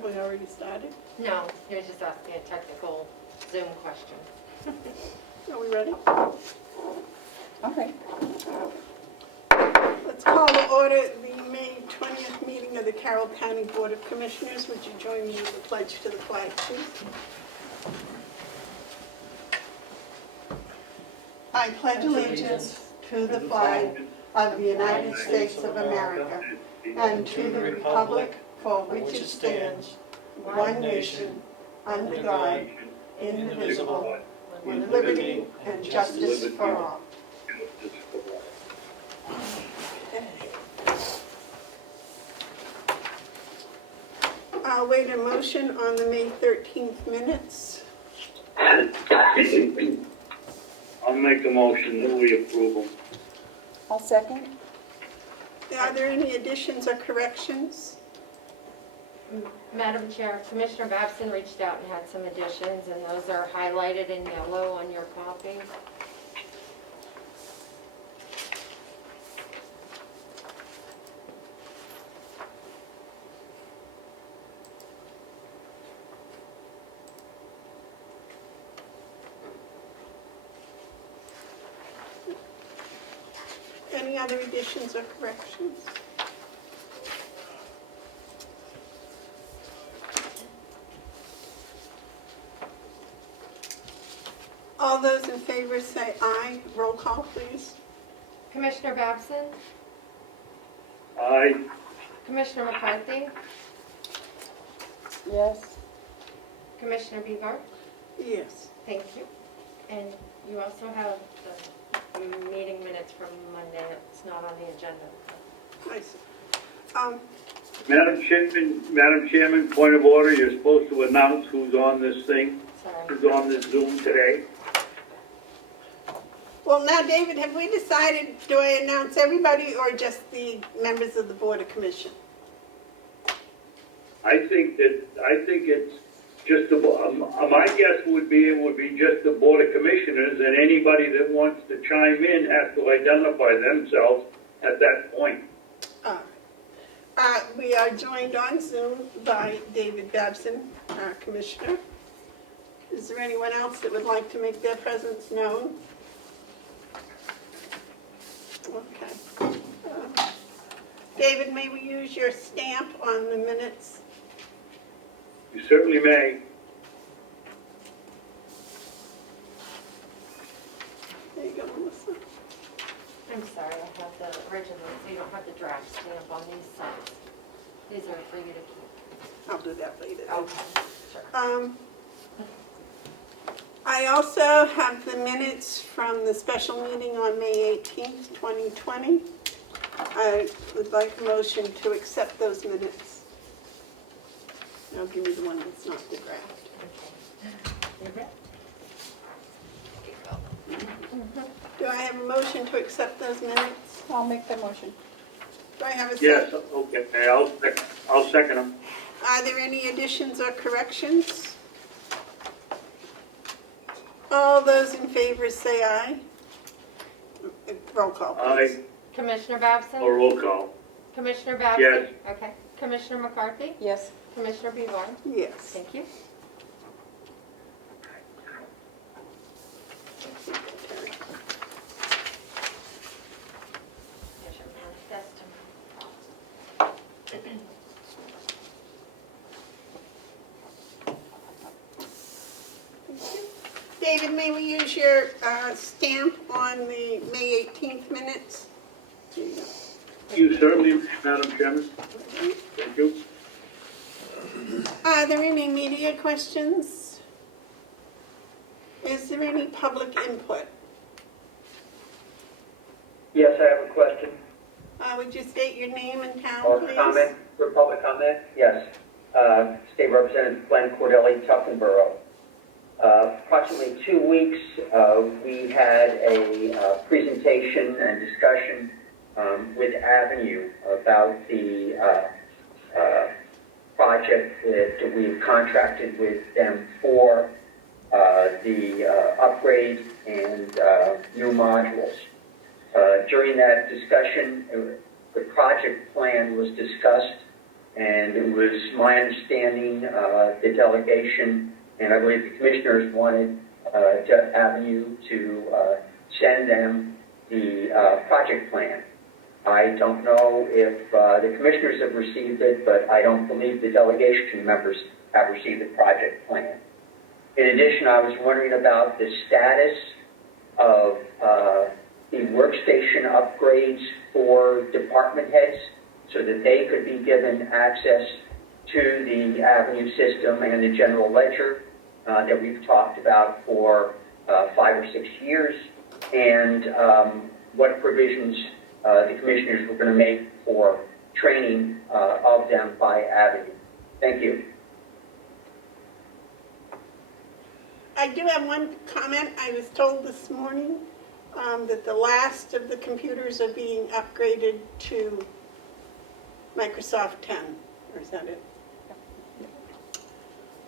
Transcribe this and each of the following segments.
Have we already started? No, he was just asking a technical Zoom question. Are we ready? Okay. Let's call to order the May 20th meeting of the Carroll County Board of Commissioners. Would you join me in the pledge to the flag, please? I pledge allegiance to the flag of the United States of America and to the republic for which it stands, one nation, under God, indivisible, with liberty and justice for all. I'll wait a motion on the May 13th minutes. I'll make a motion that we approve them. I'll second. Are there any additions or corrections? Madam Chair, Commissioner Babson reached out and had some additions, and those are highlighted in yellow on your copy. Any other additions or corrections? All those in favor say aye. Roll call, please. Commissioner Babson? Aye. Commissioner McCarthy? Yes. Commissioner Beaver? Yes. Thank you. And you also have the meeting minutes from Monday. It's not on the agenda. I see. Madam Chairman, point of order, you're supposed to announce who's on this thing, Sorry. who's on this Zoom today. Well, now, David, have we decided, do I announce everybody or just the members of the Board of Commission? I think it's just, my guess would be, it would be just the Board of Commissioners, and anybody that wants to chime in has to identify themselves at that point. We are joined on Zoom by David Babson, our Commissioner. Is there anyone else that would like to make their presence known? Okay. David, may we use your stamp on the minutes? You certainly may. There you go, Melissa. I'm sorry, I have the original, so you don't have the draft stamp on these sides. These are for you to keep. I'll do that later. Okay, sure. I also have the minutes from the special meeting on May 18th, 2020. I would like a motion to accept those minutes. Now give me the one that's not the draft. Okay. Do I have a motion to accept those minutes? I'll make the motion. Do I have a Yes, second? okay, I'll second them. Are there any additions or corrections? All those in favor say aye. Roll call, please. Aye, Commissioner Babson? or roll call. Commissioner Babson? Yes. Okay. Commissioner McCarthy? Yes. Commissioner Beaver? Yes. Thank you. There's your manifest. David, may we use your stamp on the May 18th minutes? There you go. You certainly, Madam Chairman. Thank you. Are there any media questions? Is there any public input? Yes, I have a question. Would you state your name and town, Or please? comment, for public comment? Yes. State Representative Glenn Cordelli, Tuftonboro. Approximately 2 weeks, we had a presentation and discussion with Avenue about the project that we've contracted with them for the upgrade and new modules. During that discussion, the project plan was discussed, And it was my understanding, the delegation, and I believe the commissioners wanted Avenue to send them the project plan. I don't know if the commissioners have received it, but I don't believe the delegation members have received the project plan. In addition, I was wondering about the status of the workstation upgrades for department heads so that they could be given access to the Avenue system and the general ledger that we've talked about for 5 or 6 years, and what provisions the commissioners were going to make for training of them by Avenue. Thank you. I do have one comment. I was told this morning that the last of the computers are being upgraded to Microsoft 10. Or is that it?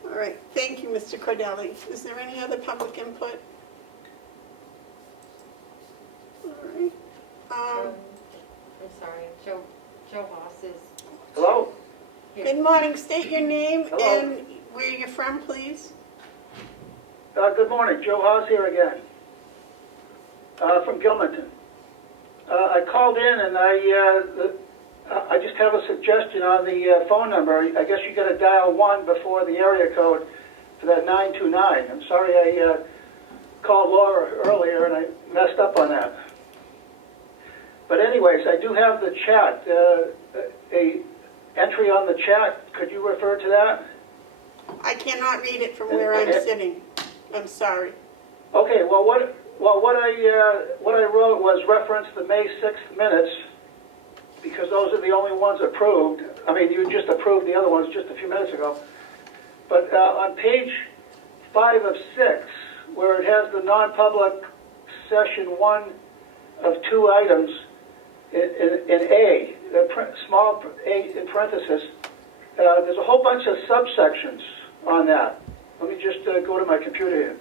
All right. Thank you, Mr. Cordelli. Is there any other public input? All right. I'm sorry, Joe Haas is Hello? here. Good morning. State your name Hello. and where you're from, please. Good morning. Joe Haas here again, from Gilmanton. I called in and I just have a suggestion on the phone number. I guess you got to dial 1 before the area code for that 929. I'm sorry I called Laura earlier and I messed up on that. But anyways, I do have the chat, a entry on the chat. Could you refer to that? I cannot read it from where I'm sitting. I'm sorry. Okay. Well, what I wrote was reference the May 6th minutes because those are the only ones approved. I mean, you just approved the other ones just a few minutes ago. But on page 5 of 6, where it has the non-public session 1 of 2 items. In A, small a in parenthesis, there's a whole bunch of subsections on that. Let me just go to my computer here.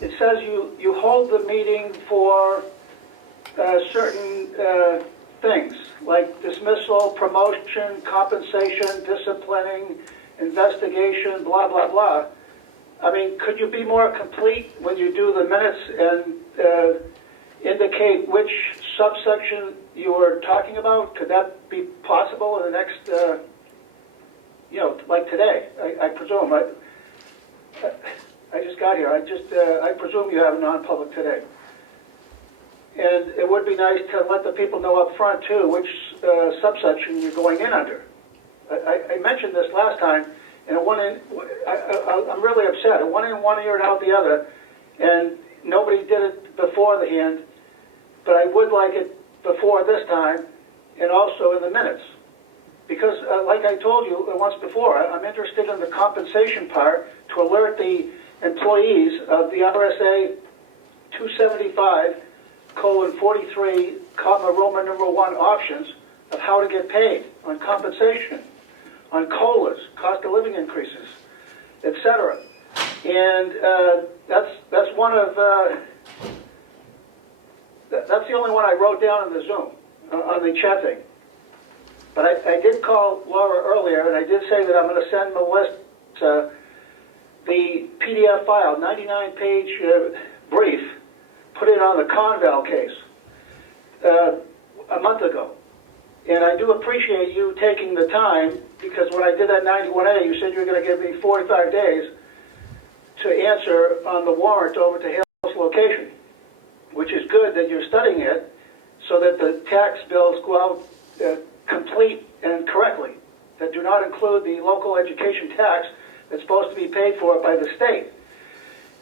It says you hold the meeting for certain things, like dismissal, promotion, compensation, disciplining, investigation, blah, blah, blah. I mean, could you be more complete when you do the minutes and indicate which subsection you were talking about? Could that be possible in the next, like today? I presume. I just got here. I presume you have a non-public today. And it would be nice to let the people know up front, too, which subsection you're going in under. I mentioned this last time, and I'm really upset. It went in one ear and out the other, and nobody did it before the hand. But I would like it before this time and also in the minutes. Because, like I told you once before, I'm interested in the compensation part to alert the employees of the RSA 275:43, Roman number 1 options of how to get paid on compensation, on COLAs, cost of living increases, etc. And that's one of... That's the only one I wrote down in the Zoom, on the chat thing. But I did call Laura earlier, and I did say that I'm going to send Melissa the PDF file, 99-page brief, put it on the Conval case a month ago. And I do appreciate you taking the time, because when I did that 91A, you said you were going to give me 45 days to answer on the warrant over to Hale's location, which is good that you're studying it so that the tax bills go out complete and correctly, that do not include the local education tax that's supposed to be paid for by the state.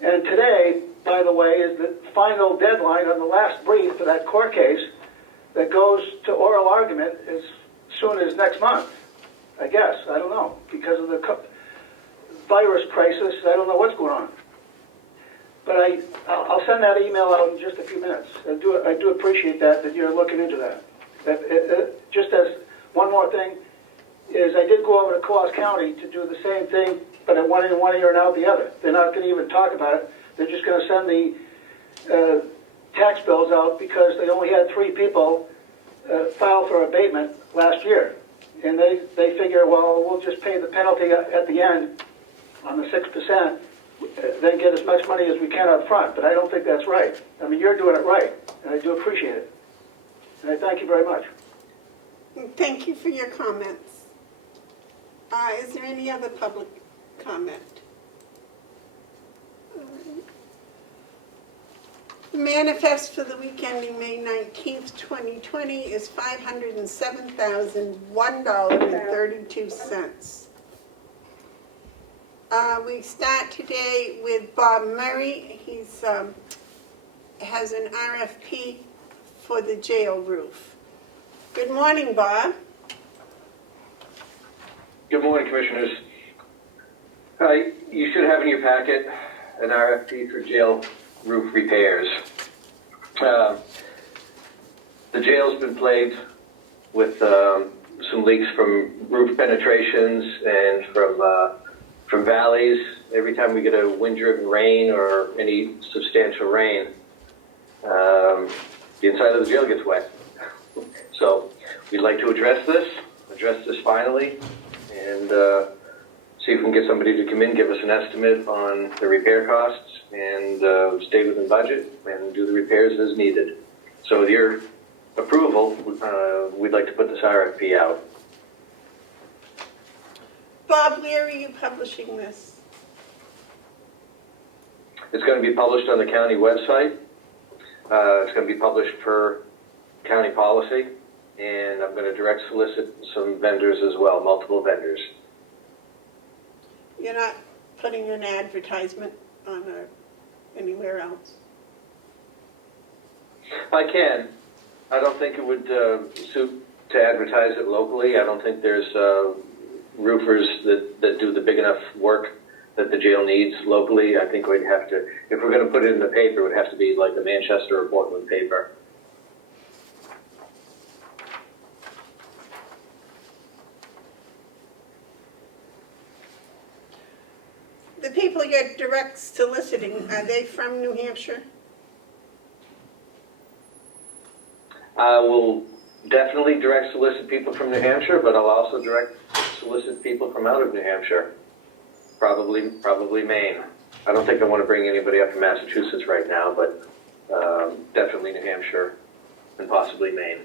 And today, by the way, is the final deadline on the last brief for that court case that goes to oral argument as soon as next month, I guess. I don't know. Because of the virus crisis, I don't know what's going on. But I'll send that email out in just a few minutes. I do appreciate that you're looking into that. Just as one more thing, is I did go over to Coos County to do the same thing, but I went in one ear and out the other. They're not going to even talk about it. They're just going to send the tax bills out because they only had 3 people file for abatement last year. and they figure, well, we'll just pay the penalty at the end on the 6%, then get as much money as we can up front. But I don't think that's right. I mean, you're doing it right, and I do appreciate it. And I thank you very much. Thank you for your comments. Is there any other public comment? The manifest for the week ending May 19th, 2020 is $507,001.32. We start today with Bob Murray. He's has an RFP for the jail roof. Good morning, Bob. Good morning, Commissioners. You should have in your packet an RFP for jail roof repairs. The jail's been plagued with some leaks from roof penetrations and from valleys. Every time we get a wind-driven rain or any substantial rain, the inside of the jail gets wet. So we'd like to address this finally, and see if we can get somebody to come in, give us an estimate on the repair costs, and stay within budget and do the repairs as needed. So with your approval, we'd like to put this RFP out. Bob, where are you publishing this? It's going to be published on the county website. It's going to be published per county policy, and I'm going to direct solicit some vendors as well, multiple vendors. You're not putting an advertisement on anywhere else? I can. I don't think it would suit to advertise it locally. I don't think there's roofers that do the big enough work that the jail needs locally. I think we'd have to, if we're going to put it in the paper, it would have to be like the Manchester or Portland paper. The people you're direct soliciting, are they from New Hampshire? I will definitely direct solicit people from New Hampshire, but I'll also direct solicit people from out of New Hampshire. Probably Maine. I don't think I want to bring anybody up from Massachusetts right now, but definitely New Hampshire and possibly Maine.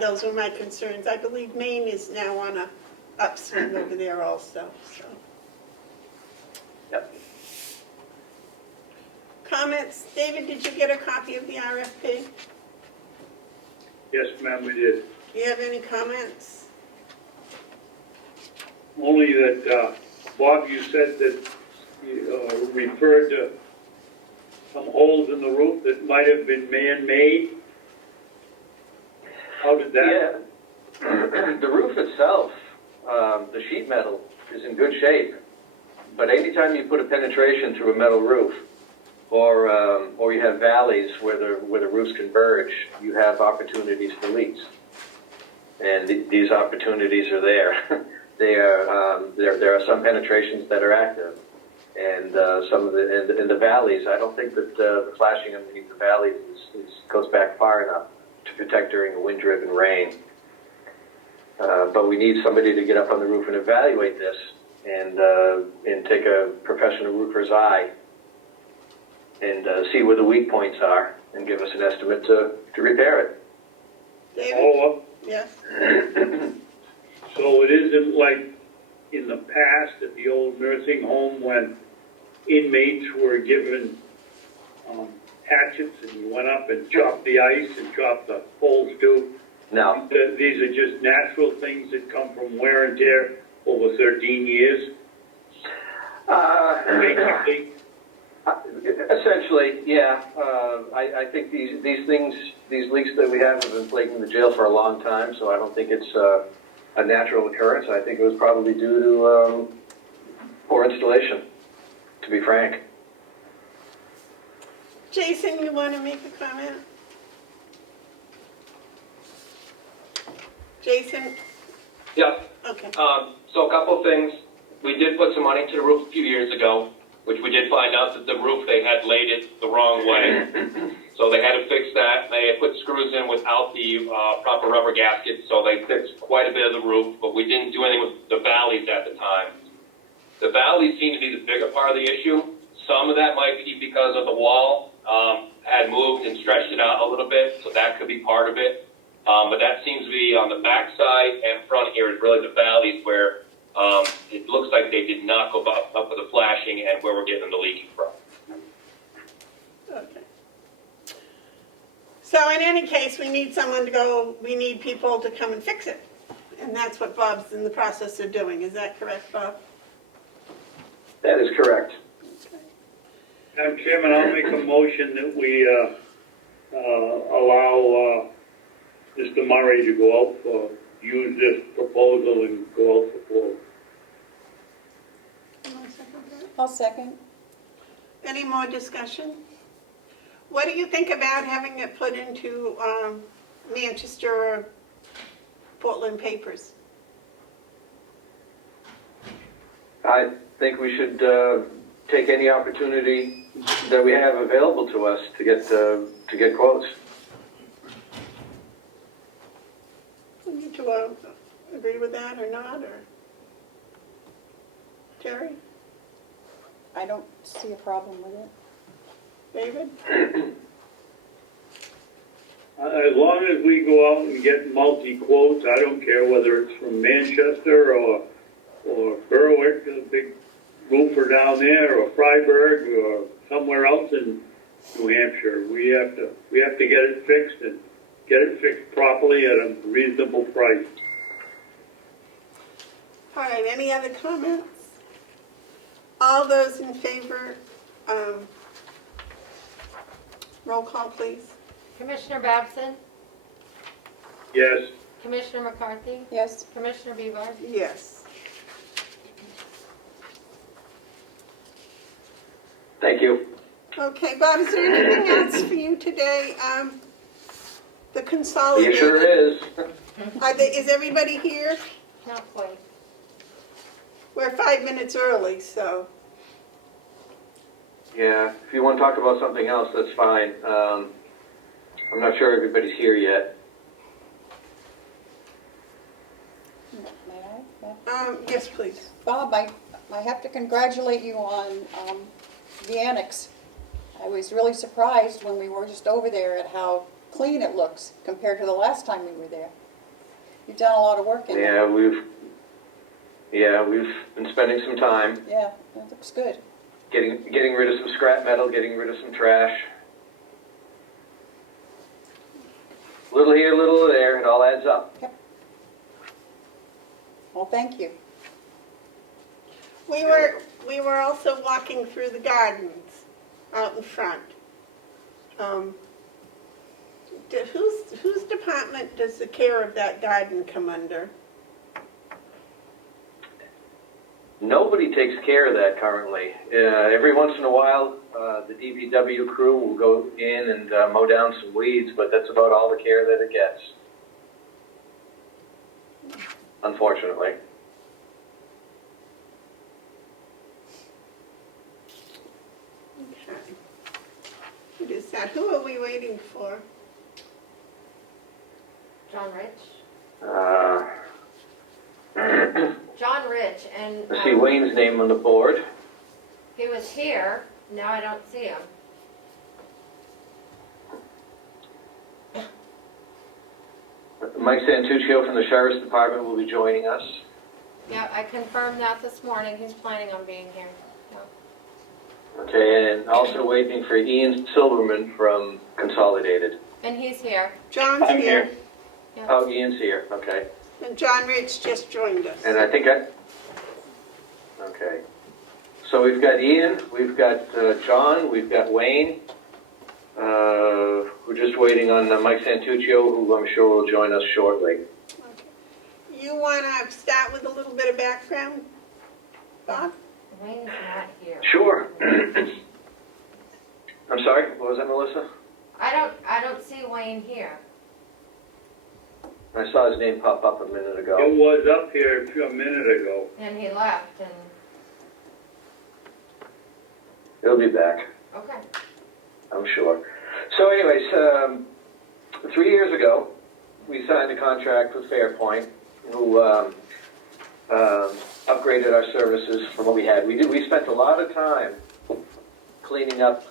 Those were my concerns. I believe Maine is now on a upswing over there also, so. Yep. Comments? David, did you get a copy of the RFP? Yes, ma'am, we did. Do you have any comments? Only that, Bob, you said that you referred to some holes in the roof that might have been man-made. How did that? Yeah. The roof itself, the sheet metal is in good shape, but anytime you put a penetration through a metal roof, or you have valleys where the roofs converge, you have opportunities for leaks, and these opportunities are there. There are some penetrations that are active, and some of in the valleys. I don't think that the flashing underneath the valleys goes back far enough to protect during a wind-driven rain. But we need somebody to get up on the roof and evaluate this, and take a professional roofer's eye and see where the weak points are, and give us an estimate to repair it. David? Oh, Yes? so it isn't like in the past at the old nursing home when inmates were given hatchets and you went up and chopped the ice and chopped the holes too? No. These are just natural things that come from wear and tear over 13 years? Basically. Essentially, yeah. I think these leaks that we have been plaguing the jail for a long time, so I don't think it's a natural occurrence. I think it was probably due to poor installation, to be frank. Jason, you want to make a comment? Jason? Yeah, Okay. so a couple of things. We did put some money into the roof a few years ago, which we did find out that the roof, they had laid it the wrong way. So they had to fix that. They had put screws in without the proper rubber gaskets, so they fixed quite a bit of the roof, but we didn't do anything with the valleys at the time. The valleys seem to be the bigger part of the issue. Some of that might be because of the wall had moved and stretched it out a little bit, so that could be part of it. But that seems to be on the back side and front here is really the valleys where it looks like they did not go up with the flashing and where we're getting the leaking from. Okay. So in any case, we need someone to go, we need people to come and fix it. And that's what Bob's in the process of doing. Is that correct, Bob? That is correct. Madam Chairman, I'll make a motion that we allow Mr. Murray to go out for, use this proposal and go out for quote. I'll second. Any more discussion? What do you think about having it put into Manchester or Portland papers? I think we should take any opportunity that we have available to us to get quotes. You need to agree with that or not, or Terry, I don't see a problem with it. David? As long as we go out and get multi-quotes, I don't care whether it's from Manchester or Berwick, the big roofer down there, or Freiburg, or somewhere else in New Hampshire. We have to get it fixed and get it fixed properly at a reasonable price. All right, any other comments? All those in favor, roll call, please. Commissioner Babson? Yes. Commissioner McCarthy? Yes, Commissioner Bevard? Yes. Thank you. Okay, Bob, is there anything else for you today? The consolidated. It sure is. Is everybody here? Not quite. We're 5 minutes early, so. Yeah, if you want to talk about something else, that's fine. I'm not sure everybody's here yet. may I? Yes, please. Bob, I have to congratulate you on the annex. I was really surprised when we were just over there at how clean it looks compared to the last time we were there. You've done a lot of work in there. We've been spending some time Yeah, it looks good. getting rid of some scrap metal, getting rid of some trash. Little here, little there, it all adds up. Well, thank you. We were also walking through the gardens out in front. Whose department does the care of that garden come under? Nobody takes care of that currently. Every once in a while, the DPW crew will go in and mow down some weeds, but that's about all the care that it gets. Unfortunately. Okay. What is that? Who are we waiting for? John Rich? I John Rich, and see Wayne's name on the board. he was here. Now I don't see him. Mike Santuccio from the Sheriff's Department will be joining us. Yeah, I confirmed that this morning. He's planning on being here. Yeah. Okay, and also waiting for Ian Silverman from Consolidated. And he's here. John's I'm here. here. Yeah. Oh, Ian's here, okay. And John Rich just joined us. And I think okay. So we've got Ian, we've got John, we've got Wayne. We're just waiting on Mike Santuccio, who I'm sure will join us shortly. Okay. You want to start with a little bit of background, Bob? Wayne's not here. Sure. I'm sorry, what was that, Melissa? I don't see Wayne here. I saw his name pop up a minute ago. It was up here a minute ago. And he left, and, He'll be back, okay. I'm sure. So anyways, 3 years ago, we signed a contract with Fairpoint, who upgraded our services from what we had. We spent a lot of time cleaning up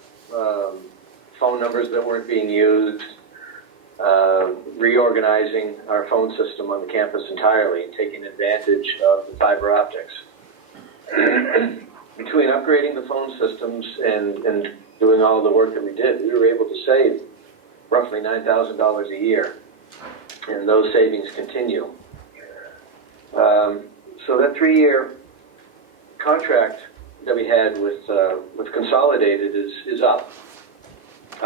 phone numbers that weren't being used, reorganizing our phone system on the campus entirely, and taking advantage of the fiber optics. Between upgrading the phone systems and doing all the work that we did, we were able to save roughly $9,000 a year, and those savings continue. So that 3-year contract that we had with Consolidated is up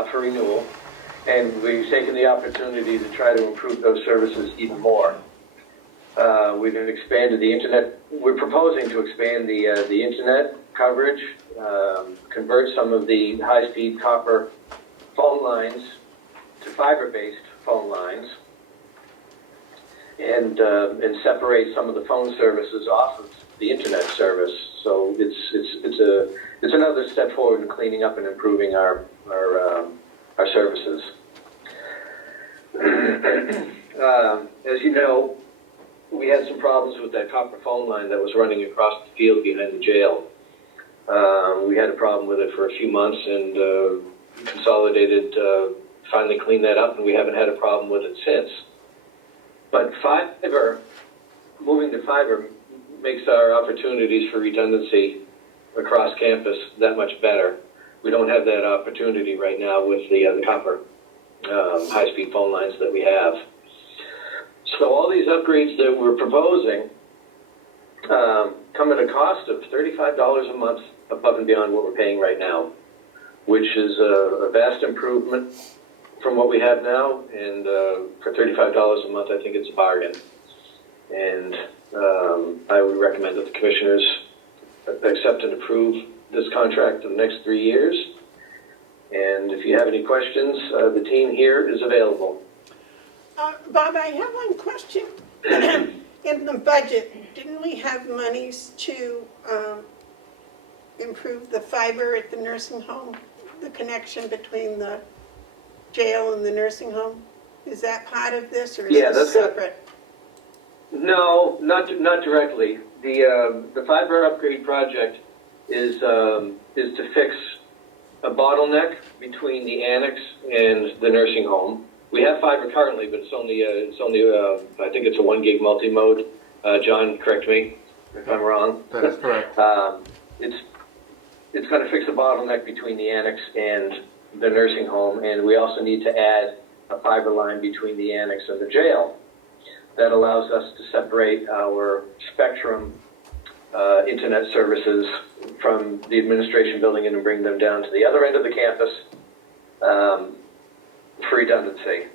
for renewal, and we've taken the opportunity to try to improve those services even more. We've expanded the internet. We're proposing to expand the internet coverage, convert some of the high-speed copper phone lines to fiber-based phone lines, and separate some of the phone services off of the internet service. So it's another step forward in cleaning up and improving our services. As you know, we had some problems with that copper phone line that was running across the field behind the jail. We had a problem with it for a few months, and Consolidated finally cleaned that up, and we haven't had a problem with it since. But moving to fiber makes our opportunities for redundancy across campus that much better. We don't have that opportunity right now with the copper high-speed phone lines that we have. So all these upgrades that we're proposing come at a cost of $35 a month above and beyond what we're paying right now, which is a vast improvement from what we have now, and for $35 a month, I think it's a bargain. And I would recommend that the commissioners accept and approve this contract for the next 3 years. And if you have any questions, the team here is available. Bob, I have one question. In the budget, didn't we have monies to improve the fiber at the nursing home? The connection between the jail and the nursing home? Is that part of this, or is this separate? No, not directly. The fiber upgrade project is to fix a bottleneck between the annex and the nursing home. We have fiber currently, but it's only I think it's a 1 gig multi-mode. John, correct me if I'm wrong. That is correct. It's going to fix a bottleneck between the annex and the nursing home, and we also need to add a fiber line between the annex and the jail. That allows us to separate our Spectrum internet services from the administration building and bring them down to the other end of the campus for redundancy.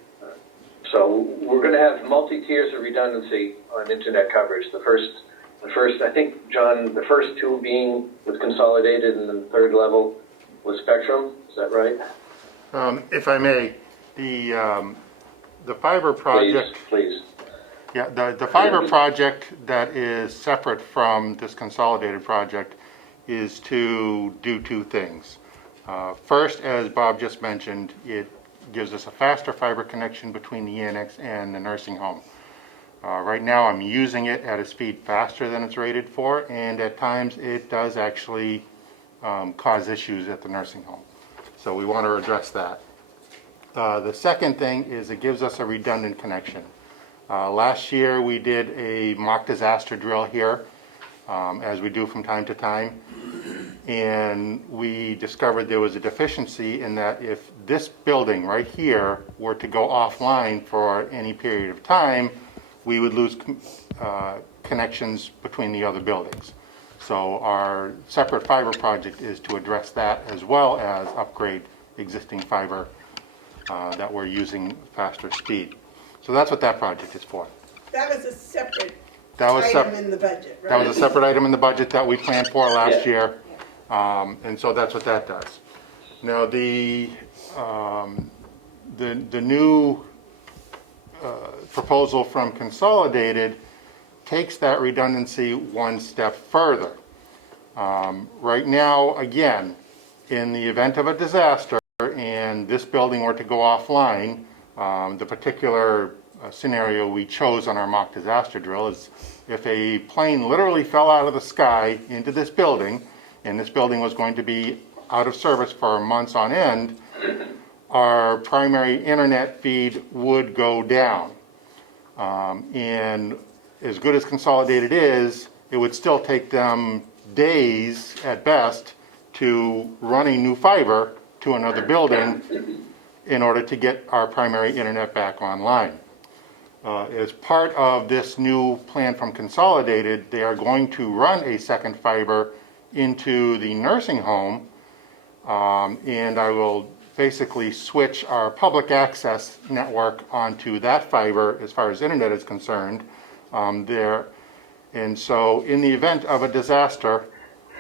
So we're going to have multi-tiers of redundancy on internet coverage. The first, I think, John, the first 2 being with Consolidated, and then the 3rd level with Spectrum. Is that right? If I may, the fiber project. Please. Yeah, the fiber project that is separate from this Consolidated project is to do 2 things. First, as Bob just mentioned, it gives us a faster fiber connection between the annex and the nursing home. Right now I'm using it at a speed faster than it's rated for, and at times it does actually cause issues at the nursing home. So we want to address that. The second thing is it gives us a redundant connection. Last year we did a mock disaster drill here, as we do from time to time, and we discovered there was a deficiency in that if this building right here were to go offline for any period of time, we would lose connections between the other buildings. So our separate fiber project is to address that, as well as upgrade existing fiber that we're using faster speed. So that's what that project is for. That was a separate That was item in the budget, right? That was a separate item in the budget that we planned for last year, and so that's what that does. Now the new proposal from Consolidated takes that redundancy 1 step further. Right now, again, in the event of a disaster and and this building were to go offline, the particular scenario we chose on our mock disaster drill is if a plane literally fell out of the sky into this building, and this building was going to be out of service for months on end, our primary internet feed would go down. And as good as Consolidated is, it would still take them days at best to run a new fiber to another building in order to get our primary internet back online. As part of this new plan from Consolidated, they are going to run a second fiber into the nursing home, and I will basically switch our public access network onto that fiber as far as internet is concerned there. And so in the event of a disaster,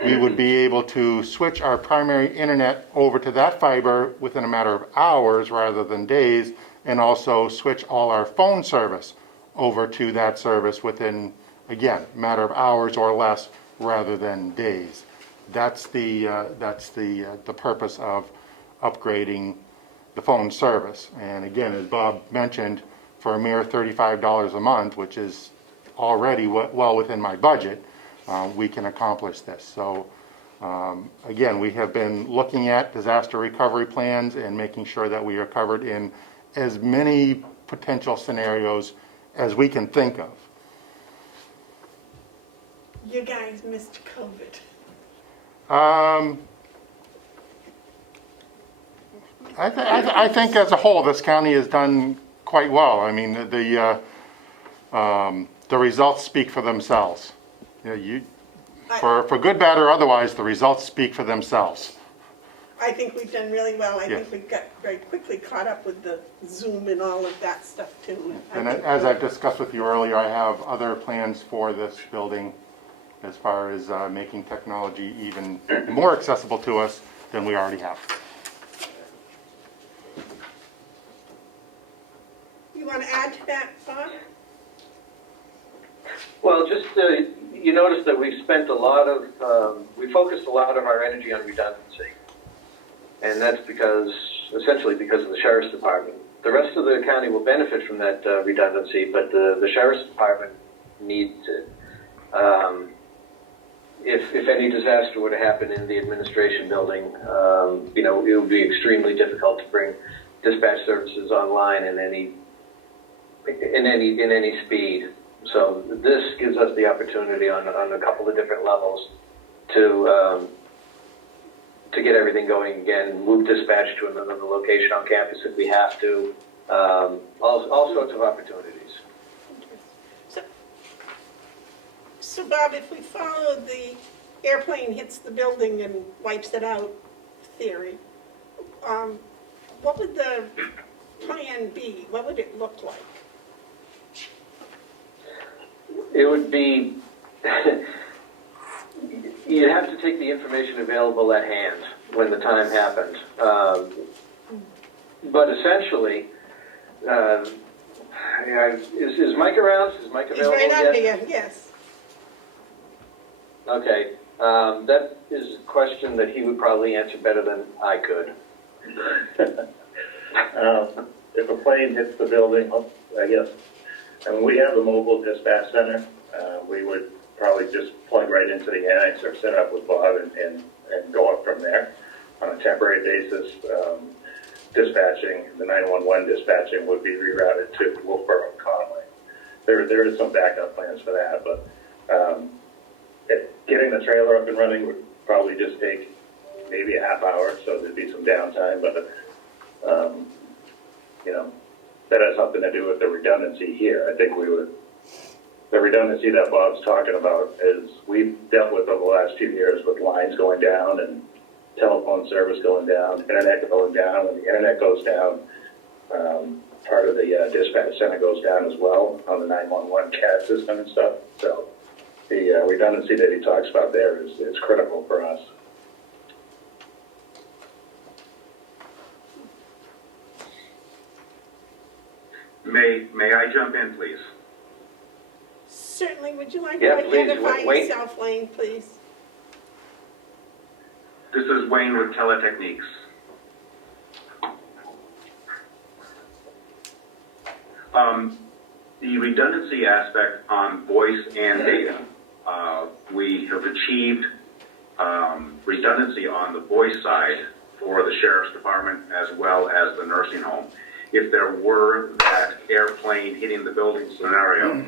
we would be able to switch our primary internet over to that fiber within a matter of hours rather than days, and also switch all our phone service over to that service within, again, a matter of hours or less rather than days. That's the purpose of upgrading the phone service. And again, as Bob mentioned, for a mere $35 a month, which is already well within my budget, we can accomplish this. So again, we have been looking at disaster recovery plans and making sure that we are covered in as many potential scenarios as we can think of. You guys missed COVID. I think as a whole, this county has done quite well. I mean, the results speak for themselves. You know, for good, bad, or otherwise, the results speak for themselves. I think we've done really well. I think we got very quickly caught up with the Zoom and all of that stuff too. And as I've discussed with you earlier, I have other plans for this building as far as making technology even more accessible to us than we already have. You want to add to that, Bob? Well, just, you notice that we've spent a lot of, we focused a lot of our energy on redundancy. And that's essentially because of the Sheriff's Department. The rest of the county will benefit from that redundancy, but the Sheriff's Department needs it. If any disaster were to happen in the administration building, you know, it would be extremely difficult to bring dispatch services online in any speed. So this gives us the opportunity on a couple of different levels to get everything going again, move dispatch to another location on campus if we have to, all sorts of opportunities. So Bob, if we follow the airplane hits the building and wipes it out theory, what would the plan be? What would it look like? It would be, you have to take the information available at hand when the time happened. But essentially, is Mike around? Is Mike available He's right under yet? you, yes. Okay, that is a question that he would probably answer better than I could. If a plane hits the building, I guess, and we have the mobile dispatch center, we would probably just plug right into the annex or set up with Bob and go up from there on a temporary basis. Dispatching, the 911 dispatching would be rerouted to Wolfboro and Conway. There is some backup plans for that, but getting the trailer up and running would probably just take maybe a half hour, so there'd be some downtime, but you know, that has something to do with the redundancy here. I think the redundancy that Bob's talking about is we've dealt with over the last few years with lines going down and telephone service going down, internet going down. When the internet goes down, part of the dispatch center goes down as well on the 911 CAD system and stuff. So the redundancy that he talks about there is critical for us. May I jump in, please? Certainly. Would you like Yeah, to please, identify Wayne. yourself, Wayne, please? This is Wayne with Teletechniques. The redundancy aspect on voice and data, we have achieved redundancy on the voice side for the sheriff's department as well as the nursing home. If there were that airplane hitting the building scenario,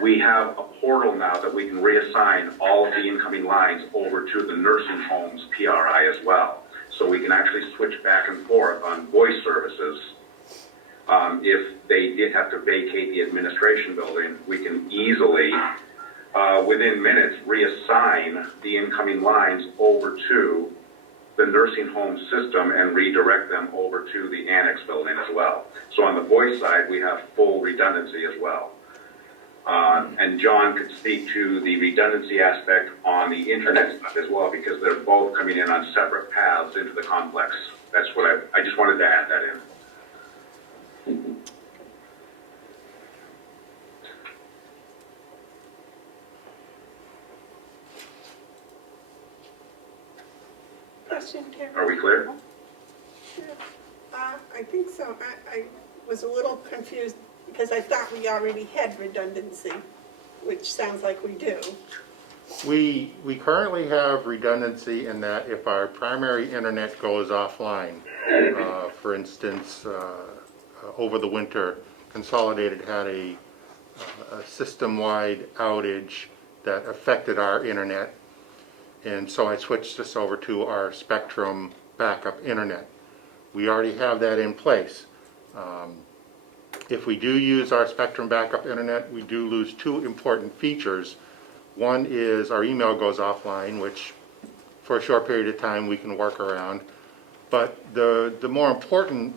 we have a portal now that we can reassign all of the incoming lines over to the nursing home's PRI as well. So we can actually switch back and forth on voice services. If they did have to vacate the administration building, we can easily, within minutes, reassign the incoming lines over to the nursing home system and redirect them over to the annex building as well. So on the voice side, we have full redundancy as well. And John could speak to the redundancy aspect on the internet side as well, because they're both coming in on separate paths into the complex. That's what I just wanted to add that in. Question, Carol? Are we clear? I think so. I was a little confused because I thought we already had redundancy, which sounds like we do. We currently have redundancy in that if our primary internet goes offline, for instance, over the winter, Consolidated had a system-wide outage that affected our internet, and so I switched this over to our Spectrum backup internet. We already have that in place. If we do use our Spectrum backup internet, we do lose two important features. One is our email goes offline, which for a short period of time we can work around. But the more important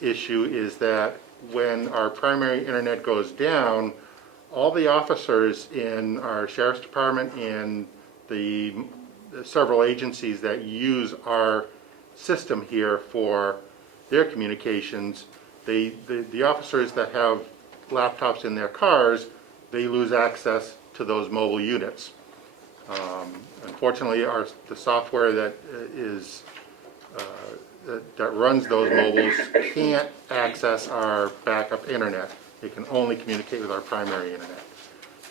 issue is that when our primary internet goes down, all the officers in our sheriff's department and the several agencies that use our system here for their communications, the officers that have laptops in their cars, they lose access to those mobile units. Unfortunately, the software that that runs those mobiles can't access our backup internet. It can only communicate with our primary internet.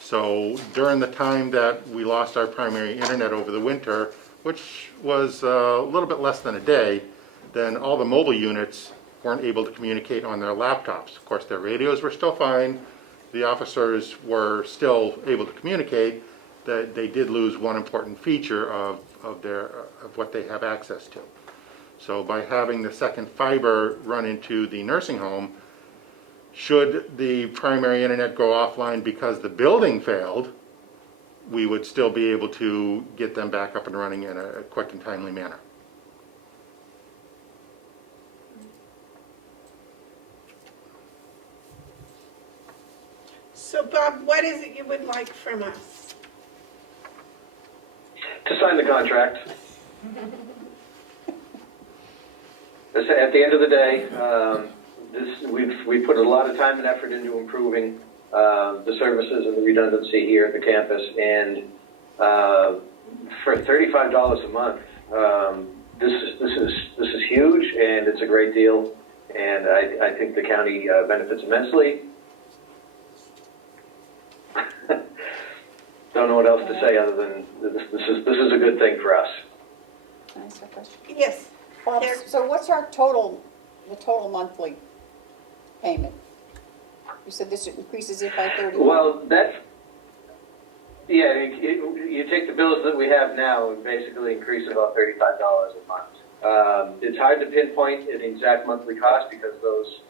So during the time that we lost our primary internet over the winter, which was a little bit less than a day, then all the mobile units weren't able to communicate on their laptops. Of course, their radios were still fine. The officers were still able to communicate. That they did lose one important feature of what they have access to. So by having the second fiber run into the nursing home, should the primary internet go offline because the building failed, we would still be able to get them back up and running in a quick and timely manner. So Bob, what is it you would like from us? To sign the contract. At the end of the day, we've put a lot of time and effort into improving the services and the redundancy here at the campus, and for $35 a month, this is huge, and it's a great deal, and I think the county benefits immensely. Don't know what else to say other than this is a good thing for us. Can I ask a question? Yes. Bob, There- so what's the total monthly payment? You said this increases it by 30. Well, you take the bills that we have now and basically increase about $35 a month. It's hard to pinpoint an exact monthly cost because those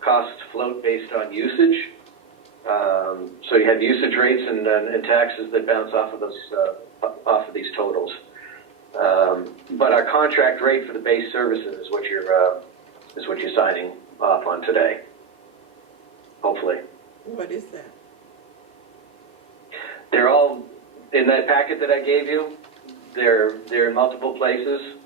costs float based on usage. So you have usage rates and taxes that bounce off of these totals. But our contract rate for the base services is what you're signing off on today. Hopefully, What is that? they're all in that packet that I gave you. They're in multiple places.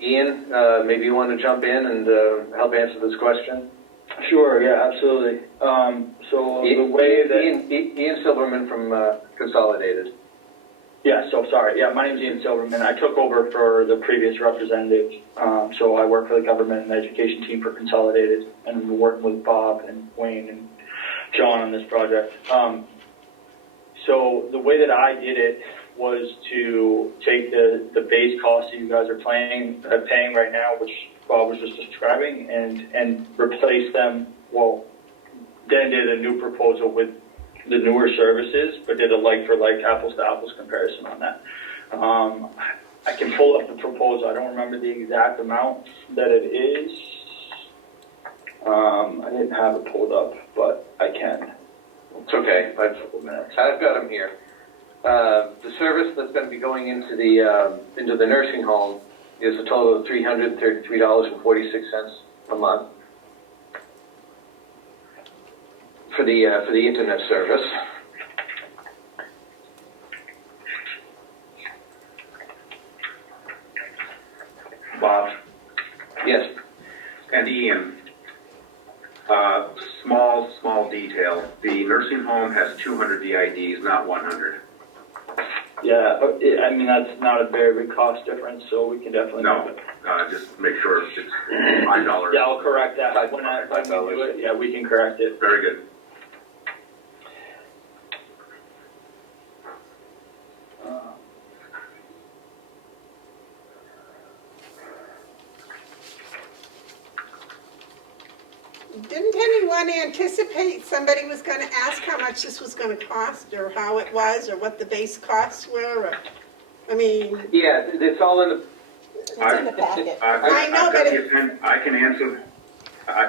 Ian, maybe you want to jump in and help answer this question. Sure, yeah, absolutely. So the way that... Ian Silverman from Consolidated. Yeah, so sorry. Yeah, my name's Ian Silverman. I took over for the previous representative. So I work for the government and education team for Consolidated, and we're working with Bob and Wayne and John on this project. So the way that I did it was to take the base cost that you guys are paying right now, which Bob was just describing, and replace them. Well, then did a new proposal with the newer services, but did a like-for-like, apples-to-apples comparison on that. I can pull up the proposal. I don't remember the exact amount that it is. I didn't have it pulled up, but I can. It's okay. I've got them here. The service that's going to be going into the nursing home is a total of $333.46 a month for the internet service. Bob Yes. and Ian, small detail. The nursing home has 200 DIDs, not 100. Yeah, I mean, that's not a very big cost difference, so we can definitely No, make it. just make sure it's $5. Yeah, I'll correct that. When we do it, yeah, we can correct it. Very good. Didn't anyone anticipate somebody was gonna ask how much this was gonna cost, or how it was, or what the base costs were, or, I mean, Yeah, it's all in the. It's in the packet. I know, but I can answer,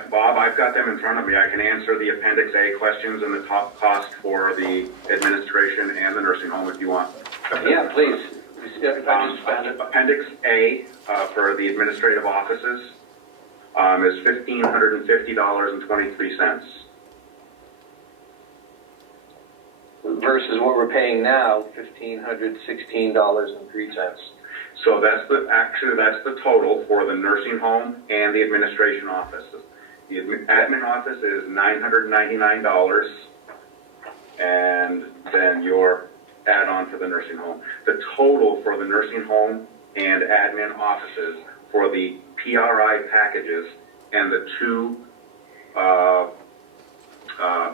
Bob, I've got them in front of me. I can answer the Appendix A questions and the top cost for the administration and the nursing home if you want. Yeah, please. If I just found it. Appendix A for the administrative offices is $1,550.23. Versus what we're paying now, $1,516.03. So that's the total for the nursing home and the administration office. The admin office is $999, and then your add-on for the nursing home. The total for the nursing home and admin offices for the PRI packages and the two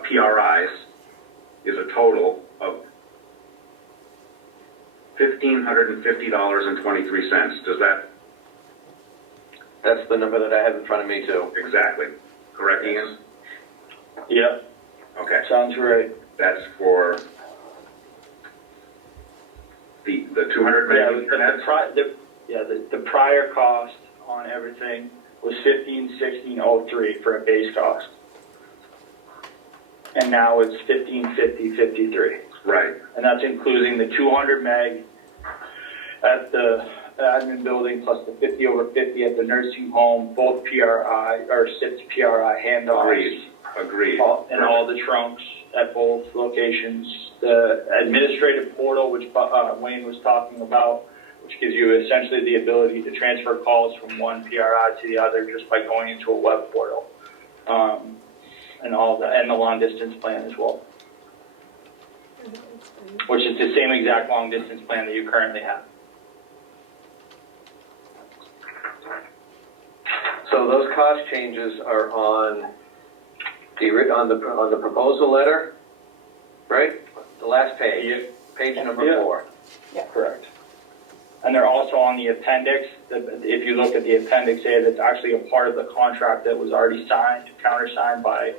PRIs is a total of $1,550.23. Does that? That's the number that I have in front of me too. Exactly. Correct, Ian? Yeah, Okay. sounds right. That's for the 200 meg internet? The prior cost on everything was $1516.03 for a base cost. And now it's $1550.53. Right. And that's including the 200 meg at the admin building plus the 50 over 50 at the nursing home, both PRI, or SIPS PRI handoffs. Agreed. And all the trunks at both locations. The administrative portal, which Wayne was talking about, which gives you essentially the ability to transfer calls from one PRI to the other just by going into a web portal. And the long distance plan as well, which is the same exact long distance plan that you currently have. So those cost changes are on the proposal letter, right? The last page, page number 4. Yeah, correct. And they're also on the appendix. If you look at the appendix A, that's actually a part of the contract that was already signed, countersigned by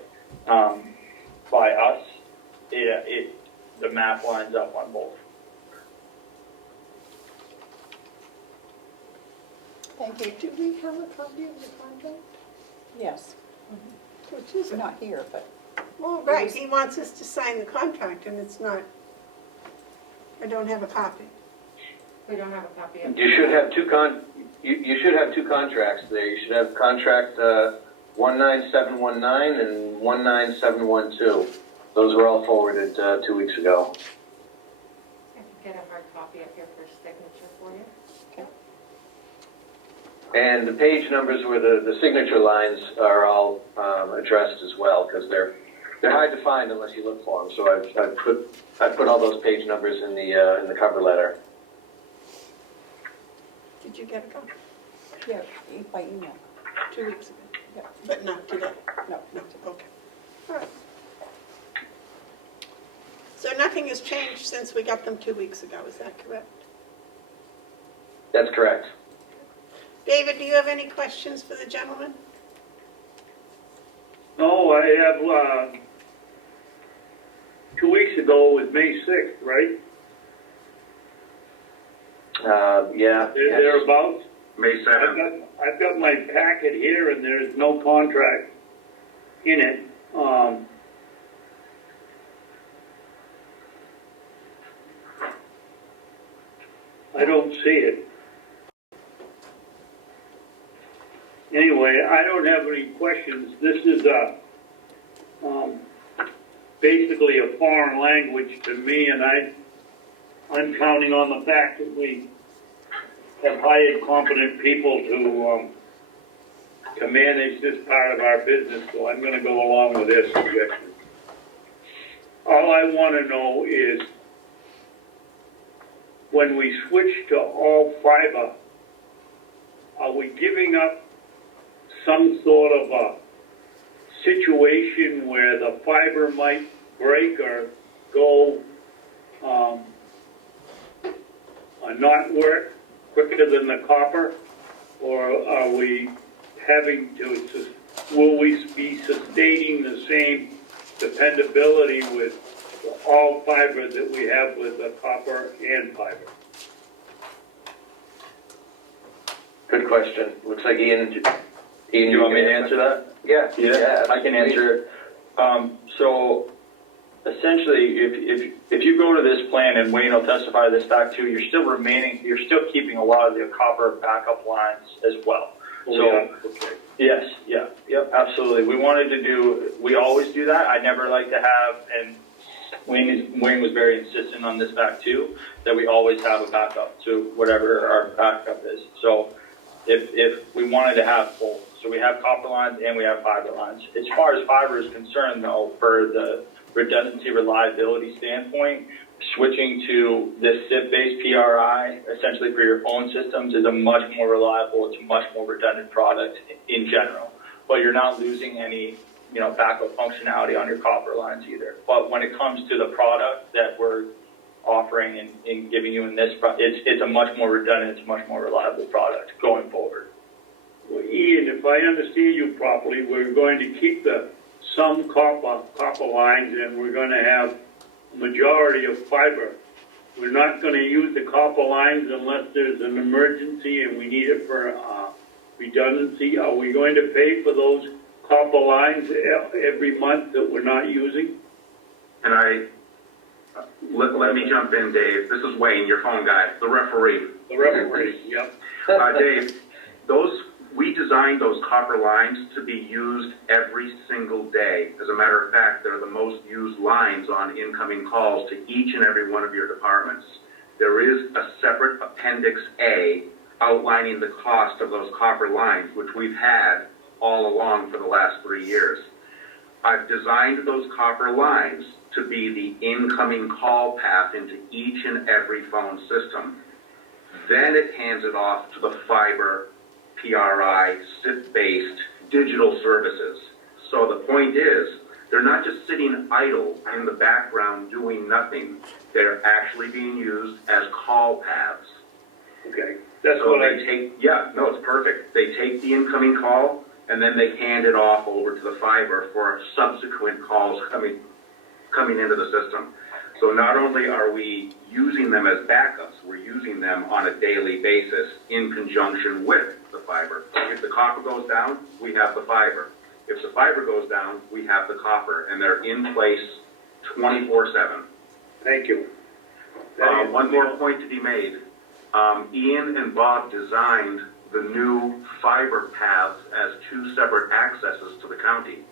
us. The math lines up on both. Thank you. do we have a copy of the contract? Yes, Which is it's it? not here, but Well, right, he wants us to sign the contract, and it's not, I don't have a copy. We don't have a copy of it. You should have you should have two contracts there. You should have contract 19719 and 19712. Those were all forwarded 2 weeks ago. I can get a hard copy up here for signature for you. And the page numbers where the signature lines are all addressed as well, because they're They're hard to find unless you look for them, so I've put all those page numbers in the cover letter. Did you get a copy? Yeah, by email. 2 weeks ago? Yeah. But not today? No. No, okay. All right. So nothing has changed since we got them 2 weeks ago, is that correct? That's correct. David, do you have any questions for the gentleman? No, I have, 2 weeks ago was May 6th, right? Yeah. Thereabouts? May 7th. I've got my packet here and there's no contract in it. I don't see it. Anyway, I don't have any questions. This is basically a foreign language to me, and I'm counting on the fact that we have hired competent people to manage this part of our business, so I'm going to go along with their suggestion. All I want to know is, when we switch to all fiber, are we giving up some sort of a situation where the fiber might break or go or not work quicker than the copper? Or are we having to, will we be sustaining the same dependability with all fiber that we have with the copper and fiber? Good question. Looks like Ian, Do you want me to answer that? Yeah. Yeah, I can answer it. So essentially, if you go to this plan, and Wayne will testify to this fact too, you're still keeping a lot of the copper backup lines as well. So, yes, yep, absolutely. We always do that. I never like to have, and Wayne was very insistent on this fact too, that we always have a backup to whatever our backup is. So if we wanted to have both, so we have copper lines and we have fiber lines. As far as fiber is concerned though, for the redundancy reliability standpoint, switching to this SIP-based PRI, essentially for your phone systems, is a much more reliable, it's a much more redundant product in general. But you're not losing any, backup functionality on your copper lines either. But when it comes to the product that we're offering and giving you in this, it's a much more redundant, it's a much more reliable product going forward. Well, Ian, if I understand you properly, we're going to keep some copper lines, and we're going to have a majority of fiber. We're not going to use the copper lines unless there's an emergency and we need it for redundancy. Are we going to pay for those copper lines every month that we're not using? And let me jump in, Dave. This is Wayne, your phone guy, the referee. The referee, yep. Dave, we designed those copper lines to be used every single day. As a matter of fact, they're the most used lines on incoming calls to each and every one of your departments. There is a separate Appendix A outlining the cost of those copper lines, which we've had all along for the last 3 years. I've designed those copper lines to be the incoming call path into each and every phone system. Then it hands it off to the fiber PRI, SIP-based digital services. So the point is, they're not just sitting idle in the background doing nothing. They're actually being used as call paths. Okay, that's so what it's perfect. They take the incoming call, and then they hand it off over to the fiber for subsequent calls coming into the system. So not only are we using them as backups, we're using them on a daily basis in conjunction with the fiber. If the copper goes down, we have the fiber. If the fiber goes down, we have the copper, and they're in place 24/7. Thank you. One more point to be made. Ian and Bob designed the new fiber paths as 2 separate accesses to the county.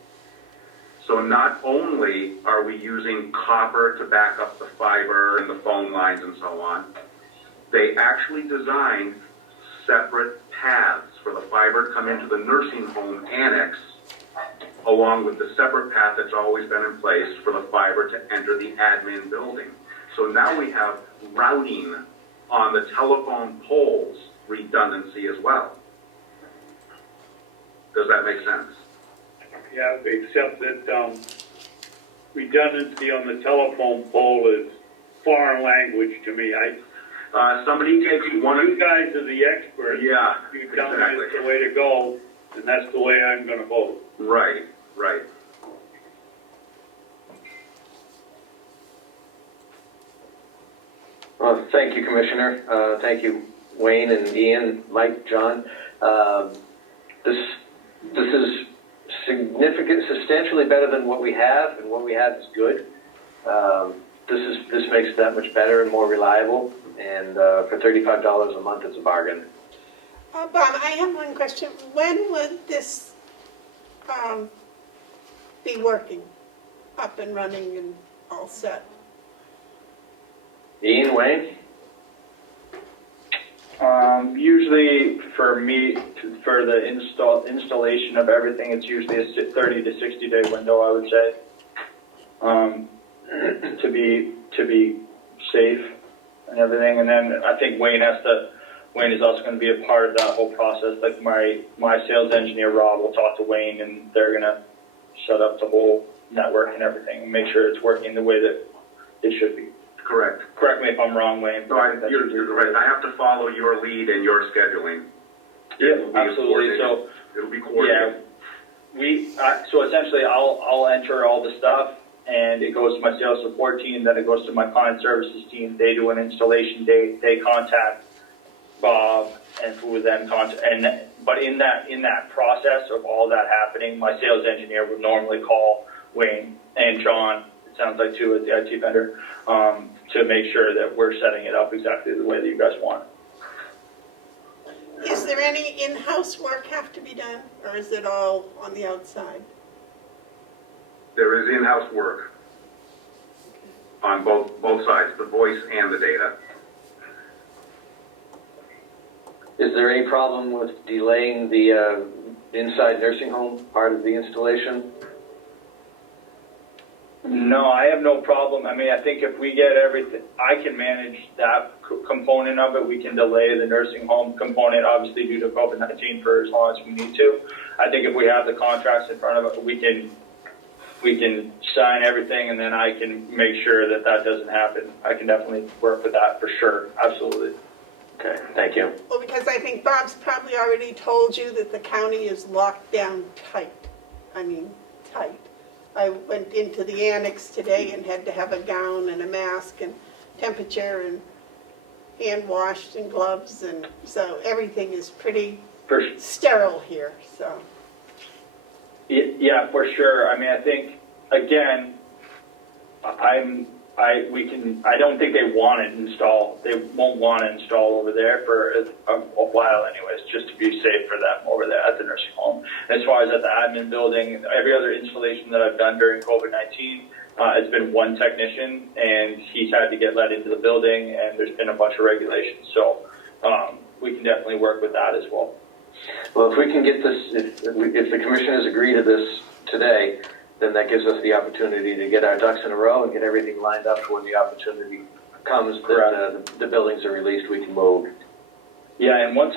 So not only are we using copper to back up the fiber and the phone lines and so on, they actually designed separate paths for the fiber to come into the nursing home annex along with the separate path that's always been in place for the fiber to enter the admin building. So now we have routing on the telephone poles redundancy as well. Does that make sense? Yeah, except that redundancy on the telephone pole is foreign language to me. Somebody takes one of You guys are the experts. Yeah, You tell me exactly. it's the way to go, and that's the way I'm gonna vote. Right, right. Well, thank you, Commissioner. Thank you, Wayne and Ian, Mike, John. This is substantially better than what we have, and what we have is good. This makes it that much better and more reliable, and for $35 a month, it's a bargain. Bob, I have one question. When would this be working, up and running and all set? Ian, Wayne? Usually for me, for the installation of everything, it's usually a 30 to 60 day window, I would say, to be safe and everything. And then I think Wayne is also going to be a part of that whole process. Like my sales engineer, Rob, will talk to Wayne, and they're going to set up the whole network and everything and make sure it's working the way that it should be. Correct. Correct me if I'm wrong, Wayne. So you're right. I have to follow your lead and your scheduling. Yeah, absolutely. So it'll be coordinated. Yeah, so essentially I'll enter all the stuff, and it goes to my sales support team. Then it goes to my client services team. They do an installation date. They contact Bob, and who would then contact. But in that process of all that happening, my sales engineer would normally call Wayne and John. It sounds like too, at the IT vendor, to make sure that we're setting it up exactly the way that you guys want. Is there any in-house work have to be done, or is it all on the outside? There is in-house work on both sides, the voice and the data. Is there any problem with delaying the inside nursing home part of the installation? No, I have no problem. I mean, I think if we get everything, I can manage that component of it. We can delay the nursing home component, obviously due to COVID-19, for as long as we need to. I think if we have the contracts in front of us, we can sign everything, and then I can make sure that doesn't happen. I can definitely work with that for sure. Absolutely. Okay, thank you. Well, because I think Bob's probably already told you that the county is locked down tight. I mean, tight. I went into the annex today and had to have a gown and a mask and temperature and hand washed and gloves, and so everything is pretty sterile here, so. Yeah, for sure. I mean, I think, again, I don't think they won't want to install over there for a while anyways, just to be safe for them over there at the nursing home. As far as at the admin building, every other installation that I've done during COVID-19, it's been one technician, and he's had to get let into the building, and there's been a bunch of regulations. So we can definitely work with that as well. Well, if we can get this, if the commissioners agree to this today, then that gives us the opportunity to get our ducks in a row and get everything lined up for when the opportunity comes that the buildings are released, we can move. Yeah, and once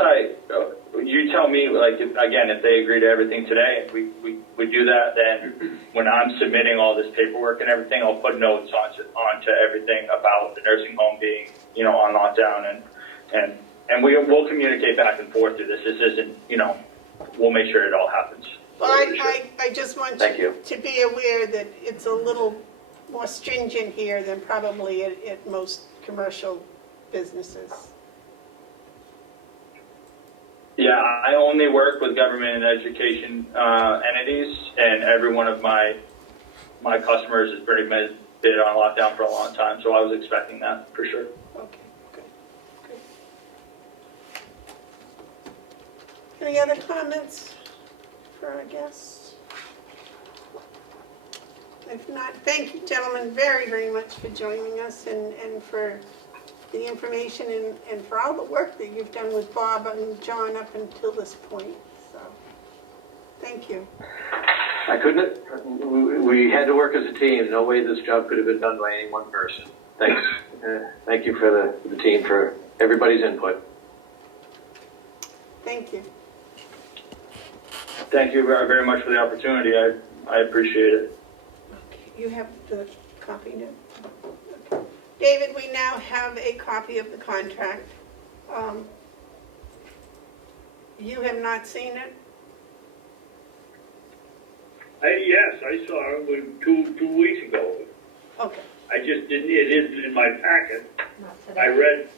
you tell me, like, if they agree to everything today, we do that, then when I'm submitting all this paperwork and everything, I'll put notes onto everything about the nursing home being, on lockdown, and we'll communicate back and forth through this. This isn't, we'll make sure it all happens. Well, I just want you to be aware that it's a little more stringent here than probably at most commercial businesses. Yeah, I only work with government and education entities, and every one of my customers has pretty much been on lockdown for a long time, so I was expecting that for sure. Okay, good. Any other comments for our guests? If not, thank you, gentlemen, very, very much for joining us and for the information and for all the work that you've done with Bob and John up until this point. So, thank you. I couldn't, we had to work as a team. No way this job could have been done by any one person. Thanks. Thank you for the team, for everybody's input. Thank you. Thank you very, very much for the opportunity. I appreciate it. You have the copy now? David, we now have a copy of the contract. You have not seen it? Yes, I saw it two weeks ago. Okay. I just didn't, it isn't in my packet. Not today. I read,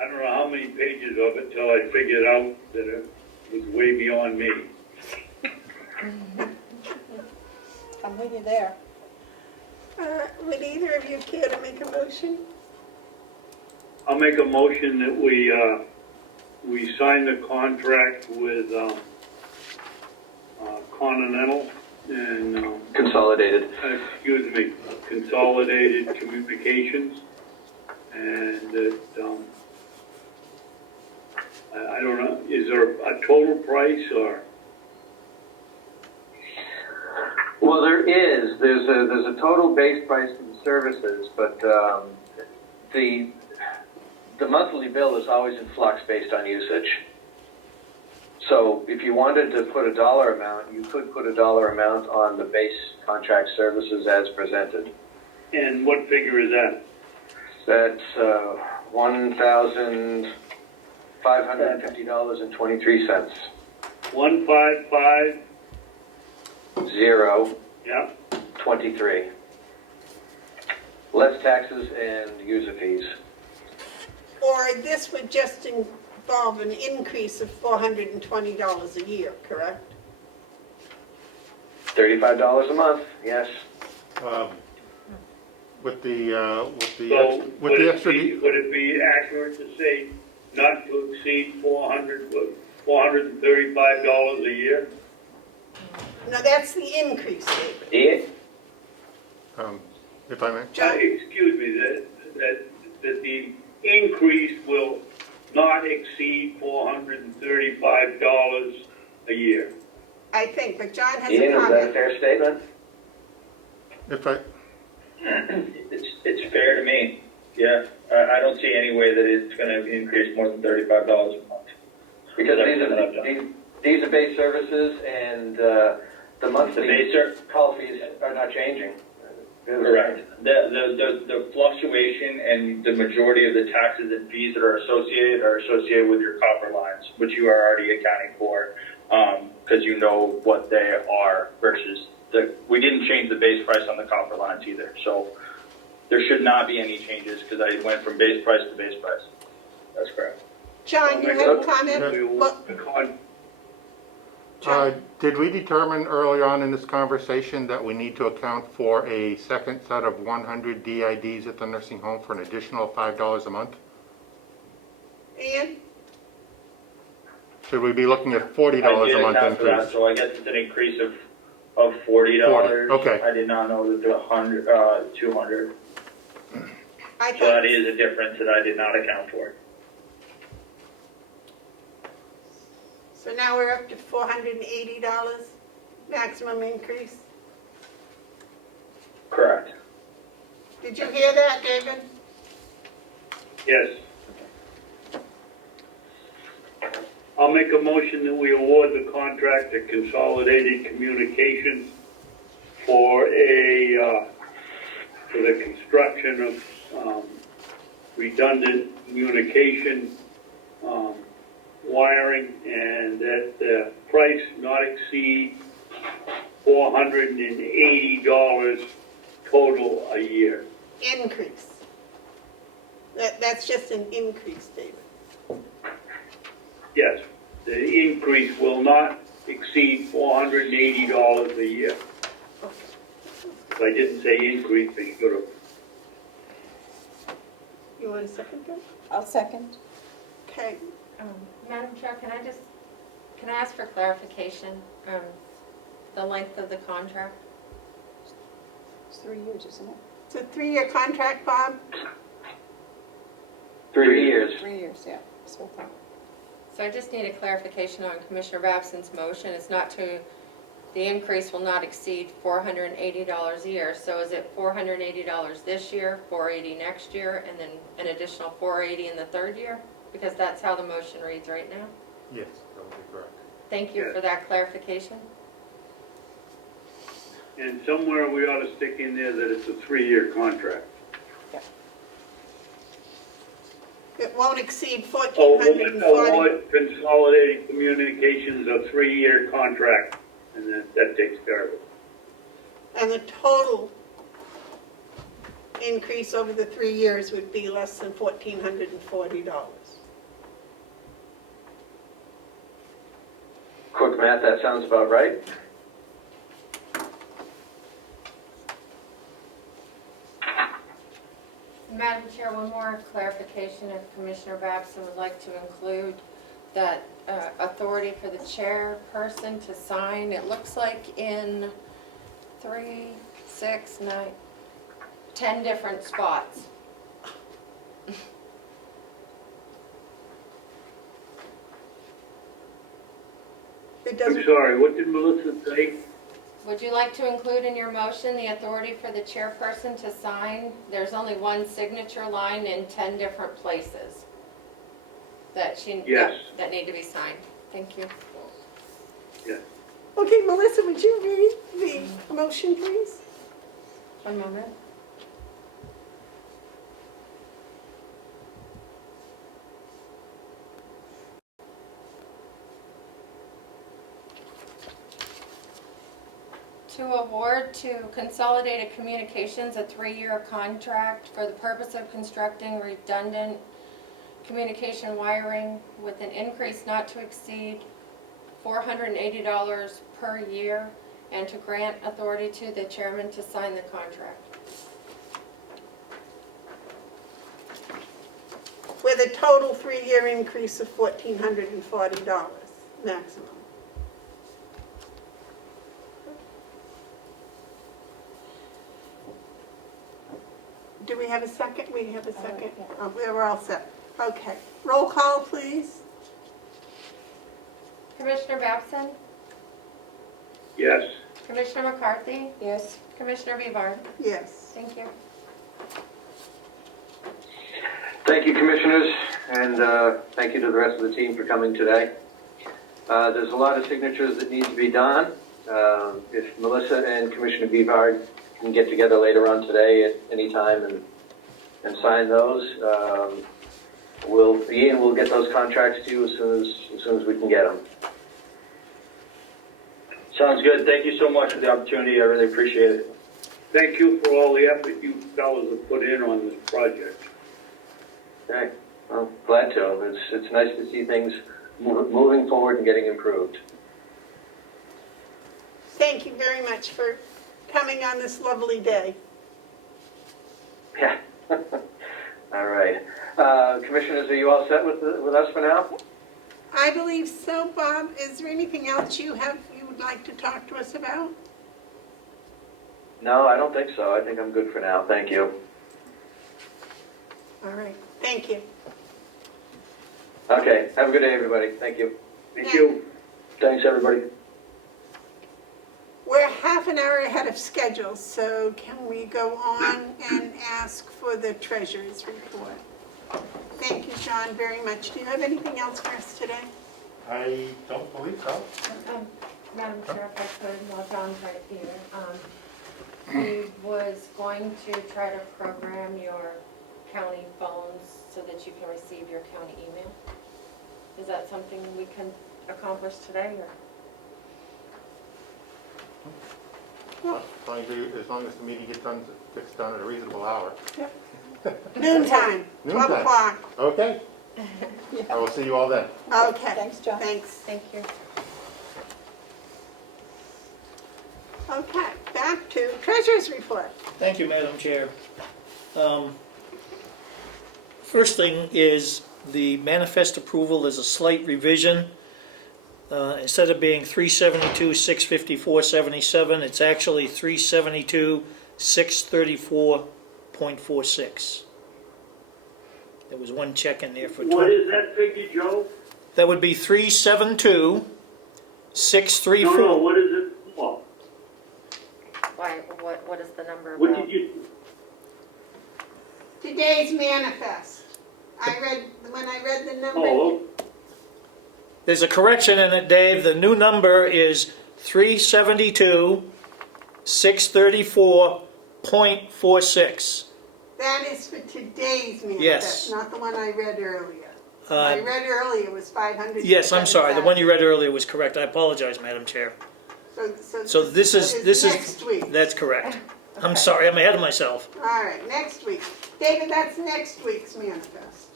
I don't know how many pages of it till I figured out that it was way beyond me. I'm with you there. Would either of you care to make a motion? I'll make a motion that we sign the contract with Continental and, Consolidated. excuse me, Consolidated Communications, and that, I don't know, is there a total price or? Well, there is. There's a total base price for the services, but the monthly bill is always in flux based on usage. So if you wanted to put a dollar amount, you could put a dollar amount on the base contract services as presented. And what figure is that? That's $1,550.23. 155, 0, yeah, 23. Less taxes and user fees. Or this would just involve an increase of $420 a year, correct? $35 a month, yes. With the so would extra. would it be accurate to say not to exceed $435 a year? No, that's the increase, David. If I may. John? Excuse me, that the increase will not exceed $435 a year. I think, but John has Ian, a is that a comment. fair statement? If I, It's fair to me. Yeah, I don't see any way that it's going to increase more than $35 a month. Because these are base services, and the monthly call fees are not changing. Correct. The fluctuation and the majority of the taxes and fees that are associated with your copper lines, which you are already accounting for, because you know what they are versus we didn't change the base price on the copper lines either. So there should not be any changes because I went from base price to base price. That's correct. John, you had a comment? What? did we determine early on in this conversation that we need to account for a second set of 100 DIDs at the nursing home for an additional $5 a month? Ian? Should we be looking at $40 I a did month account for that, increase? so I guess it's an increase of $40. 40, okay. I did not know that the 200. I So that thought, is a difference that I did not account for. so now we're up to $480 maximum increase? Correct. Did you hear that, David? Yes. I'll make a motion that we award the contract to Consolidated Communications for the construction of redundant communication wiring, and that the price not exceed $480 total a year. Increase. That's just an increase, David. Yes, the increase will not exceed $480 a year. If I didn't say increase, they could have. You want a second that? I'll second. Okay. Madam Chair, can I ask for clarification, the length of the contract? It's 3 years, isn't it? It's a 3-year contract, Bob? 3 years. 3 years, yeah. This whole thing. So I just need a clarification on Commissioner Babson's motion. It's not to the increase will not exceed $480 a year. So is it $480 this year, $480 next year, and then an additional $480 in the third year? Because that's how the motion reads right now. Yes, that would be correct. Thank you for that clarification. And somewhere we ought to stick in there that it's a 3-year contract. It won't exceed Oh, $1,440. award Consolidated Communications, a 3-year contract, and that takes care of it. And the total increase over the 3 years would be less than $1,440. Quick math, that sounds about right. Madam Chair, one more clarification if Commissioner Babson would like to include that authority for the chairperson to sign. It looks like in 3, 6, 9, 10 different spots. It I'm doesn't, sorry, what did Melissa say? Would you like to include in your motion the authority for the chairperson to sign? There's only one signature line in 10 different places that Yes. that need to be signed. Thank you. Yes. okay, Melissa, would you read the motion, please? One moment. To award to Consolidated Communications a 3-year contract for the purpose of constructing redundant communication wiring with an increase not to exceed $480 per year, and to grant authority to the chairman to sign the contract. With a total 3-year increase of $1,440 maximum. Do we have a second? We have a second. Oh, we're all set. Okay. Roll call, please. Commissioner Babson? Yes. Commissioner McCarthy? Yes. Commissioner Vivard? Yes. Thank you. Thank you, commissioners, and thank you to the rest of the team for coming today. There's a lot of signatures that need to be done. If Melissa and Commissioner Vivard can get together later on today at any time and sign those, we'll get those contracts to you as soon as we can get them. Sounds good. Thank you so much for the opportunity. I really appreciate it. Thank you for all the effort you fellows have put in on this project. Okay, well, glad to. It's nice to see things moving forward and getting improved. Thank you very much for coming on this lovely day. Yeah. All right. Commissioners, are you all set with us for now? I believe so, Bob. Is there anything else you would like to talk to us about? No, I don't think so. I think I'm good for now. Thank you. All right. Thank you. Okay. Have a good day, everybody. Thank you. Thank you. Thanks, everybody. We're half an hour ahead of schedule, so can we go on and ask for the treasurer's report? Thank you, John, very much. Do you have anything else for us today? I don't believe so. Madam Chair, if I could, while John's right here. He was going to try to program your county phones so that you can receive your county email. Is that something we can accomplish today, or? As long as the meeting gets done at a reasonable hour. Noontime, 12 o'clock. Okay. I will see you all then. Okay. Thanks, John. Thanks. Thank you. Okay, back to treasurer's report. Thank you, Madam Chair. First thing is the manifest approval is a slight revision. Instead of being 372, 654, 77, it's actually 372, 634.46. There was one check in there for 20. What is that figure, Joe? That would be 372, 634. No, what is it for? Why, what is the number What about? did you, Today's manifest. When I read the number, oh, There's a correction in it, Dave. The new number is 372,634.46. that is for today's manifest, Yes. not the one I read earlier. I read earlier was 500. Yes, I'm sorry. The one you read earlier was correct. I apologize, Madam Chair. So this is next week. That's correct. I'm sorry. I'm ahead of myself. All right, next week. David, that's next week's manifest.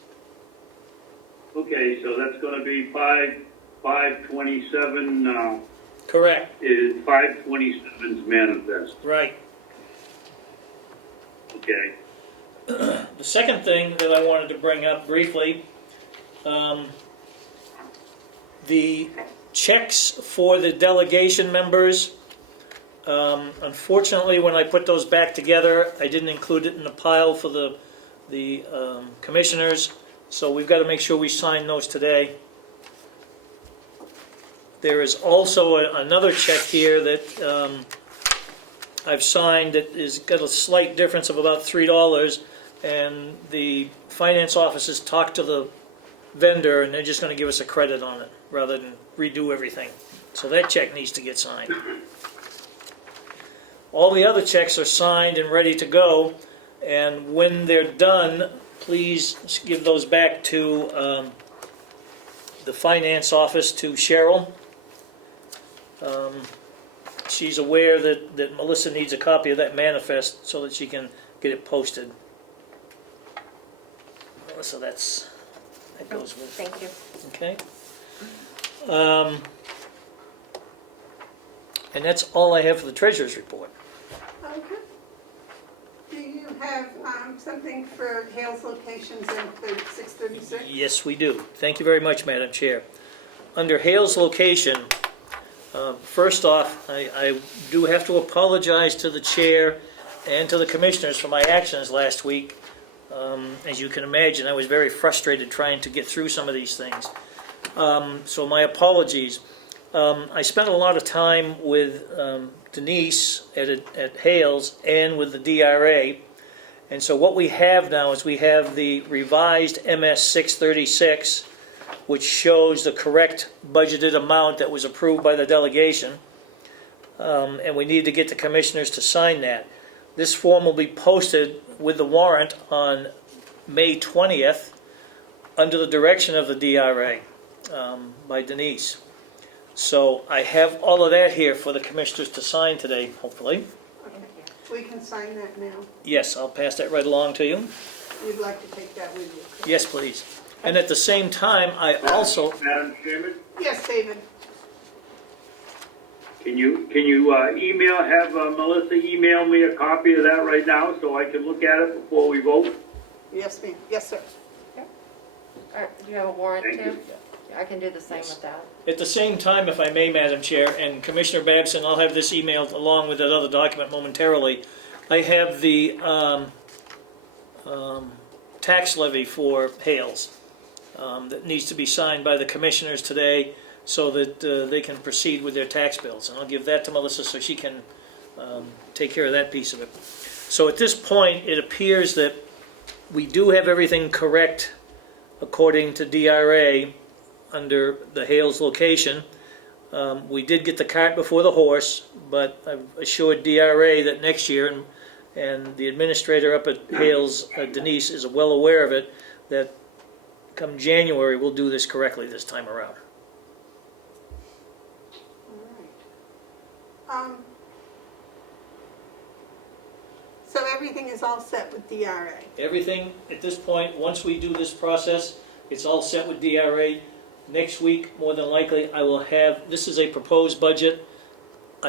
okay, so that's gonna be 5/27, Correct. is 5/27's manifest, Right. okay? The second thing that I wanted to bring up briefly, the checks for the delegation members. Unfortunately, when I put those back together, I didn't include it in the pile for the commissioners, so we've got to make sure we sign those today. There is also another check here that I've signed that has got a slight difference of about $3, and the finance office has talked to the vendor, and they're just going to give us a credit on it rather than redo everything. So that check needs to get signed. All the other checks are signed and ready to go, and when they're done, please give those back to the finance office, to Cheryl. She's aware that Melissa needs a copy of that manifest so that she can get it posted. Melissa, that goes with. Thank you. Okay. And that's all I have for the treasurer's report. Okay. Do you have something for Hale's locations in 636? Yes, we do. Thank you very much, Madam Chair. Under Hale's location, first off, I do have to apologize to the chair and to the commissioners for my actions last week. As you can imagine, I was very frustrated trying to get through some of these things. So my apologies. I spent a lot of time with Denise at Hale's and with the DRA. And so what we have now is we have the revised MS 636, which shows the correct budgeted amount that was approved by the delegation. And we need to get the commissioners to sign that. This form will be posted with the warrant on May 20th under the direction of the DRA by Denise. So I have all of that here for the commissioners to sign today, hopefully. We can sign that now. Yes, I'll pass that right along to you. You'd like to take that with you? correct? Yes, please. And at the same time, I also... Madam Chairman, Yes, David. can you have Melissa email me a copy of that right now so I can look at it before we vote? Yes, ma'am. Yes, sir. All right, do you have a warrant Thank too? you. I can do the same with that. At the same time, if I may, Madam Chair, and Commissioner Babson, I'll have this emailed along with that other document momentarily. I have the tax levy for Hales that needs to be signed by the commissioners today so that they can proceed with their tax bills. And I'll give that to Melissa so she can take care of that piece of it. So at this point, it appears that we do have everything correct according to DRA under the Hales location. We did get the cart before the horse, but I've assured DRA that next year, and the administrator up at Hales, Denise, is well aware of it, that come January we'll do this correctly this time around. All right. So everything is all set with DRA? Everything at this point, once we do this process, it's all set with DRA. Next week, more than likely, I will have, this is a proposed budget.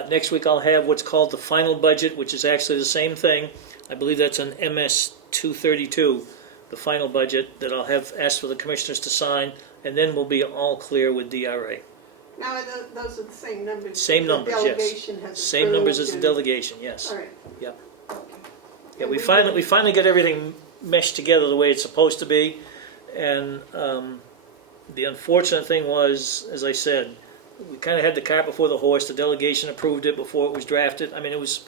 Next week I'll have what's called the final budget, which is actually the same thing. I believe that's an MS 232, the final budget that I'll have asked for the commissioners to sign, and then we'll be all clear with DRA. Now, those are the same numbers? Same the numbers, yes. delegation has Same numbers as the approved delegation, yes. All right. Yep. Okay. Yeah, And we finally got everything meshed together the way it's supposed to be, and the unfortunate thing was, as I said, we kind of had the cart before the horse. The delegation approved it before it was drafted. I mean, it was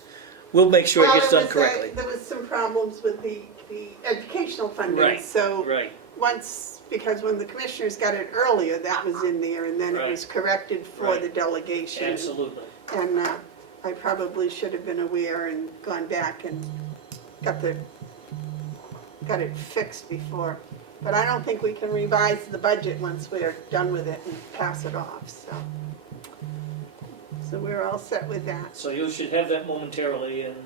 we'll make sure it Well, gets done was, correctly. there was some problems with the educational funding, Right, so right. once, because when the commissioners got it earlier, that was in there, and then it was corrected for Right. the delegation. Absolutely. And I probably should have been aware and gone back and got it fixed before. But I don't think we can revise the budget once we're done with it and pass it off, so. So we're all set with that. So you should have that momentarily, and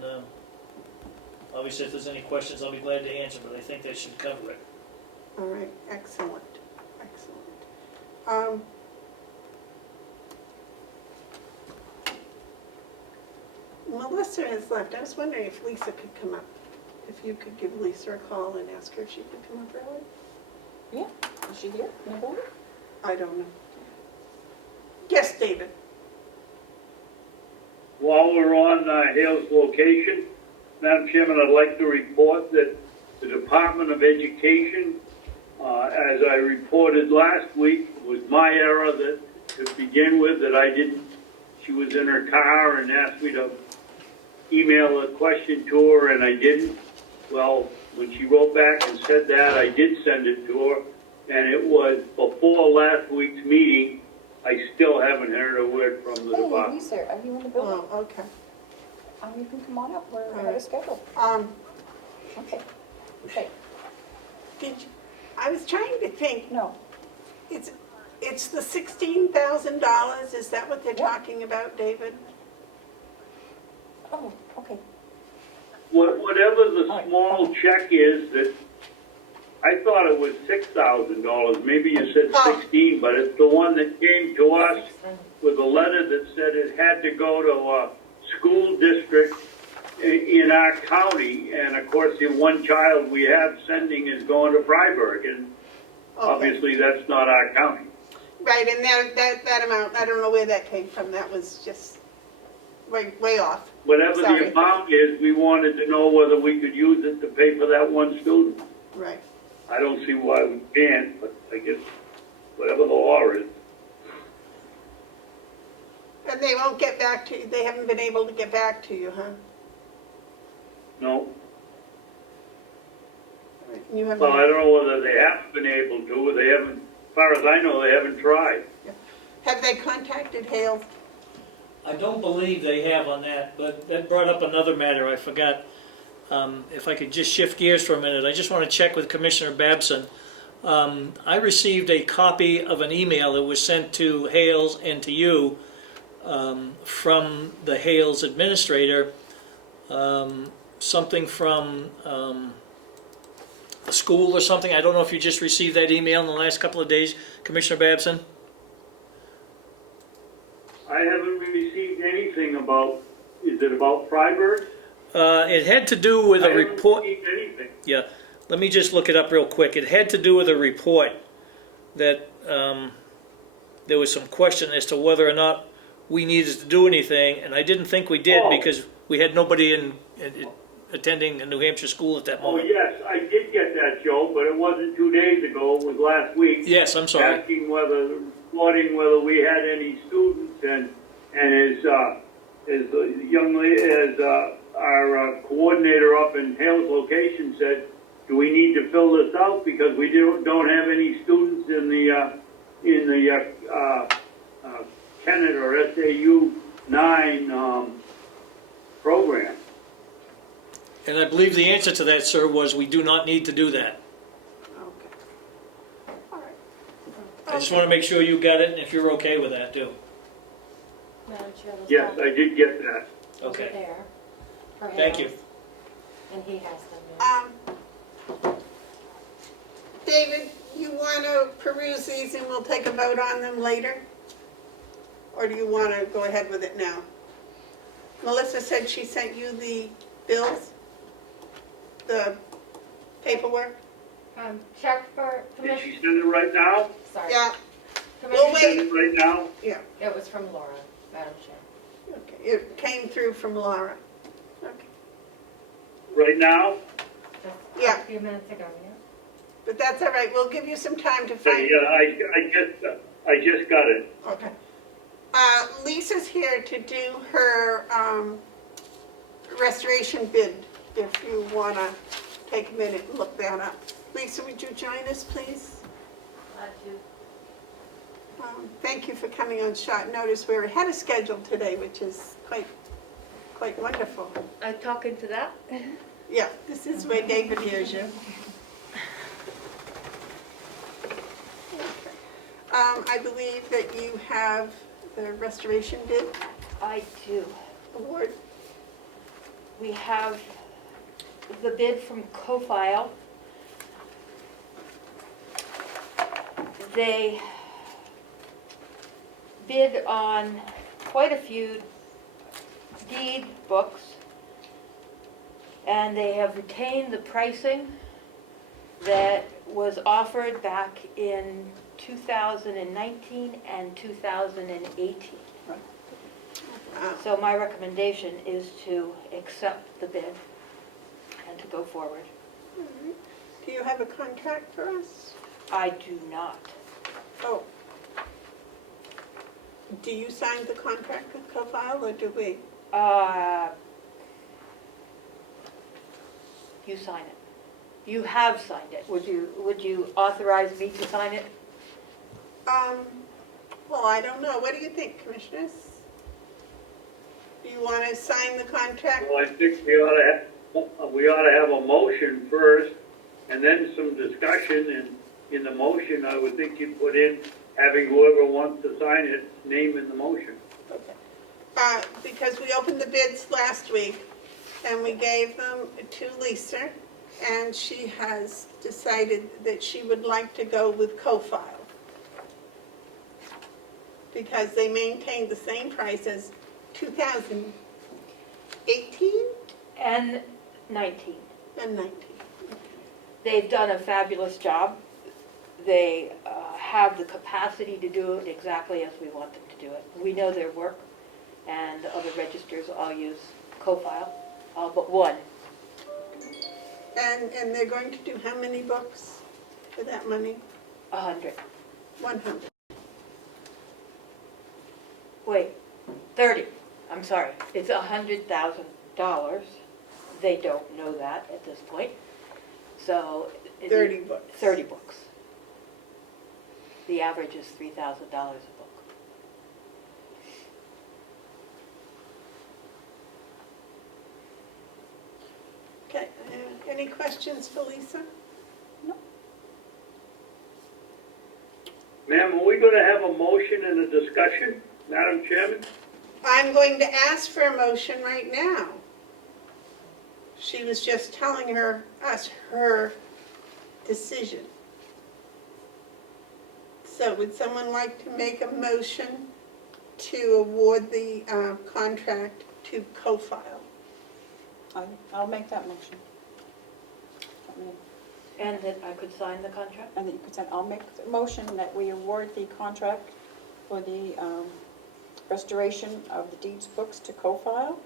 obviously if there's any questions, I'll be glad to answer, but I think that should cover it. All right, excellent, excellent. Melissa has left. I was wondering if Lisa could come up. If you could give Lisa a call and ask her if she could come up early? Yeah, is she here in the building? I don't know. Yes, David? While we're on Hale's location, Madam Chairman, I'd like to report that the Department of Education, as I reported last week, was my error that to begin with, that I didn't, she was in her car and asked me to email a question to her, and I didn't. Well, when she wrote back and said that, I did send it to her, and it was before last week's meeting. I still haven't heard a word from the Hey, department. Lisa, are you in the building? Oh, okay. You can come on up, we're All ahead right. of schedule. Okay. Okay, I was trying to think, no, it's the $16,000, is that what they're talking about, David? oh, okay. Whatever the small check is, that I thought it was $6,000. Maybe you said 16, but it's the one that came to us with a letter that said it had to go to a school district in our county. And of course, the one child we have sending is going to Freiburg, and obviously that's not our county. Right, and that amount, I don't know where that came from. That was just way off. Whatever Sorry. the amount is, we wanted to know whether we could use it to pay for that one student. Right. I don't see why we can't, but I guess whatever the law is. And they won't get back to you, they haven't been able to get back to you, huh? No. You haven't. Well, I don't know whether they have been able to, or they haven't, as far as I know, they haven't tried. Have they contacted Hale? I don't believe they have on that, but that brought up another matter I forgot. If I could just shift gears for a minute, I just want to check with Commissioner Babson. I received a copy of an email that was sent to Hales and to you from the Hales administrator, something from a school or something. I don't know if you just received that email in the last couple of days, Commissioner Babson? I haven't received anything about, is it about Freiburg? It had to do with a report. I haven't received anything. Yeah, let me just look it up real quick. It had to do with a report that there was some question as to whether or not we needed to do anything, and I didn't think we did because we had nobody in attending a New Hampshire school at that Oh, moment. yes, I did get that, Joe, but it wasn't 2 days ago, it was last week. Yes, I'm sorry. Asking reporting whether we had any students, and as the young lady, as our coordinator up in Hale's location said, do we need to fill this out because we don't have any students in the Kennett or SAU 9 program? And I believe the answer to that, sir, was we do not need to do that. Okay. All right. I just want to make sure you got it, and if you're okay with that, too. Madam Chair, those Yes, are- I did get that. those are Okay. there for Thank you. Hales, and he has them there. David, you want to peruse these and we'll take a vote on them later? Or do you want to go ahead with it now? Melissa said she sent you the bills, the paperwork? Check for Did Commissioner, she send it right now? sorry. Yeah, Commissioner- Well, Send it right now? yeah, It was from Laura, Madam Chair. okay. It came through from Laura. Okay. Right now? Just Yeah. a few minutes ago, yeah. But that's all right, we'll give you some time to Yeah, find. I just got it. Okay. Lisa's here to do her restoration bid, if you want to take a minute and look that up. Lisa, would you join us, please? Glad to. Thank you for coming on short notice. We're ahead of schedule today, which is quite wonderful. Talking to that? Yeah, this is where David hears you. I believe that you have the restoration bid I do. award. We have the bid from CoFile. They bid on quite a few deed books, and they have retained the pricing that was offered back in 2019 and 2018. So my recommendation is to accept the bid and to go forward. Do you have a contract for us? I do not. Oh. Do you sign the contract with CoFile, or do we? You sign it. You have signed it. Would you authorize me to sign it? Well, I don't know. What do you think, Commissioners? Do you want to sign the contract? Well, I think we ought to have a motion first, and then some discussion, and in the motion, I would think you put in having whoever wants to sign it, name in the motion. Okay. Because we opened the bids last week, and we gave them to Lisa, and she has decided that she would like to go with CoFile, because they maintained the same price as 2018 And 19. and 19. They've done a fabulous job. They have the capacity to do it exactly as we want them to do it. We know their work, and the other registers all use CoFile, all but one. And they're going to do how many books for that money? 100. 100. Wait, 30. I'm sorry. It's $100,000. They don't know that at this point. So 30 books. 30 books. The average is $3,000 a book. Okay, any questions for Lisa? Ma'am, are we going to have a motion and a discussion, Madam Chairman? I'm going to ask for a motion right now. She was just telling us her decision. So would someone like to make a motion to award the contract to CoFile? I'll make that motion. And that I could sign the contract? And that you could send, I'll make the motion that we award the contract for the restoration of the deeds books to CoFile,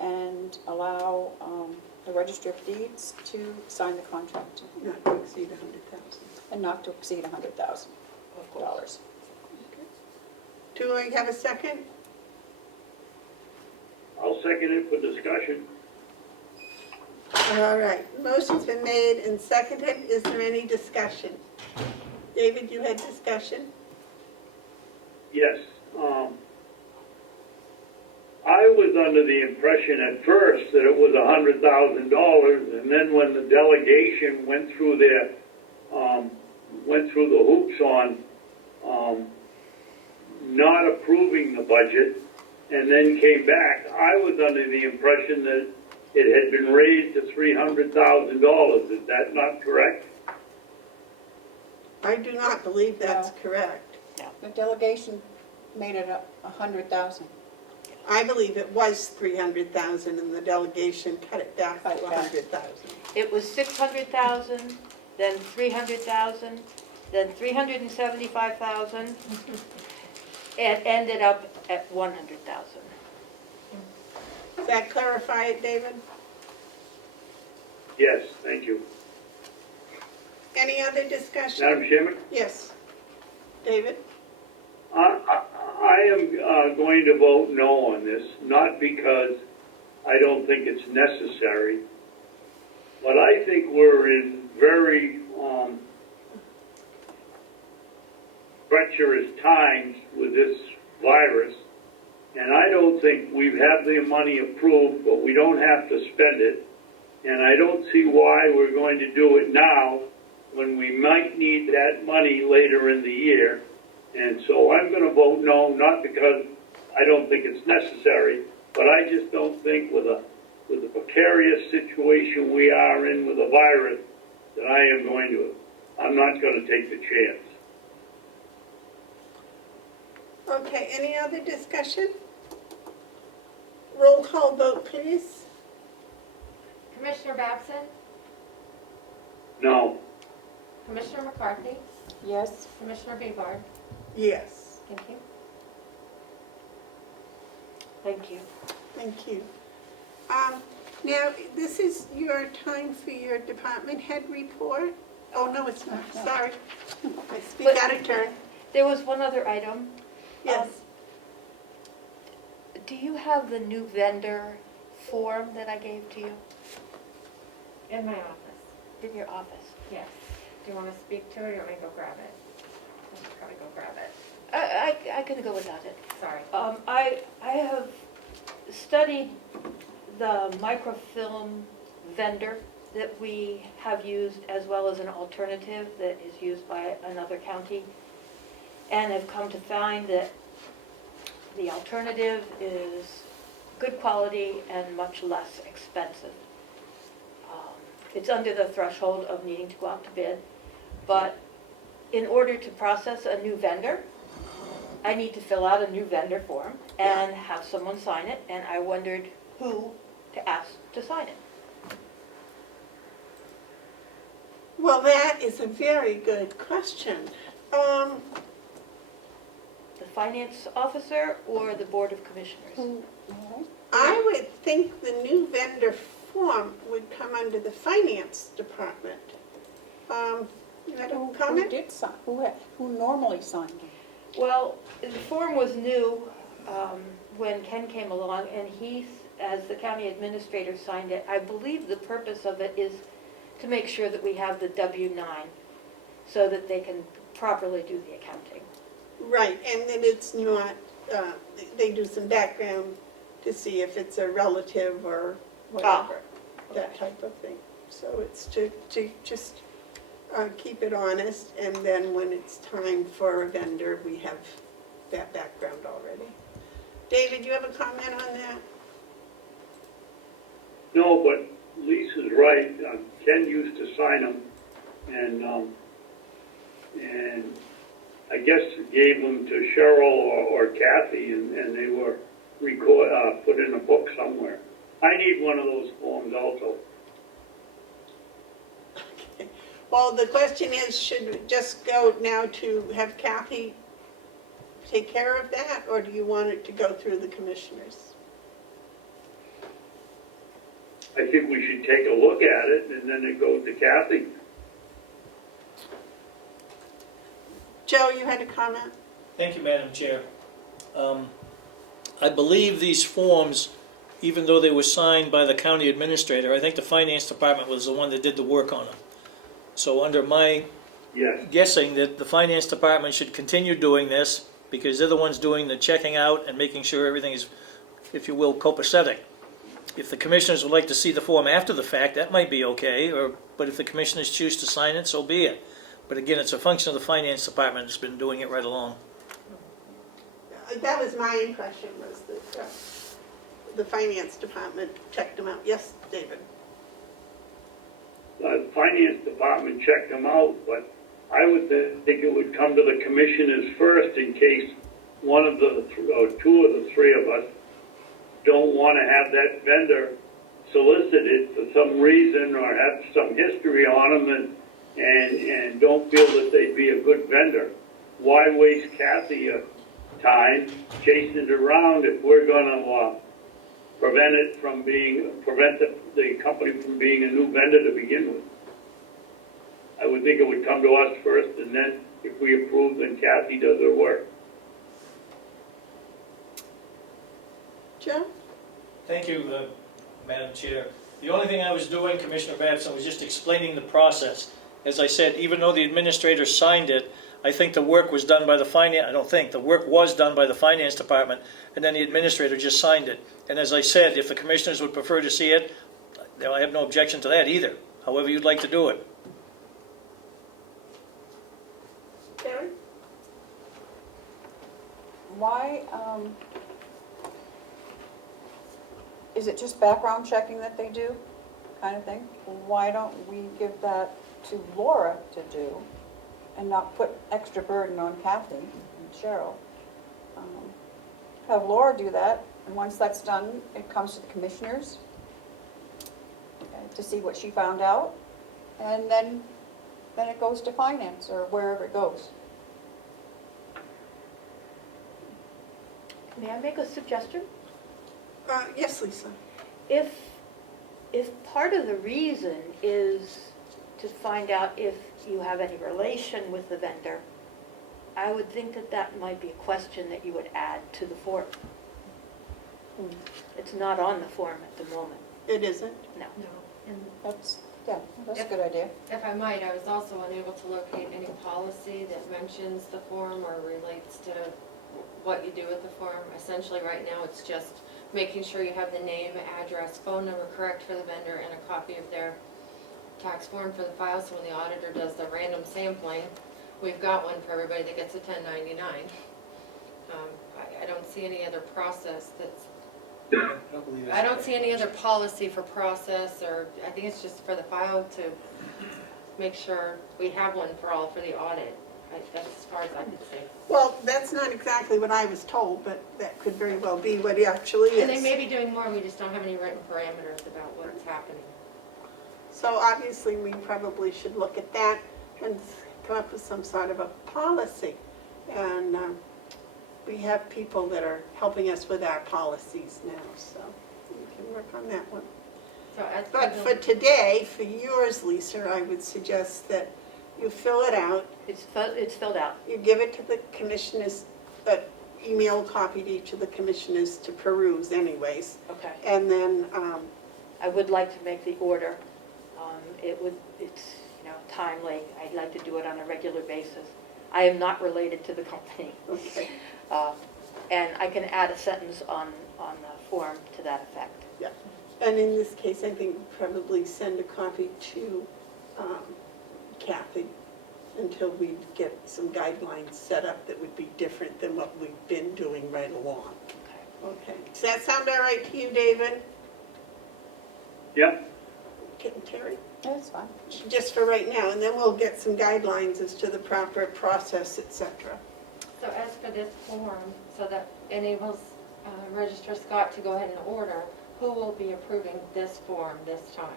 and allow the Registry of Deeds to sign the contract. Not to exceed 100,000. And not to exceed $100,000. Do I have a second? I'll second it for discussion. All right, motion's been made and seconded. Is there any discussion? David, you had discussion? Yes. I was under the impression at first that it was $100,000, and then when the delegation went through the hoops on not approving the budget, and then came back, I was under the impression that it had been raised to $300,000. Is that not correct? I do not believe that's correct. The delegation made it 100,000. I believe it was 300,000 and the delegation cut it back to 100,000. It was 600,000, then 300,000, then 375,000. It ended up at 100,000. Does that clarify it, David? Yes, thank you. Any other discussion? Madam Chairman? Yes. David? I am going to vote no on this, not because I don't think it's necessary. But I think we're in very treacherous times with this virus, and I don't think we have the money approved, but we don't have to spend it. And I don't see why we're going to do it now when we might need that money later in the year. And so I'm going to vote no, not because I don't think it's necessary, but I just don't think with the precarious situation we are in with the virus that I'm not going to take the chance. Okay, any other discussion? Roll call vote, please. Commissioner Babson? No. Commissioner McCarthy? Yes. Commissioner Bevard? Yes. Thank you. Thank you. Thank you. Now, this is your time for your department head report. Oh, no, it's not, sorry. I speak out of turn. There was one other item. Yes. Do you have the new vendor form that I gave to you In my office, in your office? yes. Do you want to speak to it, or do you want me to go grab it? I should probably go grab it. I can go without it. Sorry. I have studied the microfilm vendor that we have used, as well as an alternative that is used by another county, and have come to find that the alternative is good quality and much less expensive. It's under the threshold of needing to go out to bid, but in order to process a new vendor, I need to fill out a new vendor form and have someone sign it, and I wondered who to ask to sign it. Well, that is a very good question. The finance officer or the board of commissioners? I would think the new vendor form would come under the finance department. You had a Who comment? did sign, who normally signed them? Well, the form was new when Ken came along, and he, as the county administrator, signed it. I believe the purpose of it is to make sure that we have the W-9 so that they can properly do the accounting. Right, and then it's not, they do some background to see if it's a relative or whatever, that type of thing. So it's to just keep it honest, and then when it's time for a vendor, we have that background already. David, you have a comment on that? No, but Lisa's right. Ken used to sign them, and I guess gave them to Cheryl or Kathy, and they were put in a book somewhere. I need one of those forms also. Okay. Well, the question is, should we just go now to have Kathy take care of that, or do you want it to go through the commissioners? I think we should take a look at it, and then it goes to Kathy. Joe, you had a comment? Thank you, Madam Chair. I believe these forms, even though they were signed by the county administrator, I think the finance department was the one that did the work on them. So under my guessing that the finance department should continue doing this, because they're the ones doing the checking out and making sure everything is, if you will, copacetic. If the commissioners would like to see the form after the fact, that might be okay, but if the commissioners choose to sign it, so be it. But again, it's a function of the finance department that's been doing it right along. That was my impression, was that the finance department checked them out. Yes, David? The finance department checked them out, but I would think it would come to the commissioners first in case one of the, or two of the three of us don't want to have that vendor solicited for some reason or have some history on them and don't feel that they'd be a good vendor. Why waste Kathy time chasing it around if we're going to prevent the company from being a new vendor to begin with? I would think it would come to us first, and then if we approve, then Kathy does her work. Joe? Thank you. Madam Chair. The only thing I was doing, Commissioner Babson, was just explaining the process. As I said, even though the administrator signed it, I think the work was done by the finance, I don't think, the work was done by the finance department, and then the administrator just signed it. And as I said, if the commissioners would prefer to see it, I have no objection to that either, however you'd like to do it. Terry? Why, is it just background checking that they do, kind of thing? Why don't we give that to Laura to do and not put extra burden on Kathy and Cheryl? Have Laura do that, and once that's done, it comes to the commissioners to see what she found out, and then it goes to finance or wherever it goes. May I make a suggestion? Yes, Lisa. If part of the reason is to find out if you have any relation with the vendor, I would think that that might be a question that you would add to the form. It's not on the form at the moment. It isn't? No. That's a good idea. If I might, I was also unable to locate any policy that mentions the form or relates to what you do with the form. Essentially, right now, it's just making sure you have the name, address, phone number correct for the vendor, and a copy of their tax form for the file, so when the auditor does the random sampling, we've got one for everybody that gets a 1099. I don't see any other process that's, I don't see any other policy for process, or I think it's just for the file to make sure we have one for the audit. That's as far as I can see. Well, that's not exactly what I was told, but that could very well be what it actually is. And they may be doing more, we just don't have any written parameters about what's happening. So obviously, we probably should look at that and come up with some sort of a policy. And we have people that are helping us with our policies now, so we can work on that one. So as But for today, for yours, Lisa, I would suggest that you fill it out, It's filled out. you give it to the commissioners, but email copy to each of the commissioners to peruse anyways. Okay. And then, I would like to make the order. It's, timely. I'd like to do it on a regular basis. I am not related to the company. okay, And I can add a sentence on the form to that effect. yeah. And in this case, I think probably send a copy to Kathy until we get some guidelines set up that would be different than what we've been doing right along. Okay. Does that sound all right to you, David? Yep. Terry? That's fine. Just for right now, and then we'll get some guidelines as to the proper process, etc. So as for this form, so that enables Registrar Scott to go ahead and order, who will be approving this form this time?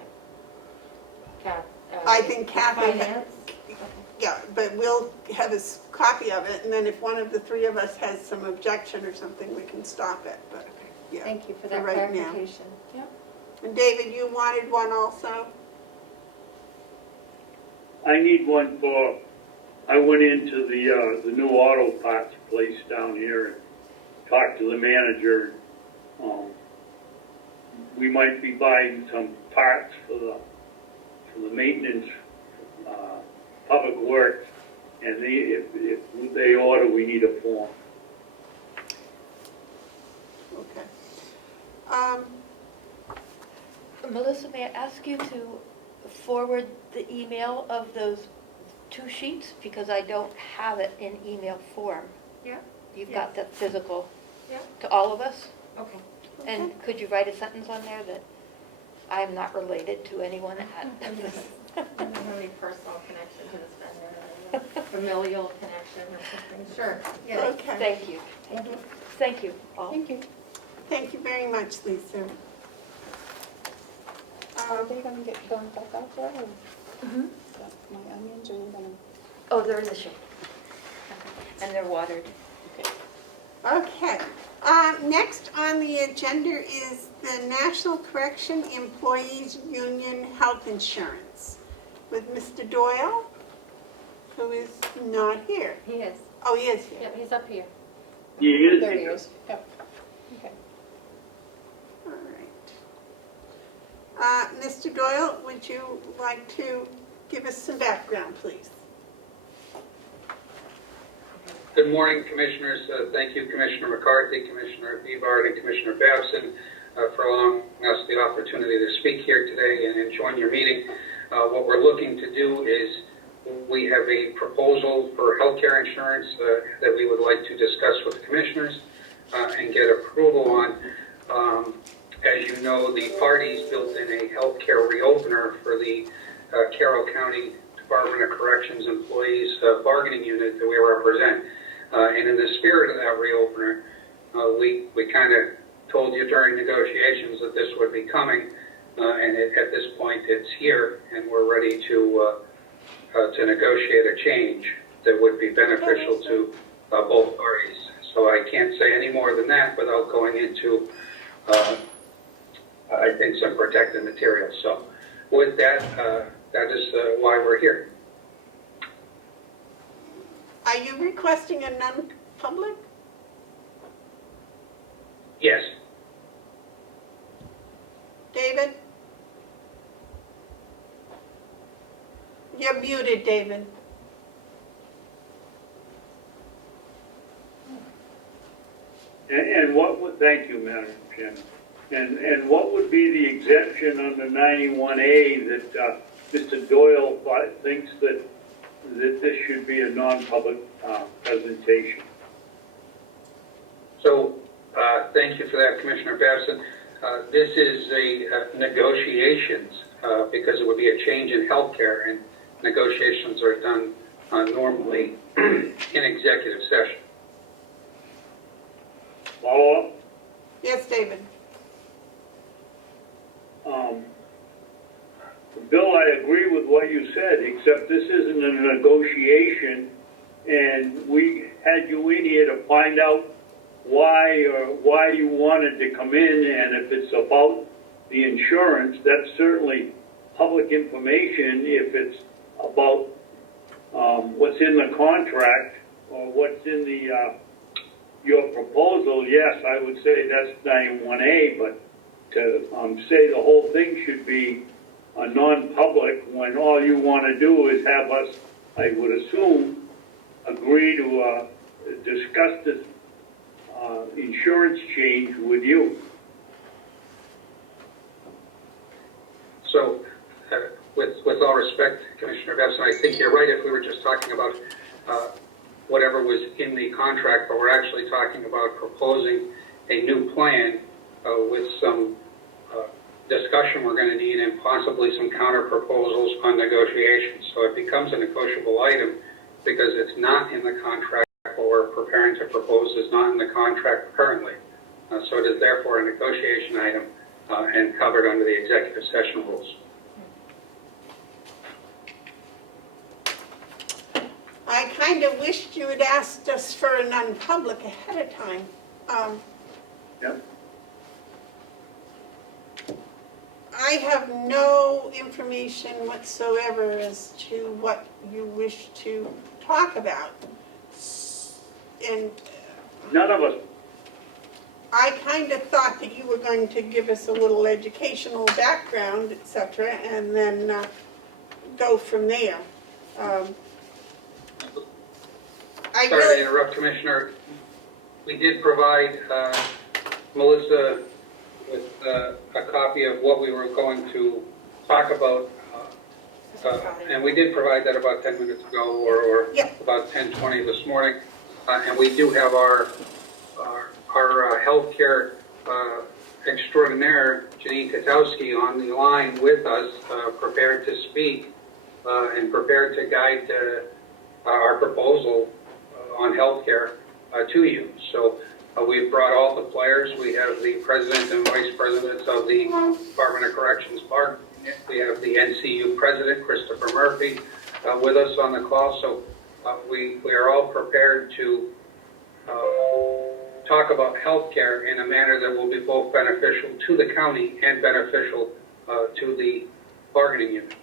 I think Kathy, Finance? yeah, but we'll have a copy of it, and then if one of the three of us has some objection or something, we can stop it, but, yeah. Thank you for that right now. clarification. Yep. And David, you wanted one also? I need one I went into the new auto parts place down here and talked to the manager. We might be buying some parts for the maintenance, public works, and if they order, we need a form. Okay. Melissa, may I ask you to forward the email of those 2 sheets? Because I don't have it in email form. Yeah. You've got the physical Yeah. to all of us? Okay. And could you write a sentence on there that I am not related to anyone at I don't have any personal connection to this vendor, or familial connection or something. Sure. Yeah. Okay. Thank you. Thank you all. Thank you. Thank you very much, Lisa. Are they going to get going back out there? Or my onions, or are they going to? Oh, they're in the shade. And they're watered. Okay. Next on the agenda is the National Correction Employees Union Health Insurance with Mr. Doyle, who is not here. He is. Oh, he is here. Yep, he's up here. He is. There he is. Yep. Okay. All right. Mr. Doyle, would you like to give us some background, please? Good morning, Commissioners. Thank you, Commissioner McCarthy, Commissioner Bevard, and Commissioner Babson for allowing us the opportunity to speak here today and join your meeting. What we're looking to do is we have a proposal for healthcare insurance that we would like to discuss with the Commissioners and get approval on. As you know, the parties built in a healthcare reopener for the Carroll County Department of Corrections Employees Bargaining Unit that we represent. And in the spirit of that reopener, we kind of told you during negotiations that this would be coming, and at this point it's here, and we're ready to negotiate a change that would be beneficial to both parties. So I can't say any more than that without going into, I think, some protected material. So with that, that is why we're here. Are you requesting a non-public? Yes. David? You're muted, David. And what would, thank you, Madam Chairman. And what would be the exemption under 91A that Mr. Doyle thinks that this should be a non-public presentation? So thank you for that, Commissioner Babson. This is a negotiations because it would be a change in healthcare, and negotiations are done normally in executive session. Follow up? Yes, David. Bill, I agree with what you said, except this isn't a negotiation, and we had you in here to find out why you wanted to come in, and if it's about the insurance, that's certainly public information. If it's about what's in the contract or what's in the your proposal, yes, I would say that's 91A, but to say the whole thing should be a non-public when all you want to do is have us, I would assume, agree to discuss this insurance change with you. So with all respect, Commissioner Babson, I think you're right if we were just talking about whatever was in the contract, but we're actually talking about proposing a new plan with some discussion we're going to need and possibly some counter proposals on negotiations. So it becomes a negotiable item because it's not in the contract. What we're preparing to propose is not in the contract currently. So it is therefore a negotiation item and covered under the executive session rules. I kind of wished you had asked us for a non-public ahead of time. Yep. I have no information whatsoever as to what you wish to talk about. And None of us. I kind of thought that you were going to give us a little educational background, etc., and then go from there. Sorry to interrupt, Commissioner. We did provide Melissa with a copy of what we were going to talk about, and we did provide that about 10 minutes ago, or about 10:20 this morning. And we do have our healthcare extraordinaire, Janine Katowski, on the line with us, prepared to speak and prepared to guide our proposal on healthcare to you. So we've brought all the players. We have the president and vice presidents of the Department of Corrections Bar. We have the NCU president, Christopher Murphy, with us on the call. So we are all prepared to talk about healthcare in a manner that will be both beneficial to the county and beneficial to the bargaining unit.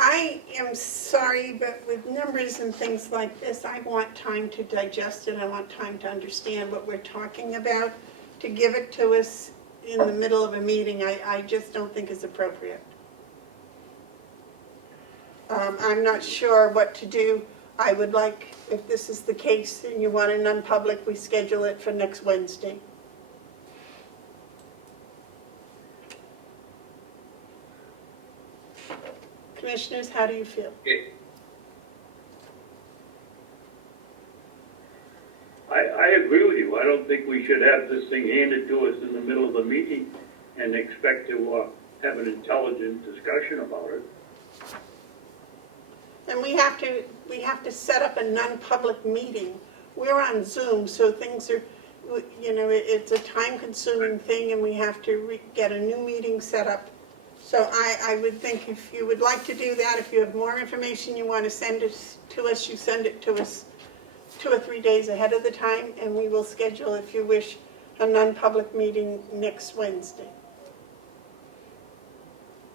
I am sorry, but with numbers and things like this, I want time to digest it. I want time to understand what we're talking about. To give it to us in the middle of a meeting, I just don't think is appropriate. I'm not sure what to do. I would like, if this is the case and you want a non-public, we schedule it for next Wednesday. Commissioners, how do you feel? I agree with you. I don't think we should have this thing handed to us in the middle of the meeting and expect to have an intelligent discussion about it. And we have to set up a non-public meeting. We're on Zoom, so things are, you know, it's a time-consuming thing, and we have to get a new meeting set up. So I would think if you would like to do that, if you have more information you want to send it to us, you send it to us 2 or 3 days ahead of the time, and we will schedule, if you wish, a non-public meeting next Wednesday.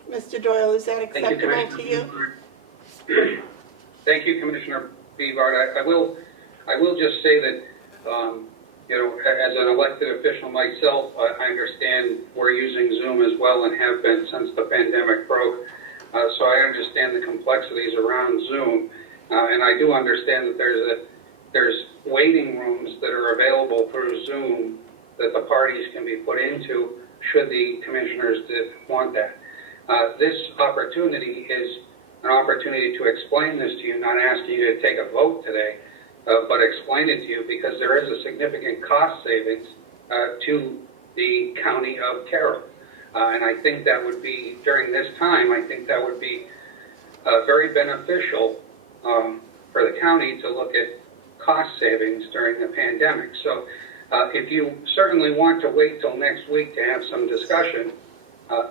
Mr. Doyle, is that acceptable to you? Thank you, Commissioner Bevard. I will just say that, you know, as an elected official myself, I understand we're using Zoom as well and have been since the pandemic broke. So I understand the complexities around Zoom, and I do understand that there's waiting rooms that are available through Zoom that the parties can be put into should the commissioners want that. This opportunity is an opportunity to explain this to you, not asking you to take a vote today, but explain it to you because there is a significant cost savings to the county of Carroll. And I think that would be, during this time, I think that would be very beneficial for the county to look at cost savings during the pandemic. So if you certainly want to wait till next week to have some discussion,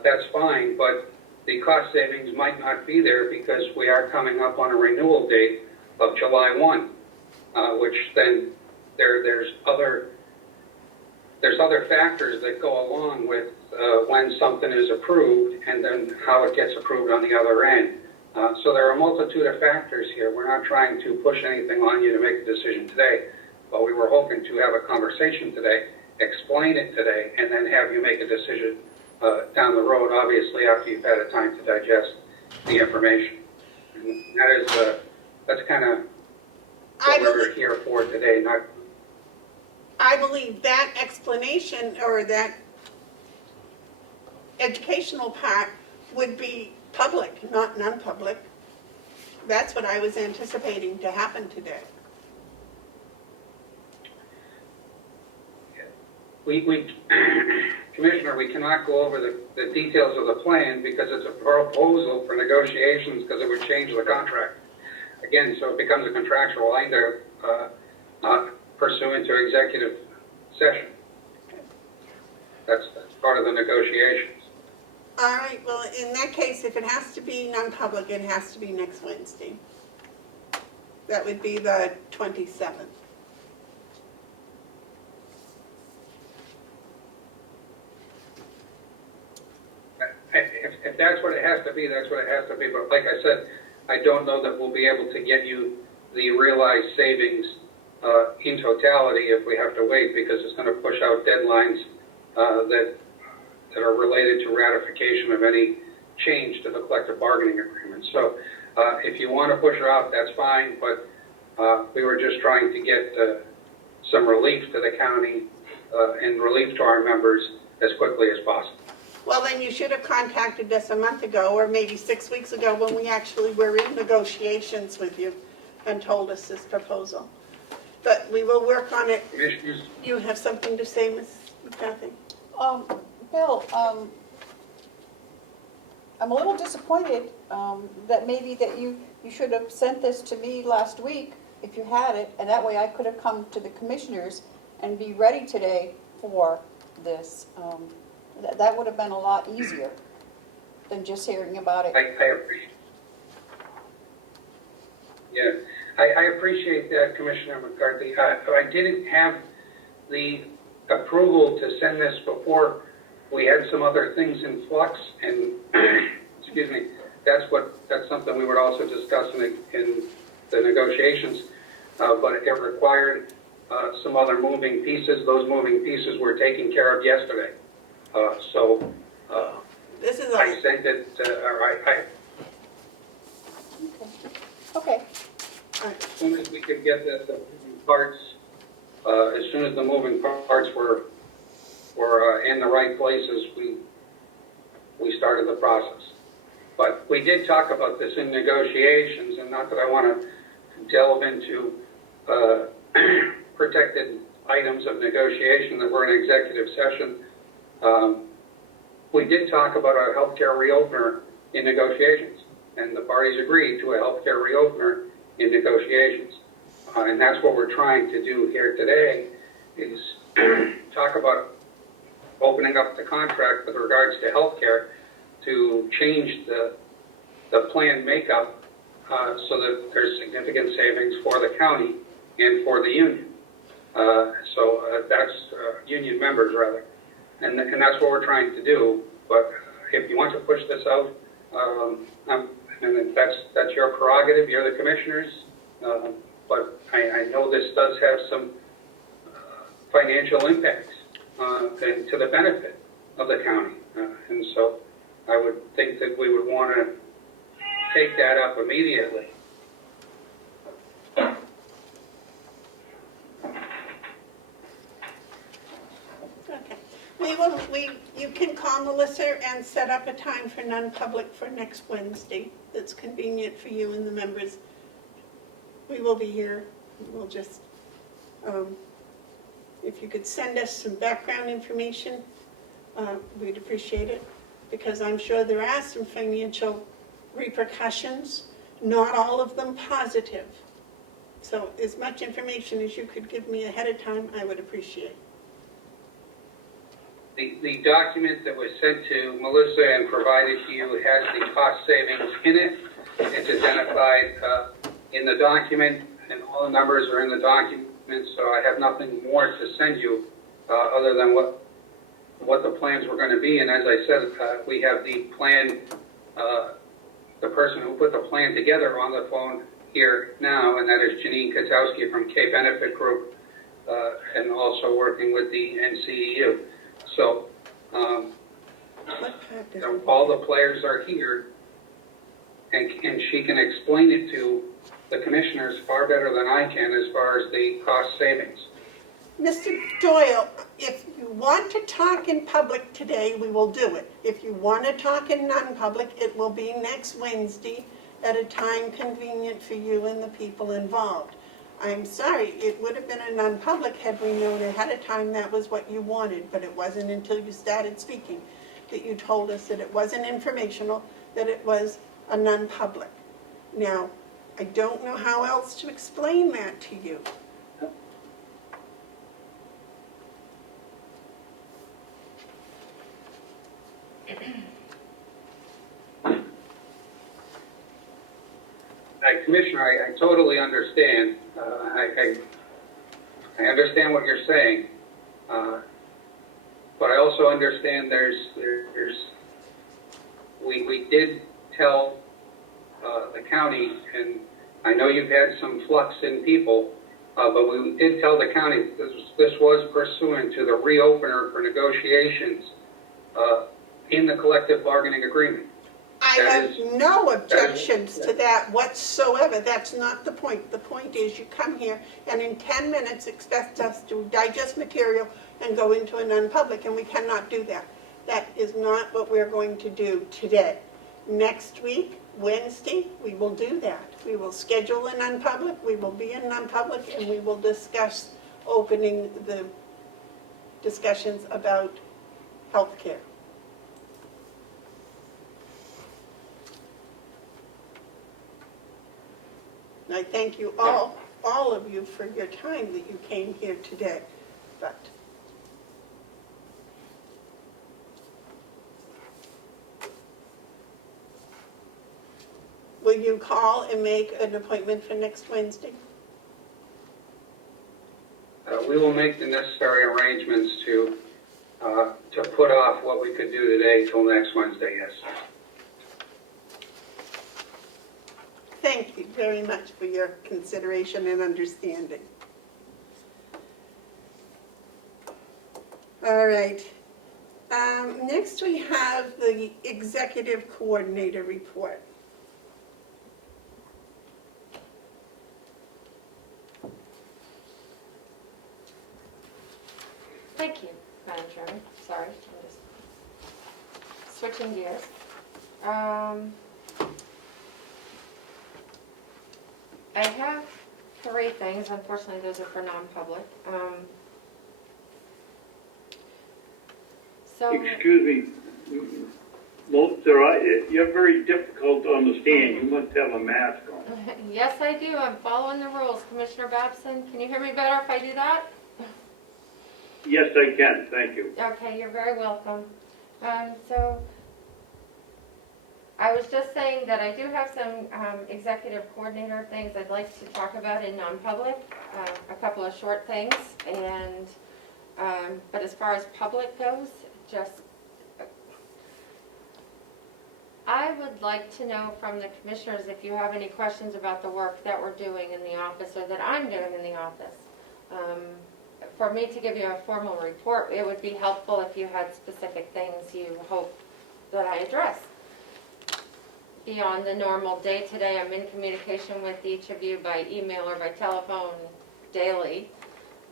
that's fine, but the cost savings might not be there because we are coming up on a renewal date of July 1, which then there's other factors that go along with when something is approved and then how it gets approved on the other end. So there are a multitude of factors here. We're not trying to push anything on you to make a decision today, but we were hoping to have a conversation today, explain it today, and then have you make a decision down the road, obviously after you've had a time to digest the information. And that's kind of what we were here for today. I believe that explanation or that educational part would be public, not non-public. That's what I was anticipating to happen today. Commissioner, we cannot go over the details of the plan because it's a proposal for negotiations because it would change the contract. Again, so it becomes a contractual item pursuant to executive session. That's part of the negotiations. All right, well, in that case, if it has to be non-public, it has to be next Wednesday. That would be the 27th. If that's what it has to be, that's what it has to be. But like I said, I don't know that we'll be able to get you the realized savings in totality if we have to wait because it's going to push out deadlines that are related to ratification of any change to the collective bargaining agreement. So if you want to push it out, that's fine, but we were just trying to get some relief to the county and relief to our members as quickly as possible. Well, then you should have contacted us a month ago or maybe 6 weeks ago when we actually were in negotiations with you and told us this proposal. But we will work on it. You have something to say, Ms. McCarthy? Bill, I'm a little disappointed that maybe that you should have sent this to me last week if you had it, and that way I could have come to the commissioners and be ready today for this. That would have been a lot easier than just hearing about it. I appreciate that, Commissioner McCarthy. I didn't have the approval to send this before we had some other things in flux, and excuse me, that's something we were also discussing in the negotiations, but it required some other moving pieces. Those moving pieces were taken care of yesterday. So This is I sent it, I Okay, as soon as we could get the moving parts, as soon as the moving parts were in the right places, we started the process. But we did talk about this in negotiations, and not that I want to delve into protected items of negotiation that were in executive session. We did talk about a healthcare reopener in negotiations, and the parties agreed to a healthcare reopener in negotiations. And that's what we're trying to do here today, is talk about opening up the contract with regards to healthcare to change the plan makeup so that there's significant savings for the county and for the union. That's union members, rather. And that's what we're trying to do. But if you want to push this out, and that's your prerogative, you're the commissioners. But I know this does have some financial impacts and to the benefit of the county. And so I would think that we would want to take that up immediately. Okay. You can call Melissa and set up a time for non-public for next Wednesday that's convenient for you and the members. We will be here. We'll just, if you could send us some background information, we'd appreciate it, because I'm sure there are some financial repercussions, not all of them positive. So as much information as you could give me ahead of time, I would appreciate. The document that was sent to Melissa and provided to you has the cost savings in it. It's identified in the document, and all the numbers are in the document, so I have nothing more to send you other than what the plans were going to be. And as I said, we have the plan, the person who put the plan together on the phone here now, and that is Janine Katowski from K Benefit Group, and also working with the NCEU. So all the players are here, and she can explain it to the commissioners far better than I can as far as the cost savings. Mr. Doyle, if you want to talk in public today, we will do it. If you want to talk in non-public, it will be next Wednesday at a time convenient for you and the people involved. I'm sorry, it would have been a non-public had we known ahead of time that was what you wanted, but it wasn't until you started speaking that you told us that it wasn't informational, that it was a non-public. Now, I don't know how else to explain that to you. Commissioner, I totally understand. I understand what you're saying, but I also understand we did tell the county, and I know you've had some flux in people, but we did tell the county this was pursuant to the reopener for negotiations in the collective bargaining agreement. I have no objections to that whatsoever. That's not the point. The point is you come here and in 10 minutes expect us to digest material and go into a non-public, and we cannot do that. That is not what we're going to do today. Next week, Wednesday, we will do that. We will schedule a non-public, we will be in non-public, and we will discuss opening the discussions about health care. I thank you all of you for your time that you came here today. But will you call and make an appointment for next Wednesday? We will make the necessary arrangements to put off what we could do today till next Wednesday, yes. Thank you very much for your consideration and understanding. All right. Next we have the executive coordinator report. Thank you, Madam Chairman. Sorry, I'm just switching gears. I have 3 things. Unfortunately, those are for non-public. So, Excuse me, sir, you're very difficult to understand. You must have a mask on. yes, I do. I'm following the rules. Commissioner Babson, can you hear me better if I do that? Yes, I can, thank you. Okay, you're very welcome. So, I was just saying that I do have some executive coordinator things I'd like to talk about in non-public, a couple of short things, and but as far as public goes, I would like to know from the commissioners if you have any questions about the work that we're doing in the office or that I'm doing in the office. For me to give you a formal report, it would be helpful if you had specific things you hope that I address. Beyond the normal day-to-day, I'm in communication with each of you by email or by telephone daily,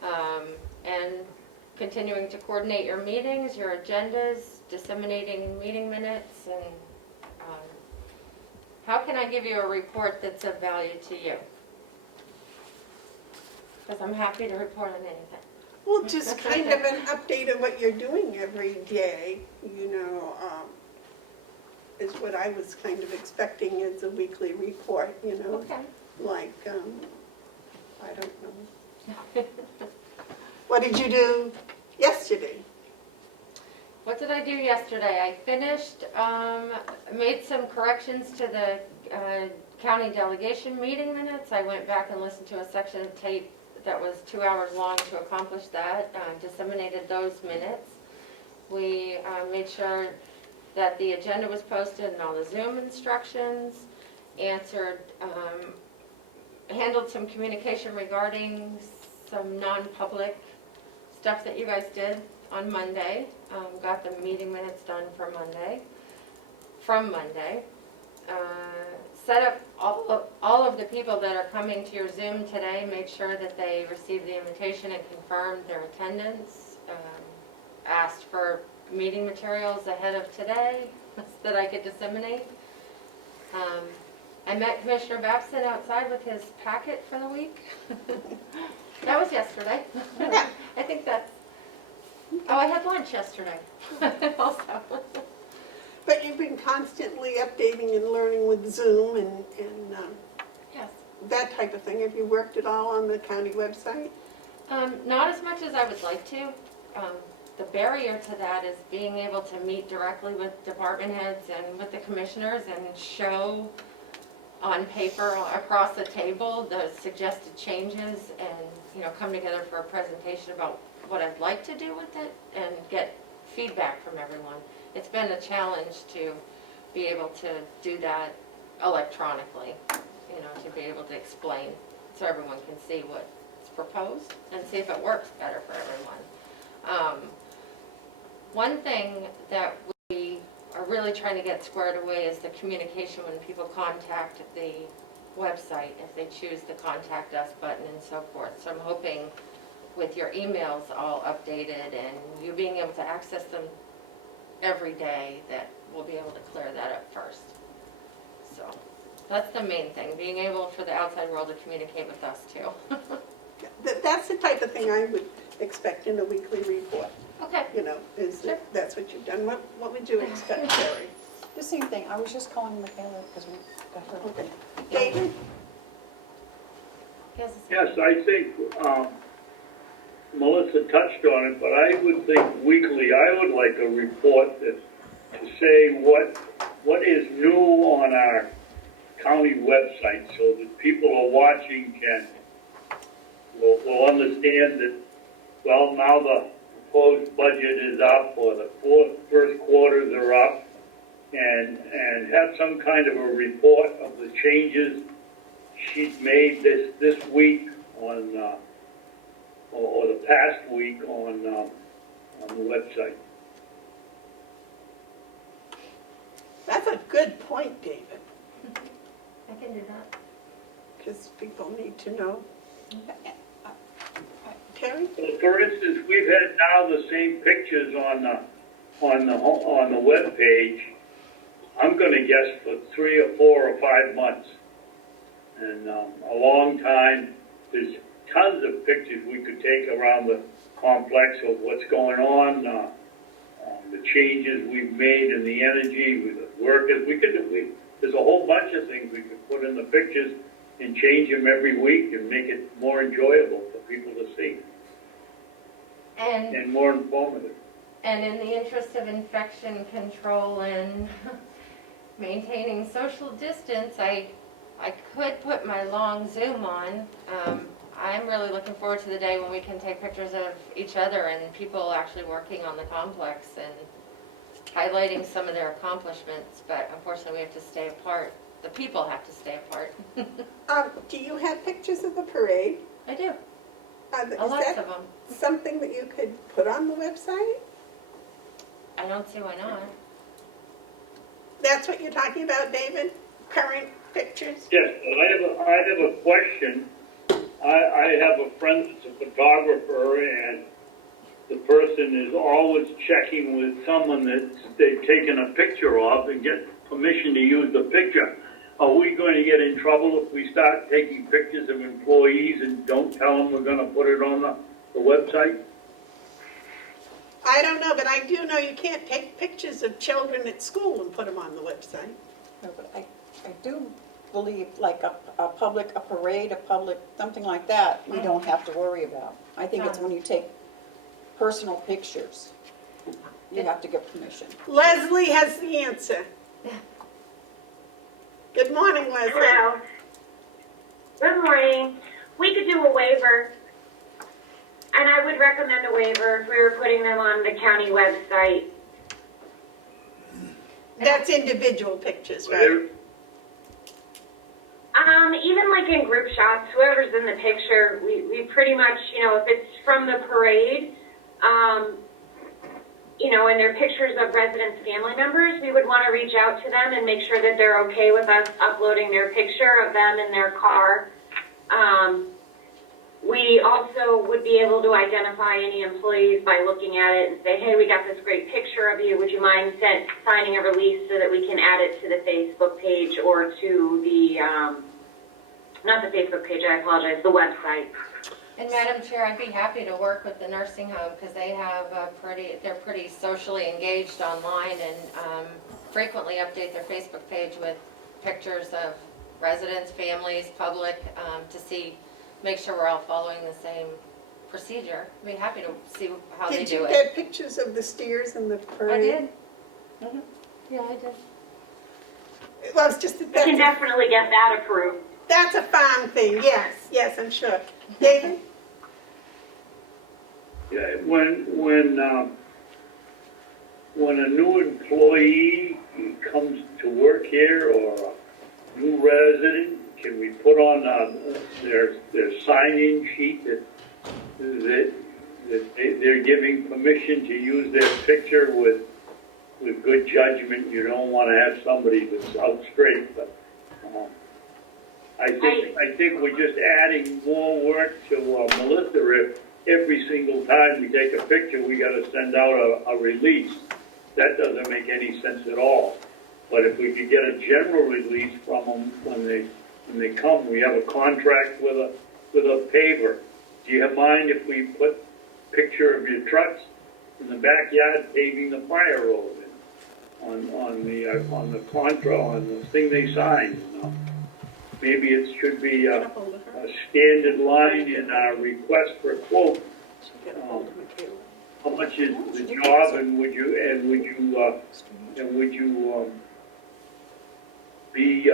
and continuing to coordinate your meetings, your agendas, disseminating meeting minutes, and how can I give you a report that's of value to you? Because I'm happy to report on anything. Well, just kind of an update of what you're doing every day, you know, is what I was kind of expecting as a weekly report, you know. Okay. Like, I don't know. What did you do yesterday? What did I do yesterday? I finished, made some corrections to the county delegation meeting minutes. I went back and listened to a section of tape that was 2 hours long to accomplish that, disseminated those minutes. We made sure that the agenda was posted and all the Zoom instructions, handled some communication regarding some non-public stuff that you guys did on Monday. Got the meeting minutes done for Monday, from Monday. Set up all of the people that are coming to your Zoom today, made sure that they received the invitation and confirmed their attendance. Asked for meeting materials ahead of today that I could disseminate. I met Commissioner Babson outside with his packet for the week. That was yesterday. I think that's, I had lunch yesterday also. But you've been constantly updating and learning with Zoom and Yes. that type of thing. Have you worked at all on the county website? Not as much as I would like to. The barrier to that is being able to meet directly with department heads and with the commissioners and show on paper across the table the suggested changes and, you know, come together for a presentation about what I'd like to do with it and get feedback from everyone. It's been a challenge to be able to do that electronically, you know, to be able to explain so everyone can see what's proposed and see if it works better for everyone. One thing that we are really trying to get squared away is the communication when people contact the website, if they choose the contact us button and so forth. So I'm hoping with your emails all updated and you being able to access them every day that we'll be able to clear that up first. So that's the main thing, being able for the outside world to communicate with us too. That's the type of thing I would expect in a weekly report. Okay. You know, is Sure. that's what you've done. What would you expect, Terry? The same thing, I was just calling Michaela because we got her. Okay. David? Yes. Yes, I think Melissa touched on it, but I would think weekly, I would like a report that to say what is new on our county website so that people are watching will understand that, well, now the proposed budget is up or the first quarters are up and have some kind of a report of the changes she's made this week on, or the past week on the website. That's a good point, David, I can do that. because people need to know. Terry? So for instance, we've had now the same pictures on the web page. I'm going to guess for 3 or 4 or 5 months, and a long time. There's tons of pictures we could take around the complex of what's going on, the changes we've made in the energy with the workers. There's a whole bunch of things we could put in the pictures and change them every week and make it more enjoyable for people to see and more informative. And in the interest of infection control and maintaining social distance, I could put my long Zoom on. I'm really looking forward to the day when we can take pictures of each other and people actually working on the complex and highlighting some of their accomplishments, but unfortunately we have to stay apart. The people have to stay apart. Do you have pictures of the parade? I do. Is Lots that of them. something that you could put on the website? I don't see why not. That's what you're talking about, David? Current pictures? Yes, but I have a question. I have a friend that's a photographer, and the person is always checking with someone that they've taken a picture of and get permission to use the picture. Are we going to get in trouble if we start taking pictures of employees and don't tell them we're going to put it on the website? I don't know, but I do know you can't take pictures of children at school and put them on the website. No, but I do believe like a parade, something like that, we don't have to worry about. I think it's when you take personal pictures, you have to get permission. Leslie has the answer. Good morning, Leslie. Hello. Good morning. We could do a waiver, and I would recommend a waiver if we were putting them on the county website. That's individual pictures, right? Even like in group shots, whoever's in the picture, we pretty much, if it's from the parade, and they're pictures of residents' family members, we would want to reach out to them and make sure that they're okay with us uploading their picture of them in their car. We also would be able to identify any employees by looking at it and say, hey, we got this great picture of you. Would you mind signing a release so that we can add it to the Facebook page or to the, not the Facebook page, I apologize, the website. And Madam Chair, I'd be happy to work with the nursing home because they have they're pretty socially engaged online and frequently update their Facebook page with pictures of residents, families, public, make sure we're all following the same procedure. I'd be happy to see how they do Did you it. get pictures of the steers and the parade? I did. Mm-hmm. Yeah, I did. Well, it's just We can definitely get that approved. That's a farm thing, yes, I'm sure. David? Yeah, when a new employee comes to work here or a new resident, can we put on their sign-in sheet that they're giving permission to use their picture with good judgment? You don't want to have somebody that's out straight, but I think we're just adding more work to Melissa. If every single time we take a picture, we got to send out a release. That doesn't make any sense at all. But if we could get a general release from them when they come, we have a contract with a paver. Do you mind if we put a picture of your trucks in the backyard paving the fire road on the contra on the thing they signed? Maybe it should be a standard line in our request for a quote. How much is the job, and would you be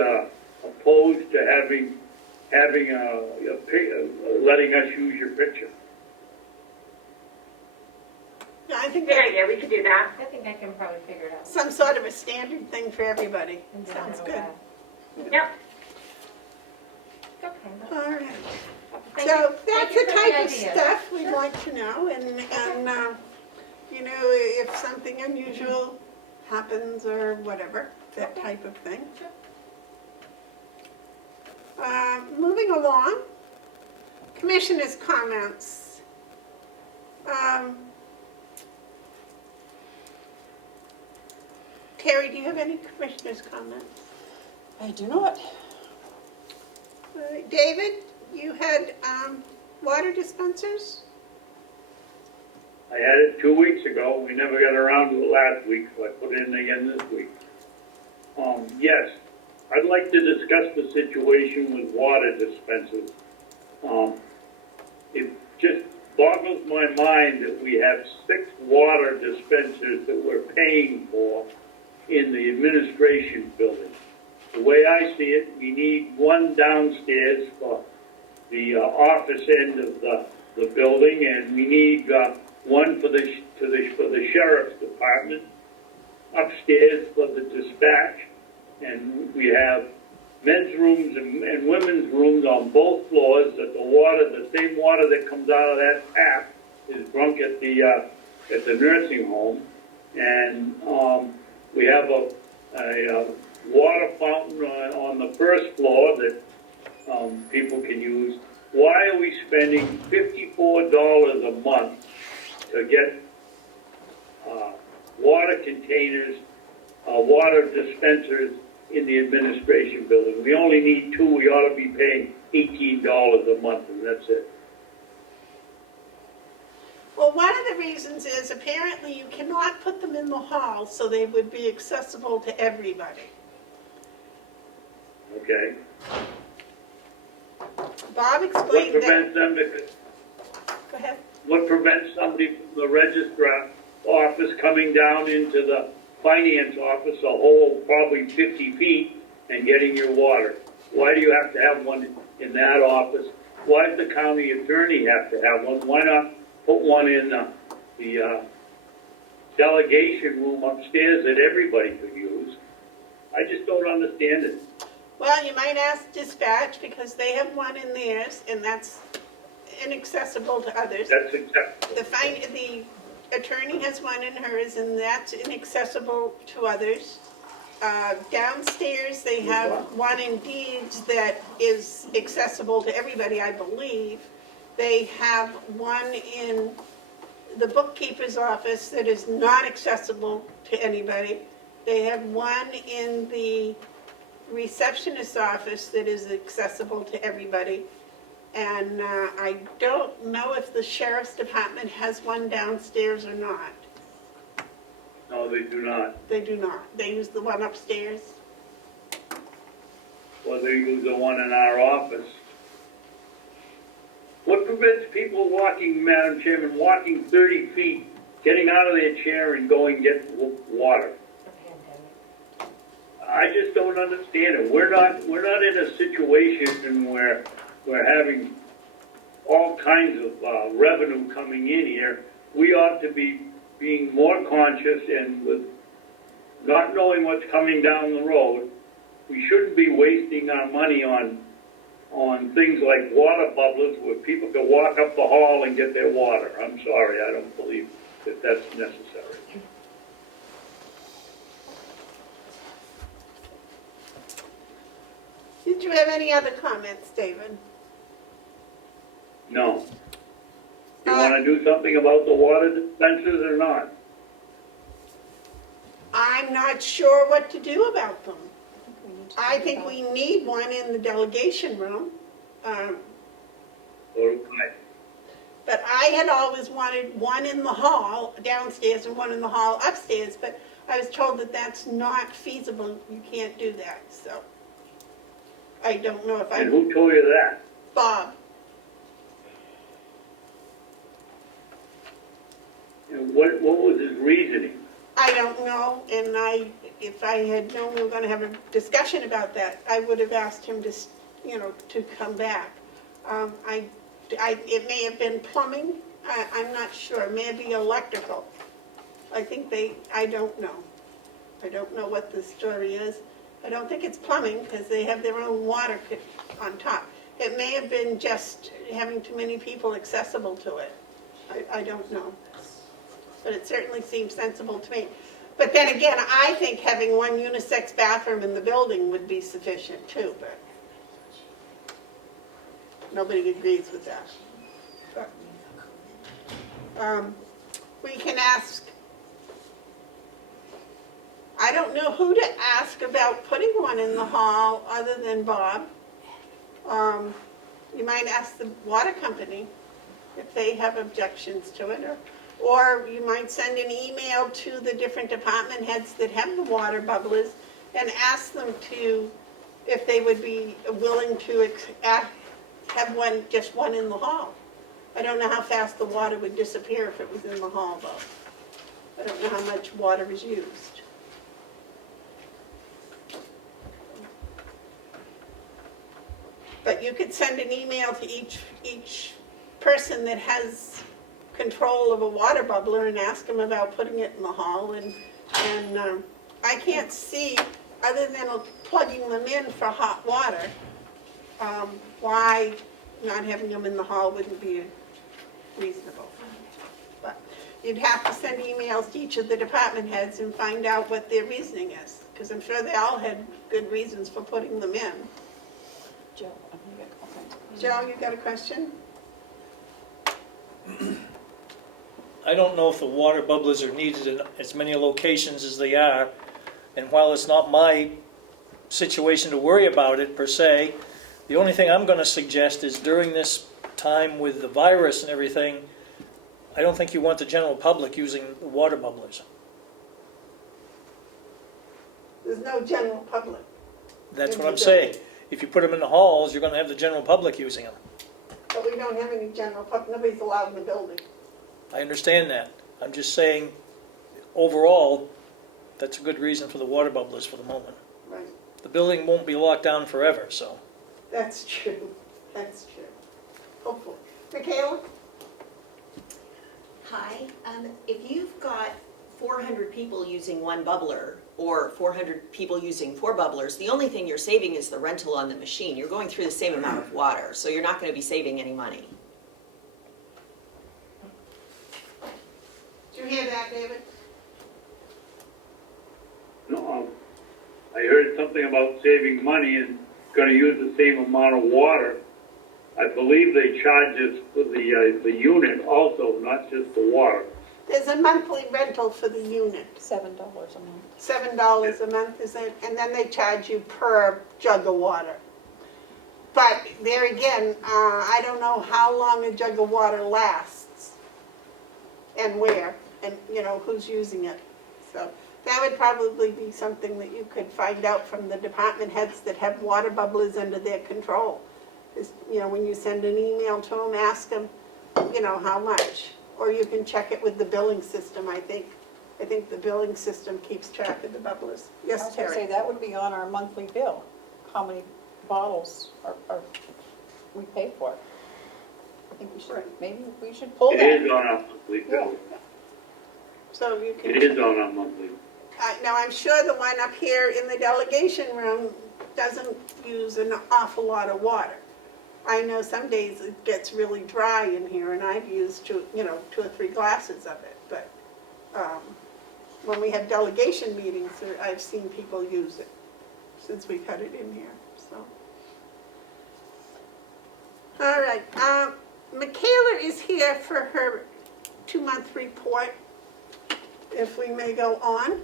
opposed to having letting us use your picture? Yeah, I think Good idea, we could do that. I think I can probably figure it out. some sort of a standard thing for everybody. Sounds good. Yep. Okay. All right. Thank So you- that's thank the you for type of ideas. stuff we'd like to know, and you know, if something unusual happens or whatever, that type of thing. Moving along, commissioners' comments. Terry, do you have any commissioners' comments? I do not. David, you had water dispensers? I had it 2 weeks ago, we never got around to it last week, so I put it in again this week. Yes, I'd like to discuss the situation with water dispensers. It just boggles my mind that we have 6 water dispensers that we're paying for in the administration building. The way I see it, we need one downstairs for the office end of the building, and we need one for the sheriff's department upstairs for the dispatch, and we have men's rooms and women's rooms on both floors. That the same water that comes out of that tap is drunk at the nursing home, and we have a water fountain on the first floor that people can use. Why are we spending $54 a month to get water containers, water dispensers in the administration building? We only need 2. We ought to be paying $18 a month, and that's it. Well, one of the reasons is apparently you cannot put them in the hall so they would be accessible to everybody. Okay. Bob What explained that. prevents them to? Go ahead. What prevents somebody from the registrar office coming down into the finance office a whole probably 50 feet and getting your water? Why do you have to have one in that office? Why does the county attorney have to have one? Why not put one in the delegation room upstairs that everybody could use? I just don't understand it. Well, you might ask dispatch because they have one in theirs, and that's inaccessible to others. That's acceptable. The attorney has one in hers, and that's inaccessible to others. Downstairs, they have one in Deeds that is accessible to everybody, I believe. They have one in the bookkeeper's office that is not accessible to anybody. They have one in the receptionist's office that is accessible to everybody. And I don't know if the sheriff's department has one downstairs or not. No, they do not. They do not. They use the one upstairs. Well, they use the one in our office. What prevents people walking, Madam Chairman, walking 30 feet, getting out of their chair and going get water? I just don't understand it. We're not in a situation where we're having all kinds of revenue coming in here. We ought to be being more conscious, and with not knowing what's coming down the road, we shouldn't be wasting our money on things like water bubblers where people can walk up the hall and get their water. I'm sorry, I don't believe that that's necessary. Did you have any other comments, David? No. You want to do something about the water dispensers or not? I'm not sure what to do about them. I think we need one in the delegation room. But I had always wanted one in the hall downstairs and one in the hall upstairs, but I was told that that's not feasible. You can't do that, so I don't know if I... And who told you that? Bob. And what was his reasoning? I don't know, and if I had known we were going to have a discussion about that, I would have asked him to, to come back. It may have been plumbing. I'm not sure. Maybe electrical. I don't know. I don't know what the story is. I don't think it's plumbing because they have their own water on top. It may have been just having too many people accessible to it. I don't know. But it certainly seems sensible to me. But then again, I think having one unisex bathroom in the building would be sufficient too, but nobody agrees with that. We can ask, I don't know who to ask about putting one in the hall other than Bob. You might ask the water company if they have objections to it, or you might send an email to the different department heads that have the water bubblers and ask them to, if they would be willing to have one, just one in the hall. I don't know how fast the water would disappear if it was in the hall, though. I don't know how much water is used. But you could send an email to each person that has control of a water bubbler and ask them about putting it in the hall. And I can't see, other than plugging them in for hot water, why not having them in the hall wouldn't be reasonable. But you'd have to send emails to each of the department heads and find out what their reasoning is, because I'm sure they all had good reasons for putting them in. Joe, Joe, you got a question? I don't know if the water bubblers are needed in as many locations as they are, and while it's not my situation to worry about it per se, the only thing I'm going to suggest is during this time with the virus and everything, I don't think you want the general public using the water bubblers. There's no general public. That's what I'm saying. If you put them in the halls, you're going to have the general public using them. But we don't have any general public, nobody's allowed in the building. I understand that. I'm just saying, overall, that's a good reason for the water bubblers for the moment. Right. The building won't be locked down forever, so. That's true. That's true. Hopefully. Michaela? Hi, if you've got 400 people using one bubbler or 400 people using 4 bubblers, the only thing you're saving is the rental on the machine. You're going through the same amount of water, so you're not going to be saving any money. Did you hear that, David? No, I heard something about saving money and gonna use the same amount of water. I believe they charge us for the unit also, not just the water. There's a monthly rental for the unit. $7 a month. $7 a month, is it? And then they charge you per jug of water. But there again, I don't know how long a jug of water lasts and where, and you know, who's using it. So that would probably be something that you could find out from the department heads that have water bubblers under their control. Is, you know, when you send an email to them, ask them, you know, how much. Or you can check it with the billing system, I think. I think the billing system keeps track of the bubblers. I Yes, was going to say, Terry? that would be on our monthly bill, how many bottles are we pay for. I think we should, maybe we should pull It that. is on our monthly bill. So you can. It is on our monthly. Now, I'm sure the one up here in the delegation room doesn't use an awful lot of water. I know some days it gets really dry in here, and I've used 2 or 3 glasses of it. But when we have delegation meetings, I've seen people use it since we've had it in here. So, all right, Michaela is here for her 2-month report. If we may go on,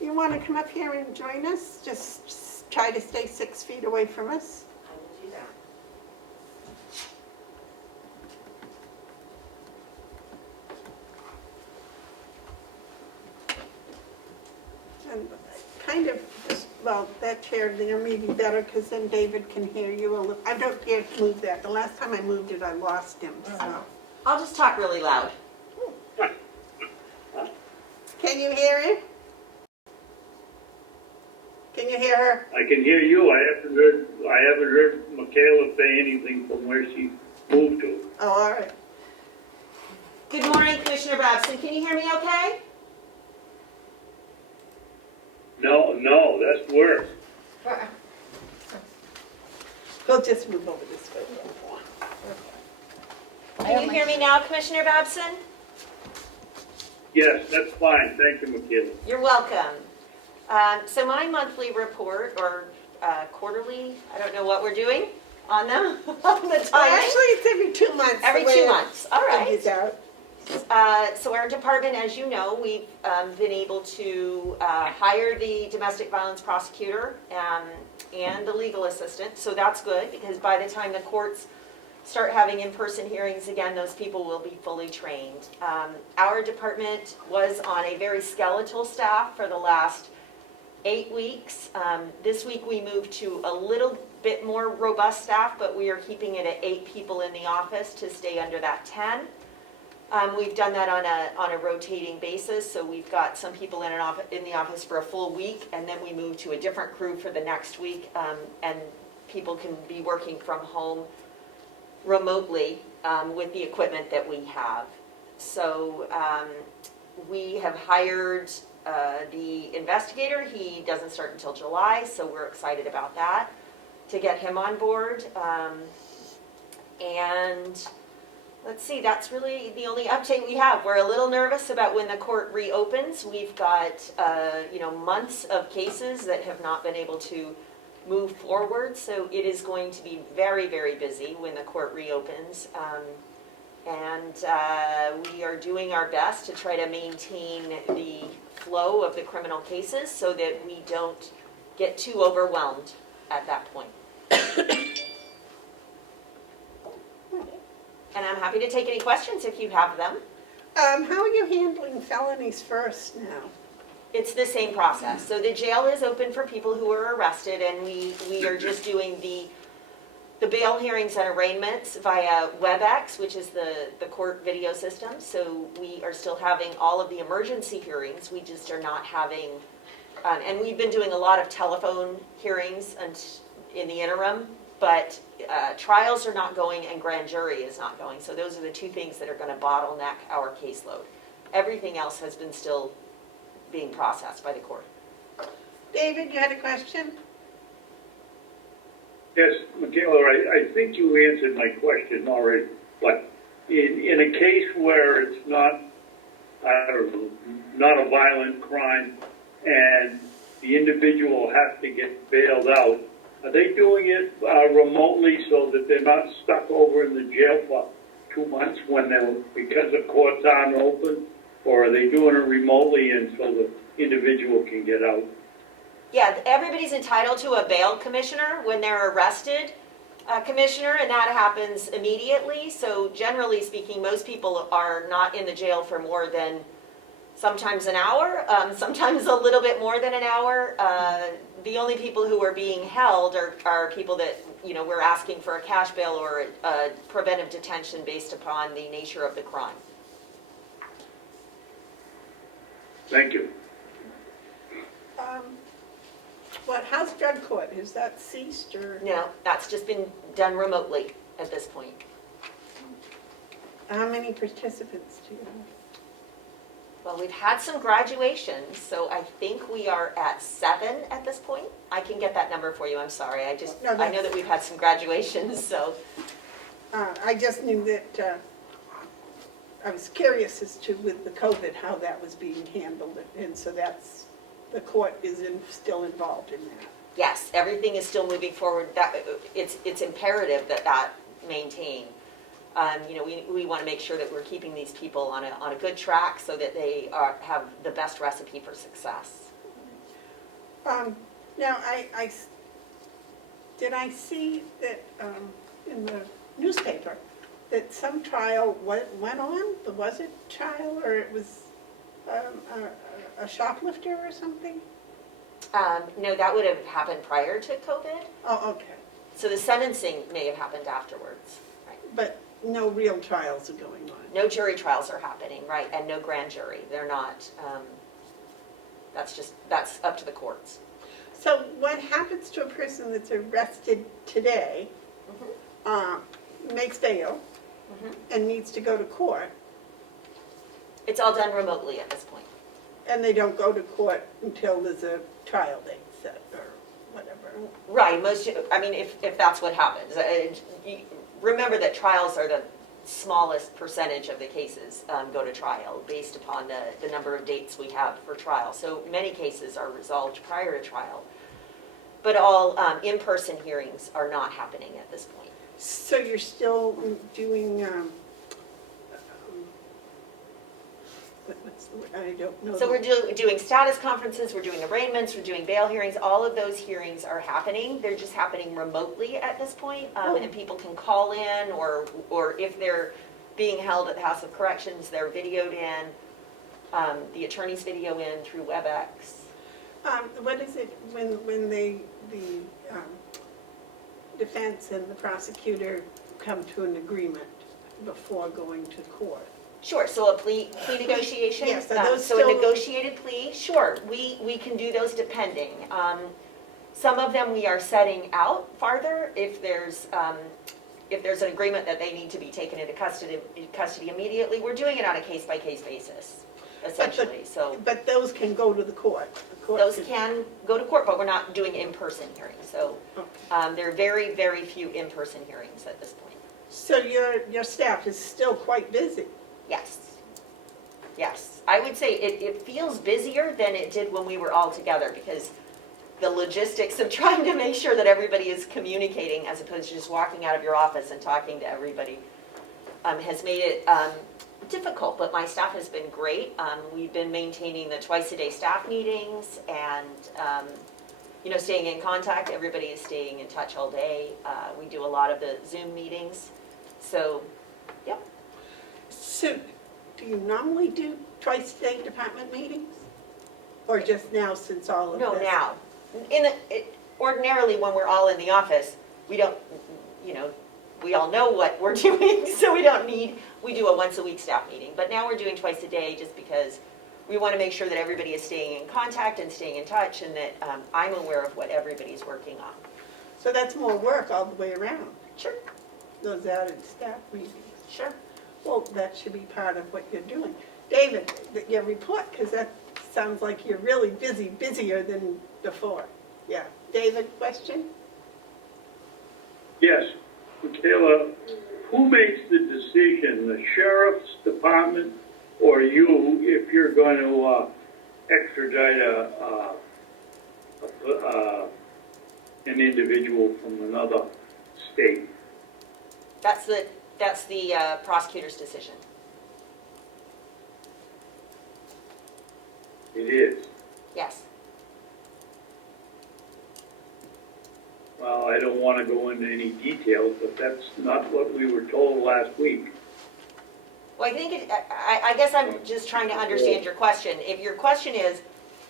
you want to come up here and join us? Just try to stay 6 feet away from us. I will do that. And kind of, well, that chair there may be better because then David can hear you a little. I don't dare move that. The last time I moved it, I lost him. So. I'll just talk really loud. Can you hear him? Can you hear her? I can hear you. I haven't heard Michaela say anything from where she moved to. Oh, all right. Good morning, Commissioner Babson. Can you hear me okay? No, that's worse. We'll just move over this way. Can you hear me now, Commissioner Babson? Yes, that's fine. Thank you, Michaela. You're welcome. So my monthly report, or quarterly, I don't know what we're doing on them, on the Well, timing. actually, it's every 2 months. Every the way 2 it months, all right. figures out. So our department, as you know, we've been able to hire the domestic violence prosecutor and the legal assistant. So that's good, because by the time the courts start having in-person hearings again, those people will be fully trained. Our department was on a very skeletal staff for the last 8 weeks. This week we moved to a little bit more robust staff, but we are keeping it at 8 people in the office to stay under that 10. We've done that on a rotating basis, so we've got some people in the office for a full week, and then we move to a different crew for the next week, and people can be working from home remotely with the equipment that we have. So we have hired the investigator. He doesn't start until July, so we're excited about that, to get him on board. And let's see, that's really the only update we have. We're a little nervous about when the court reopens. We've got months of cases that have not been able to move forward, so it is going to be very, very busy when the court reopens. And we are doing our best to try to maintain the flow of the criminal cases so that we don't get too overwhelmed at that point. And I'm happy to take any questions if you have them. How are you handling felonies first now? It's the same process. So the jail is open for people who are arrested, and we are just doing the bail hearings and arraignments via WebEx, which is the court video system. So we are still having all of the emergency hearings. We just are not having, and we've been doing a lot of telephone hearings in the interim, but trials are not going and grand jury is not going. So those are the 2 things that are going to bottleneck our caseload. Everything else has been still being processed by the court. David, you had a question? Yes, Michaela, I think you answered my question already, but in a case where it's not, I don't know, not a violent crime and the individual has to get bailed out, are they doing it remotely so that they're not stuck over in the jail for 2 months because the courts aren't open? Or are they doing it remotely until the individual can get out? Yeah, everybody's entitled to a bail commissioner when they're arrested, commissioner, and that happens immediately. So generally speaking, most people are not in the jail for more than sometimes an hour, sometimes a little bit more than an hour. The only people who are being held are people that, we're asking for a cash bail or a preventive detention based upon the nature of the crime. Thank you. How's drug court? Is that ceased or? No, that's just been done remotely at this point. How many participants do you have? Well, we've had some graduations, so I think we are at 7 at this point. I can get that number for you, I'm sorry. I know that we've had some graduations, so. I just knew that, I was curious as to with the COVID, how that was being handled. And so the court is still involved in that. Yes, everything is still moving forward. It's imperative that maintain. We want to make sure that we're keeping these people on a good track so that they have the best recipe for success. Now, did I see that in the newspaper that some trial went on? Was it trial or it was a shoplifter or something? No, that would have happened prior to COVID. Oh, okay. So the sentencing may have happened afterwards. Right. But no real trials are going on? No jury trials are happening, right, and no grand jury. They're not. That's up to the courts. So what happens to a person that's arrested today, makes bail, and needs to go to court? It's all done remotely at this point. And they don't go to court until there's a trial date set or whatever? Right, I mean, if that's what happens. Remember that trials are the smallest percentage of the cases go to trial based upon the number of dates we have for trial. So many cases are resolved prior to trial. But all in-person hearings are not happening at this point. So you're still doing, I don't know. So we're doing status conferences, we're doing arraignments, we're doing bail hearings. All of those hearings are happening. They're just happening remotely at this point, and people can call in, or if they're being held at the House of Corrections, they're videoed in. The attorneys video in through WebEx. What is it when the defense and the prosecutor come to an agreement before going to court? Sure, so a plea negotiation? Yes, are those so still- a negotiated plea, sure, we can do those depending. Some of them we are setting out farther if there's an agreement that they need to be taken into custody immediately. We're doing it on a case-by-case basis, essentially, so. But those can go to the court? Those can go to court, but we're not doing in-person hearings, so there are very, very few in-person hearings at this point. So your staff is still quite busy? Yes. Yes. I would say it feels busier than it did when we were all together, because the logistics of trying to make sure that everybody is communicating as opposed to just walking out of your office and talking to everybody has made it difficult, but my staff has been great. We've been maintaining the twice-a-day staff meetings and staying in contact. Everybody is staying in touch all day. We do a lot of the Zoom meetings. So, yep. So, do you normally do twice-a-day department meetings? Or just now since all of this? No, now. Ordinarily, when we're all in the office, we don't, we all know what we're doing, so we do a once-a-week staff meeting. But now we're doing twice a day just because we want to make sure that everybody is staying in contact and staying in touch, and that I'm aware of what everybody's working on. So that's more work all the way around? Sure. Those added staff meetings? Sure. Well, that should be part of what you're doing. David, your report, because that sounds like you're really busy, busier than before. Yeah. David, question? Yes. Michaela, who makes the decision, the sheriff's department or you, if you're going to extradite an individual from another state? That's the prosecutor's decision. It is. Yes. Well, I don't want to go into any details, but that's not what we were told last week. Well, I guess I'm just trying to understand your question. If your question is,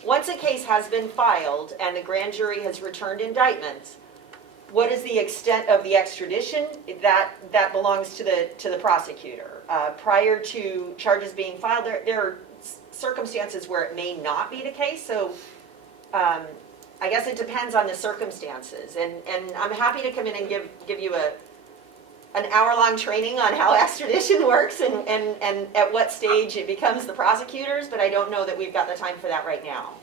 once a case has been filed and the grand jury has returned indictments, what is the extent of the extradition? That belongs to the prosecutor. Prior to charges being filed, there are circumstances where it may not be the case. So I guess it depends on the circumstances. And I'm happy to come in and give you an hour-long training on how extradition works and at what stage it becomes the prosecutors, but I don't know that we've got the time for that right now.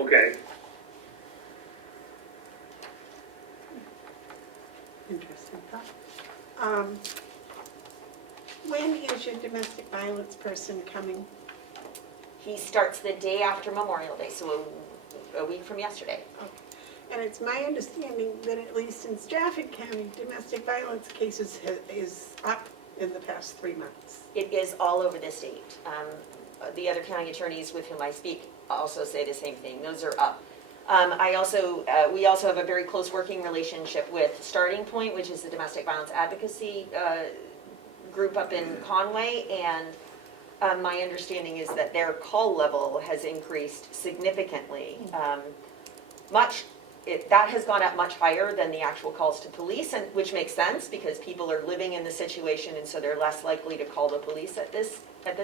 Okay. Interesting thought. When is your domestic violence person coming? He starts the day after Memorial Day, so a week from yesterday. Okay. And it's my understanding that at least in Stratford County, domestic violence cases is up in the past 3 months. It is all over the state. The other county attorneys with whom I speak also say the same thing. Those are up. We also have a very close working relationship with Starting Point, which is the domestic violence advocacy group up in Conway, and my understanding is that their call level has increased significantly. That has gone up much higher than the actual calls to police, and which makes sense because people are living in the situation, and so they're less likely to call the police at this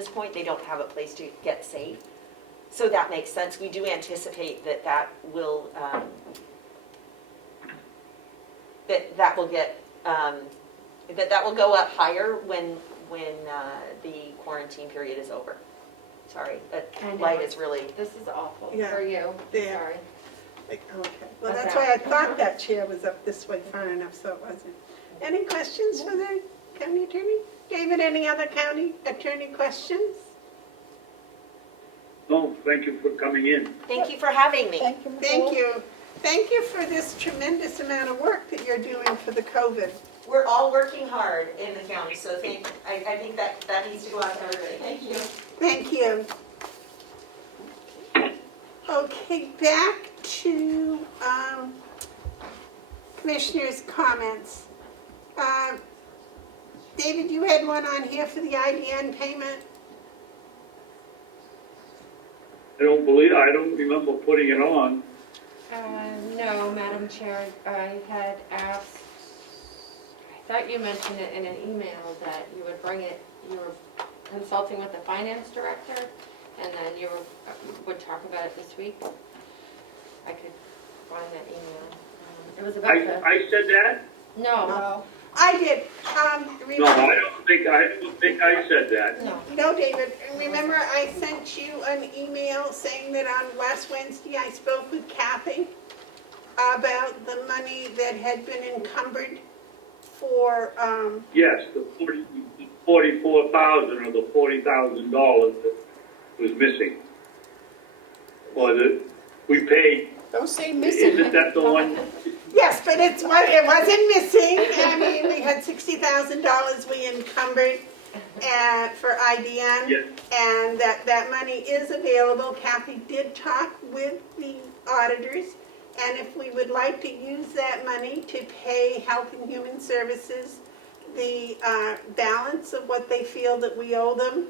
point. They don't have a place to get safe. So that makes sense. We do anticipate that will go up higher when the quarantine period is over. Sorry, that light is really. This is awful Yeah. for you. Yeah. Sorry. Okay, well, that's why I thought that chair was up this way far enough, so it wasn't. Any questions for the county attorney? David, any other county attorney questions? No, thank you for coming in. Thank you for having me. Thank you, Nicole. Thank you. Thank you for this tremendous amount of work that you're doing for the COVID. We're all working hard in the county, so I think that needs to go out to everybody. Thank you. Thank you. Okay, back to commissioners' comments. David, you had one on here for the IDN payment? I don't remember putting it on. No, Madam Chair, I had asked, I thought you mentioned it in an email that you would bring it, you were consulting with the finance director, and then you would talk about it this week. I could find that email. It was about I said that? No, I did. No, I don't think I said that. no. No, David, remember I sent you an email saying that on last Wednesday I spoke with Kathy about the money that had been encumbered for, Yes, the 44,000 or the $40,000 that was missing. Or we paid, Don't say missing. isn't that the one? yes, but it wasn't missing. I mean, we had $60,000 we encumbered for IDN. Yes. And that money is available. Kathy did talk with the auditors, and if we would like to use that money to pay Health and Human Services the balance of what they feel that we owe them.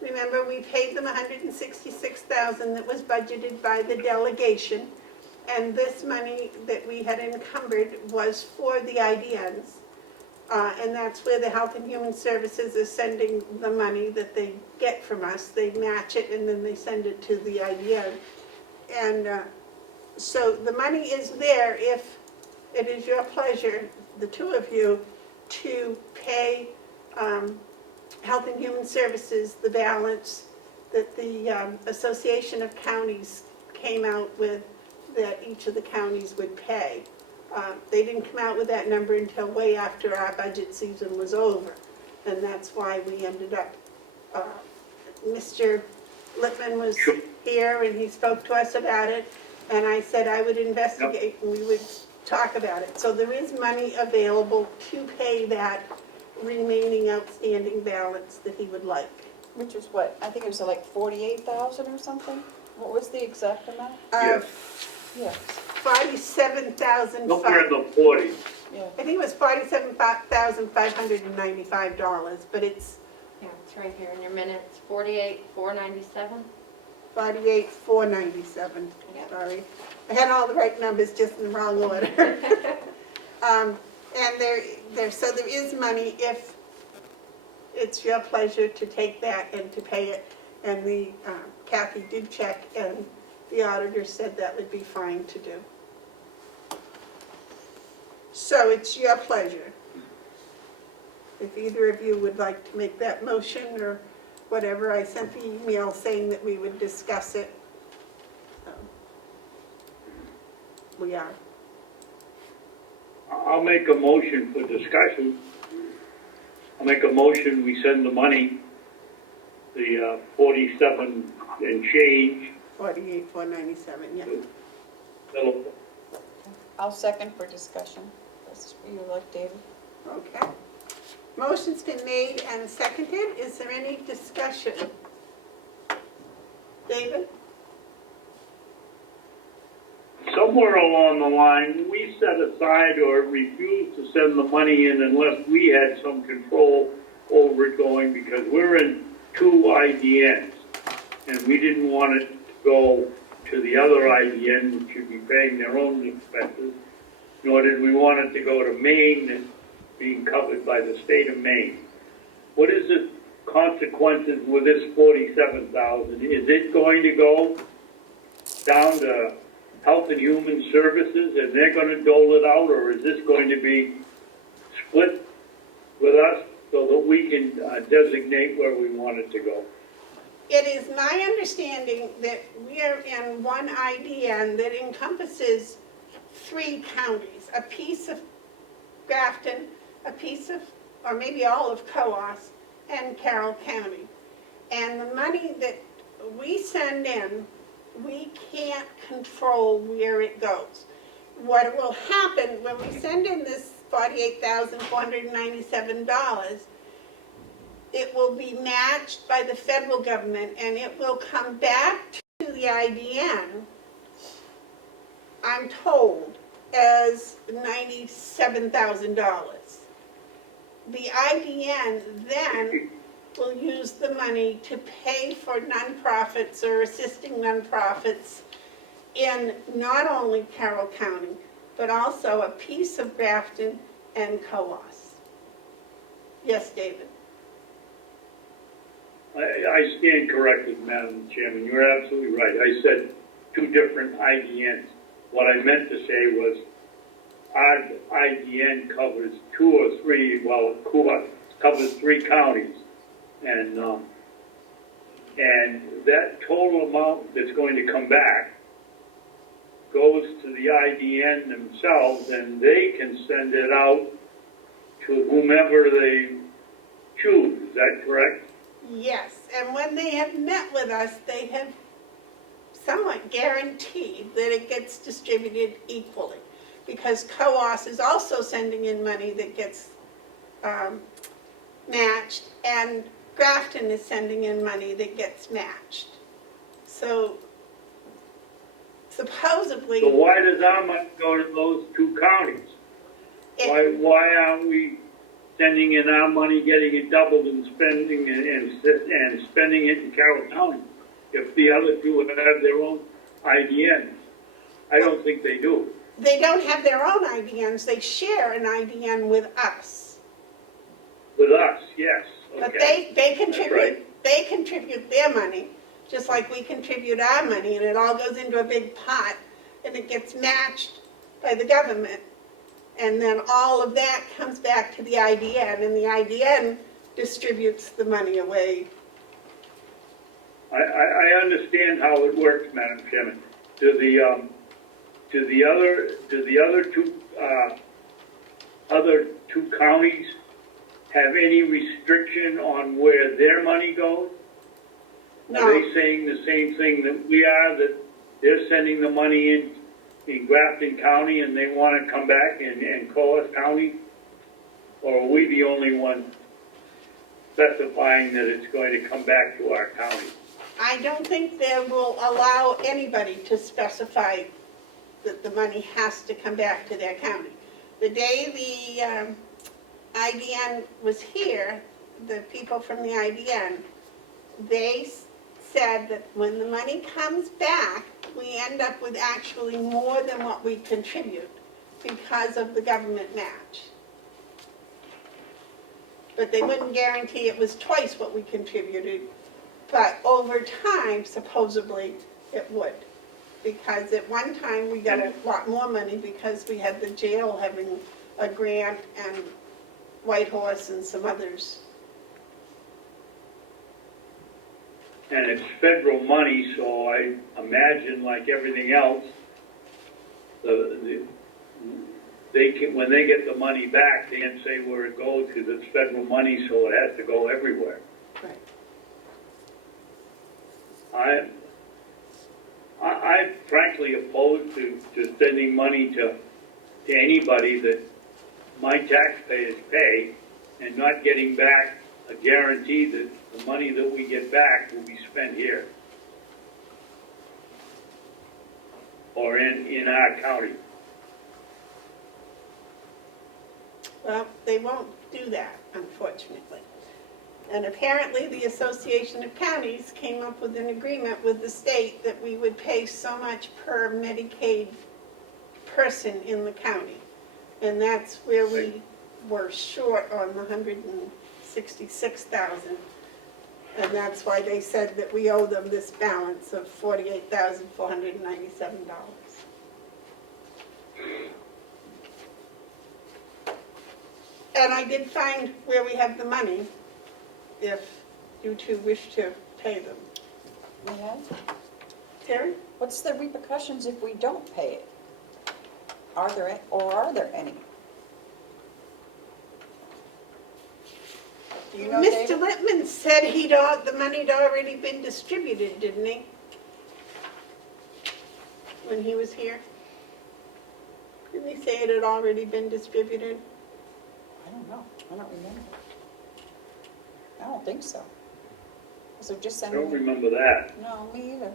Remember, we paid them $166,000 that was budgeted by the delegation, and this money that we had encumbered was for the IDNs. And that's where the Health and Human Services is sending the money that they get from us. They match it and then they send it to the IDN. And so the money is there if it is your pleasure, the two of you, to pay Health and Human Services the balance that the Association of Counties came out with that each of the counties would pay. They didn't come out with that number until way after our budget season was over, and that's why we ended up, Mr. Lippman was here and he spoke to us about it, and I said I would investigate and we would talk about it. So there is money available to pay that remaining outstanding balance that he would like. Which is what, I think it was like 48,000 or something? What was the exact amount? Yes. Yeah, $47,500. Somewhere in the 40s. yeah. I think it was $47,595, but it's Yeah, it's right here in your minutes, 48,497. $48,497. Yeah. Sorry, I had all the right numbers, just in the wrong order. And so there is money if it's your pleasure to take that and to pay it. And the Kathy did check, and the auditor said that would be fine to do. So it's your pleasure. If either of you would like to make that motion or whatever, I sent the email saying that we would discuss it. We are. I'll make a motion for discussion. I'll make a motion, we send the money, the 47 and change. 48,497, yeah. That'll- I'll second for discussion. That's for you, like David. Okay. Motion's been made and seconded. Is there any discussion? David? Somewhere along the line, we set aside or refused to send the money in unless we had some control over it going, because we're in 2 IDNs, and we didn't want it to go to the other IDN, which should be paying their own expenses, nor did we want it to go to Maine, that's being covered by the state of Maine. What is the consequences with this 47,000? Is it going to go down to Health and Human Services and they're going to dole it out, or is this going to be split with us so that we can designate where we want it to go? It is my understanding that we are in one IDN that encompasses 3 counties, a piece of Grafton, a piece of, or maybe all of Coas, and Carroll County. And the money that we send in, we can't control where it goes. What will happen when we send in this $48,497, it will be matched by the federal government, and it will come back to the IDN, I'm told, as $97,000. The IDN then will use the money to pay for nonprofits or assisting nonprofits in not only Carroll County, but also a piece of Grafton and Coas. Yes, David? I stand corrected, Madam Chairman. You're absolutely right. I said 2 different IDNs. What I meant to say was our IDN covers 2 or 3, well, Cuba covers 3 counties. And that total amount that's going to come back goes to the IDN themselves, and they can send it out to whomever they choose. Is that correct? Yes, and when they have met with us, they have somewhat guaranteed that it gets distributed equally, because COAS is also sending in money that gets matched, and Grafton is sending in money that gets matched. So supposedly... So why does our money go to those 2 counties? Why aren't we sending in our money, getting it doubled, and spending and spending it in Carroll County if the other 2 have their own IDNs? I don't think they do. They don't have their own IDNs. They share an IDN with us. With us, yes. Okay. But they contribute. Right. They contribute their money, just like we contribute our money, and it all goes into a big pot, and it gets matched by the government. And then all of that comes back to the IDN, and the IDN distributes the money away. I understand how it works, Madam Chairman. Do the other two counties have any restriction on where their money goes? No. Are they saying the same thing that we are, that they're sending the money in Grafton County and they want to come back in Coas County? Or are we the only one specifying that it's going to come back to our county? I don't think they will allow anybody to specify that the money has to come back to their county. The day the IDN was here, the people from the IDN, they said that when the money comes back, we end up with actually more than what we contribute because of the government match. But they wouldn't guarantee it was twice what we contributed. But over time, supposedly, it would. Because at one time, we got a lot more money because we had the jail having a grant and Whitehorse and some others. And it's federal money, so I imagine, like everything else, they can, when they get the money back, they can't say where it goes because it's federal money, so it has to go everywhere. Right. I'm frankly opposed to sending money to anybody that my taxpayers pay and not getting back a guarantee that the money that we get back will be spent here or in our county. Well, they won't do that, unfortunately. And apparently the Association of Counties came up with an agreement with the state that we would pay so much per Medicaid person in the county. And that's where we were short on the $166,000. And that's why they said that we owe them this balance of $48,497. And I did find where we have the money, if you two wish to pay them. Yeah. Terry? What's the repercussions if we don't pay it? Are there any? Do you know, Mr. David? Littman said the money'd already been distributed, didn't he? When he was here? Didn't he say it had already been distributed? I don't know. I don't remember. I don't think so. So just I send don't me. remember that. No, me either.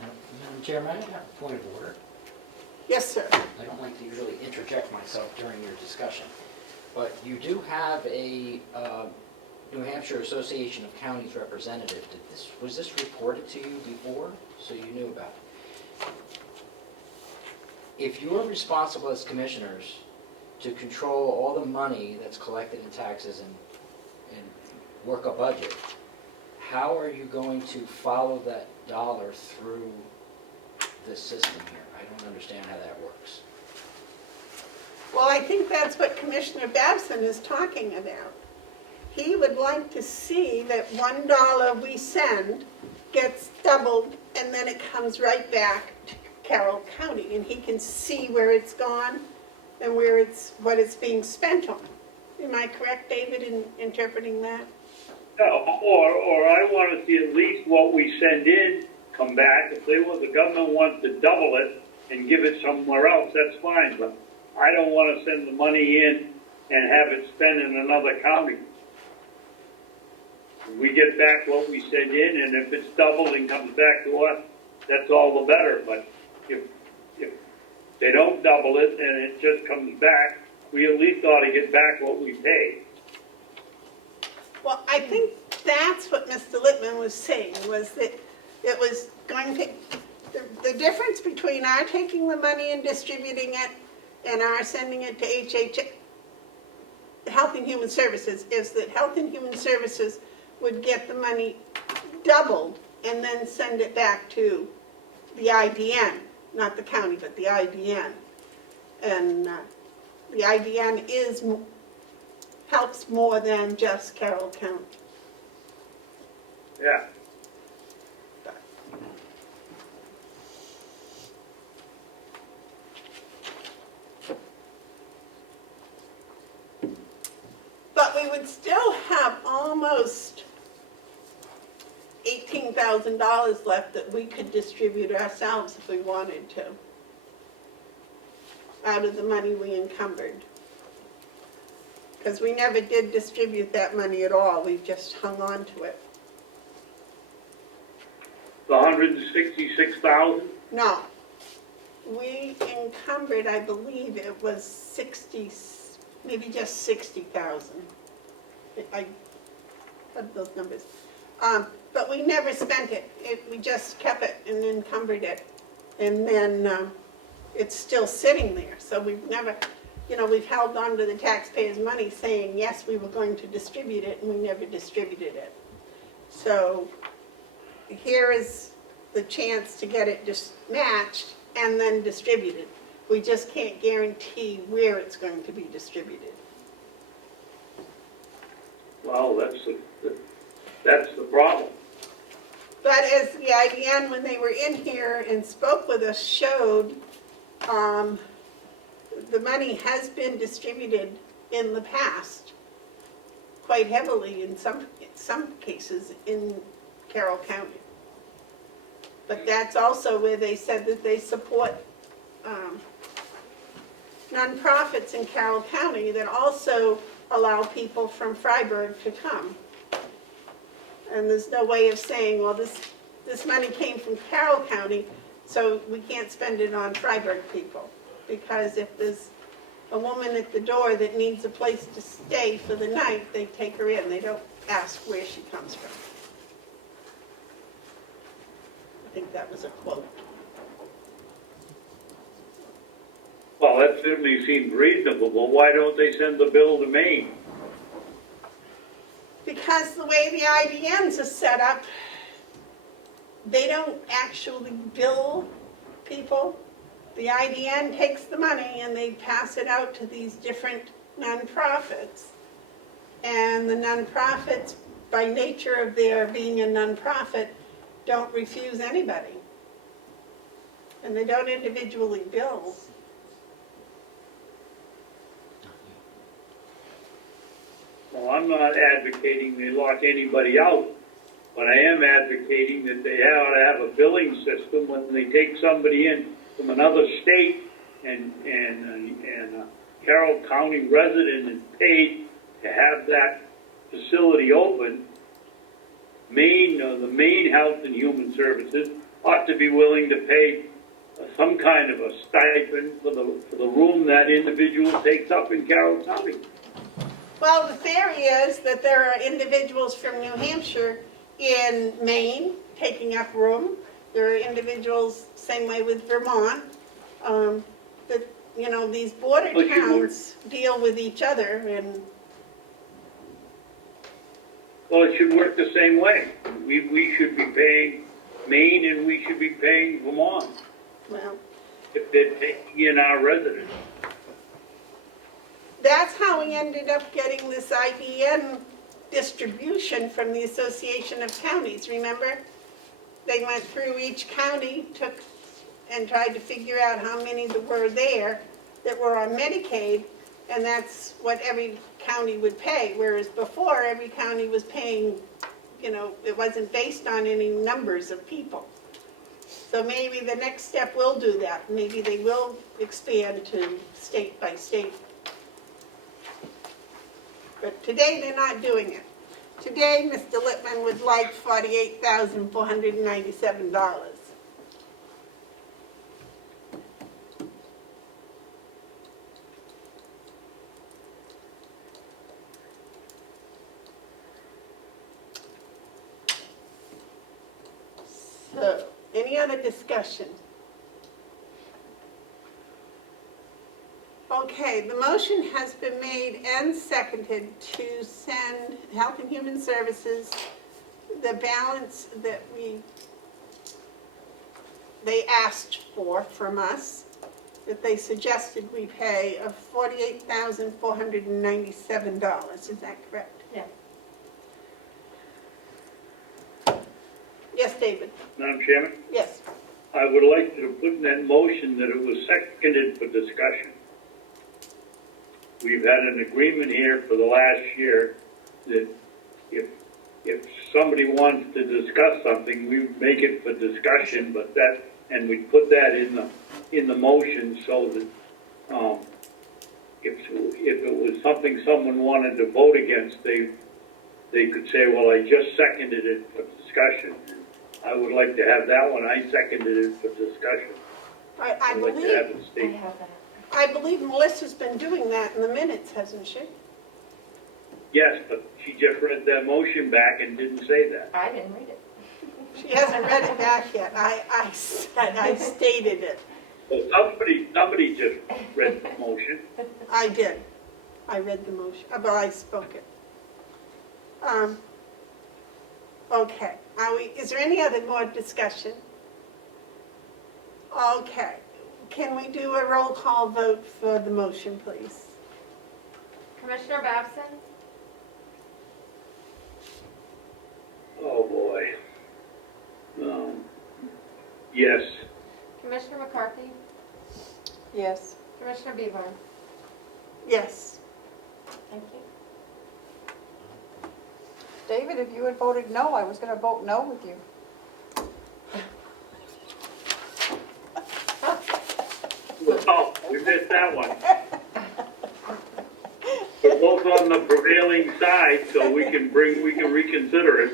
Madam Chairman, I have a point of order. Yes, sir. I don't like to usually interject myself during your discussion, but you do have a New Hampshire Association of Counties representative. Was this reported to you before, so you knew about it? If you're responsible as commissioners to control all the money that's collected in taxes and work a budget, how are you going to follow that dollar through this system here? I don't understand how that works. Well, I think that's what Commissioner Babson is talking about. He would like to see that $1 we send gets doubled and then it comes right back to Carroll County, and he can see where it's gone and what it's being spent on. Am I correct, David, in interpreting that? Or I want to see at least what we send in come back. If the government wants to double it and give it somewhere else, that's fine. But I don't want to send the money in and have it spent in another county. We get back what we send in, and if it's doubled and comes back to us, that's all the better. But if they don't double it and it just comes back, we at least ought to get back what we paid. Well, I think that's what Mr. Littman was saying, was that it was going to, the difference between our taking the money and distributing it and our sending it to Health and Human Services, is that Health and Human Services would get the money doubled and then send it back to the IDN, not the county, but the IDN. And the IDN helps more than just Carroll County. Yeah. But we would still have almost $18,000 left that we could distribute ourselves if we wanted to, out of the money we encumbered. Because we never did distribute that money at all, we've just hung on to it. The 166,000? No, we encumbered, I believe it was 60, maybe just 60,000. I had those numbers. But we never spent it. We just kept it and encumbered it. And then it's still sitting there. So we've never, we've held on to the taxpayers' money saying, yes, we were going to distribute it, and we never distributed it. So here is the chance to get it just matched and then distributed. We just can't guarantee where it's going to be distributed. Well, that's the problem. But as the IDN, when they were in here and spoke with us, showed the money has been distributed in the past quite heavily in some cases in Carroll County. But that's also where they said that they support nonprofits in Carroll County that also allow people from Freiburg to come. And there's no way of saying, well, this money came from Carroll County, so we can't spend it on Freiburg people. Because if there's a woman at the door that needs a place to stay for the night, they take her in. They don't ask where she comes from. I think that was a quote. Well, that certainly seems reasonable, but why don't they send the bill to Maine? Because the way the IDNs are set up, they don't actually bill people. The IDN takes the money and they pass it out to these different nonprofits. And the nonprofits, by nature of their being a nonprofit, don't refuse anybody. And they don't individually bill. Well, I'm not advocating they lock anybody out, but I am advocating that they ought to have a billing system when they take somebody in from another state and a Carroll County resident is paid to have that facility open. The Maine Health and Human Services ought to be willing to pay some kind of a stipend for the room that individual takes up in Carroll County. Well, the theory is that there are individuals from New Hampshire in Maine taking up room. There are individuals, same way with Vermont, that, you know, these border towns deal with each other and... Well, it should work the same way. We should be paying Maine and we should be paying Vermont. Well, if they're taking in our residents. That's how we ended up getting this IBM distribution from the Association of Counties, remember? They went through each county, took and tried to figure out how many that were there that were on Medicaid, and that's what every county would pay, whereas before every county was paying, you know, it wasn't based on any numbers of people. So maybe the next step will do that. Maybe they will expand to state by state. But today they're not doing it. Today, Mr. Lippman would like $48,497. So, any other discussion? Okay, the motion has been made and seconded to send Health and Human Services the balance that they asked for from us, that they suggested we pay of $48,497. Is that correct? Yeah. Yes, David? Madam Chairman, Yes. I would like to put in that motion that it was seconded for discussion. We've had an agreement here for the last year that if somebody wants to discuss something, we make it for discussion, but and we put that in the motion so that if it was something someone wanted to vote against, they could say, well, I just seconded it for discussion. I would like to have that one. I seconded it for discussion. I'd like to have it stated. I believe Melissa's been doing that in the minutes, hasn't she? Yes, but she just read that motion back and didn't say that. I didn't read it. She hasn't read it back yet. I stated it. Well, somebody just read the motion. I did. I read the motion. Well, I spoke it. Okay. Is there any other more discussion? Okay. Can we do a roll call vote for the motion, please? Commissioner Babson? Oh, boy. Yes. Commissioner McCarthy? Yes. Commissioner Beaver? Yes. Thank you. David, if you had voted no, I was going to vote no with you. Oh, we missed that one. We're both on the prevailing side, so we can reconsider it.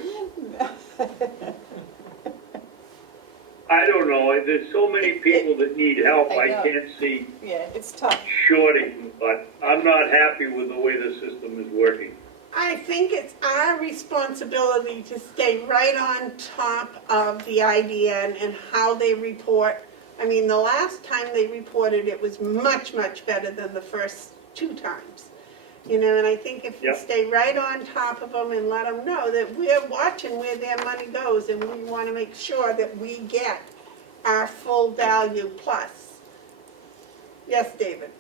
I don't know, there's so many people that need help, I can't see Yeah, it's tough. shorting, but I'm not happy with the way the system is working. I think it's our responsibility to stay right on top of the IDN and how they report. I mean, the last time they reported, it was much, much better than the first 2 times. You know, and I think if we stay right on top of them and let them know that we're watching where their money goes and we want to make sure that we get our full value plus. Yes, David?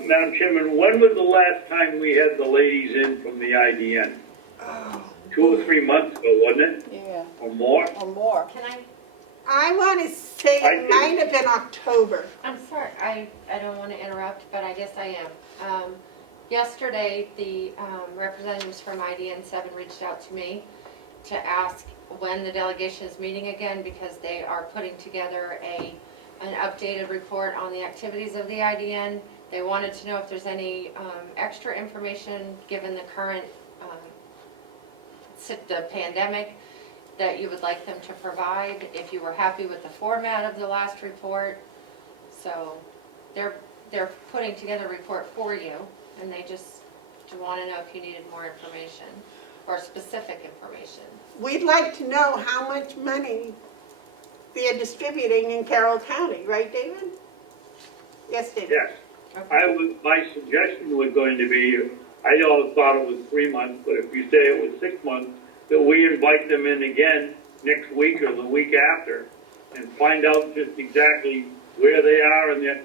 Madam Chairman, when was the last time we had the ladies in from the IDN? 2 or 3 months ago, wasn't it? Yeah, Or more? or more. Can I want to say I it think- might have been October. I'm sorry, I don't want to interrupt, but I guess I am. Yesterday, the representatives from IDN 7 reached out to me to ask when the delegation is meeting again, because they are putting together an updated report on the activities of the IDN. They wanted to know if there's any extra information, given the current, the pandemic, that you would like them to provide, if you were happy with the format of the last report. So they're putting together a report for you, and they just want to know if you needed more information or specific information. We'd like to know how much money they're distributing in Carroll County, right, David? Yes, David? Yes. My suggestion was going to be, I thought it was 3 months, but if you say it was 6 months, that we invite them in again next week or the week after and find out just exactly where they are. And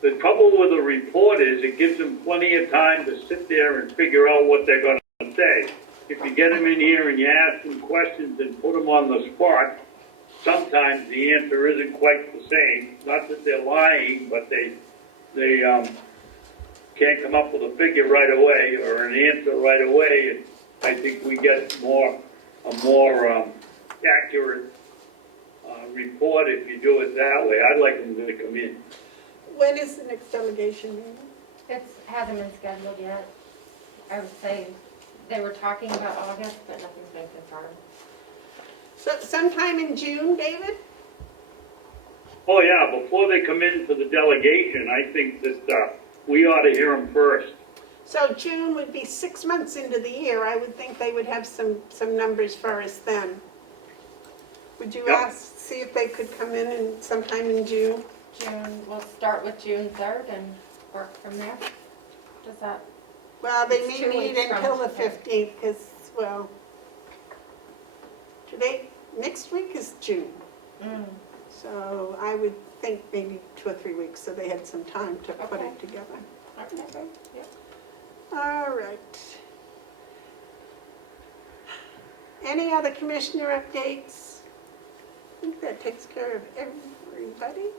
the trouble with a report is it gives them plenty of time to sit there and figure out what they're going to say. If you get them in here and you ask them questions and put them on the spot, sometimes the answer isn't quite the same. Not that they're lying, but they can't come up with a figure right away or an answer right away. And I think we get a more accurate report if you do it that way. I'd like them to come in. When is the next delegation meeting? It hasn't been scheduled yet. I would say they were talking about August, but nothing's been confirmed. So sometime in June, David? Oh yeah, before they come in for the delegation, I think that we ought to hear them first. So June would be 6 months into the year. I would think they would have some numbers for us then. Would you Yep. see if they could come in sometime in June? We'll start with June 3rd and work from there. Does that? Well, they It's may 2 meet weeks from until the today. 15th, because, well, next week is June. So I would think maybe 2 or 3 weeks, so they had some time to put it together. Okay. Yeah. All right. Any other commissioner updates? I think that takes care of everybody.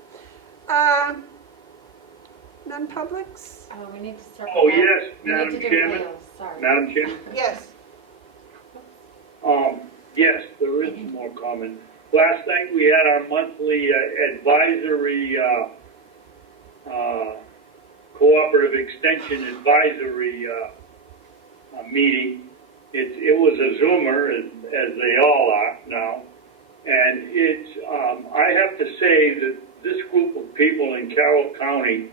Non-publics? We need to circle Oh back. yes, We need Madam to do Chairman. mails, sorry. Madam Chairman. Yes. Yes, there is more comment. Last night we had our monthly advisory, cooperative extension advisory meeting. It was a Zoomer, as they all are now. And I have to say that this group of people in Carroll County,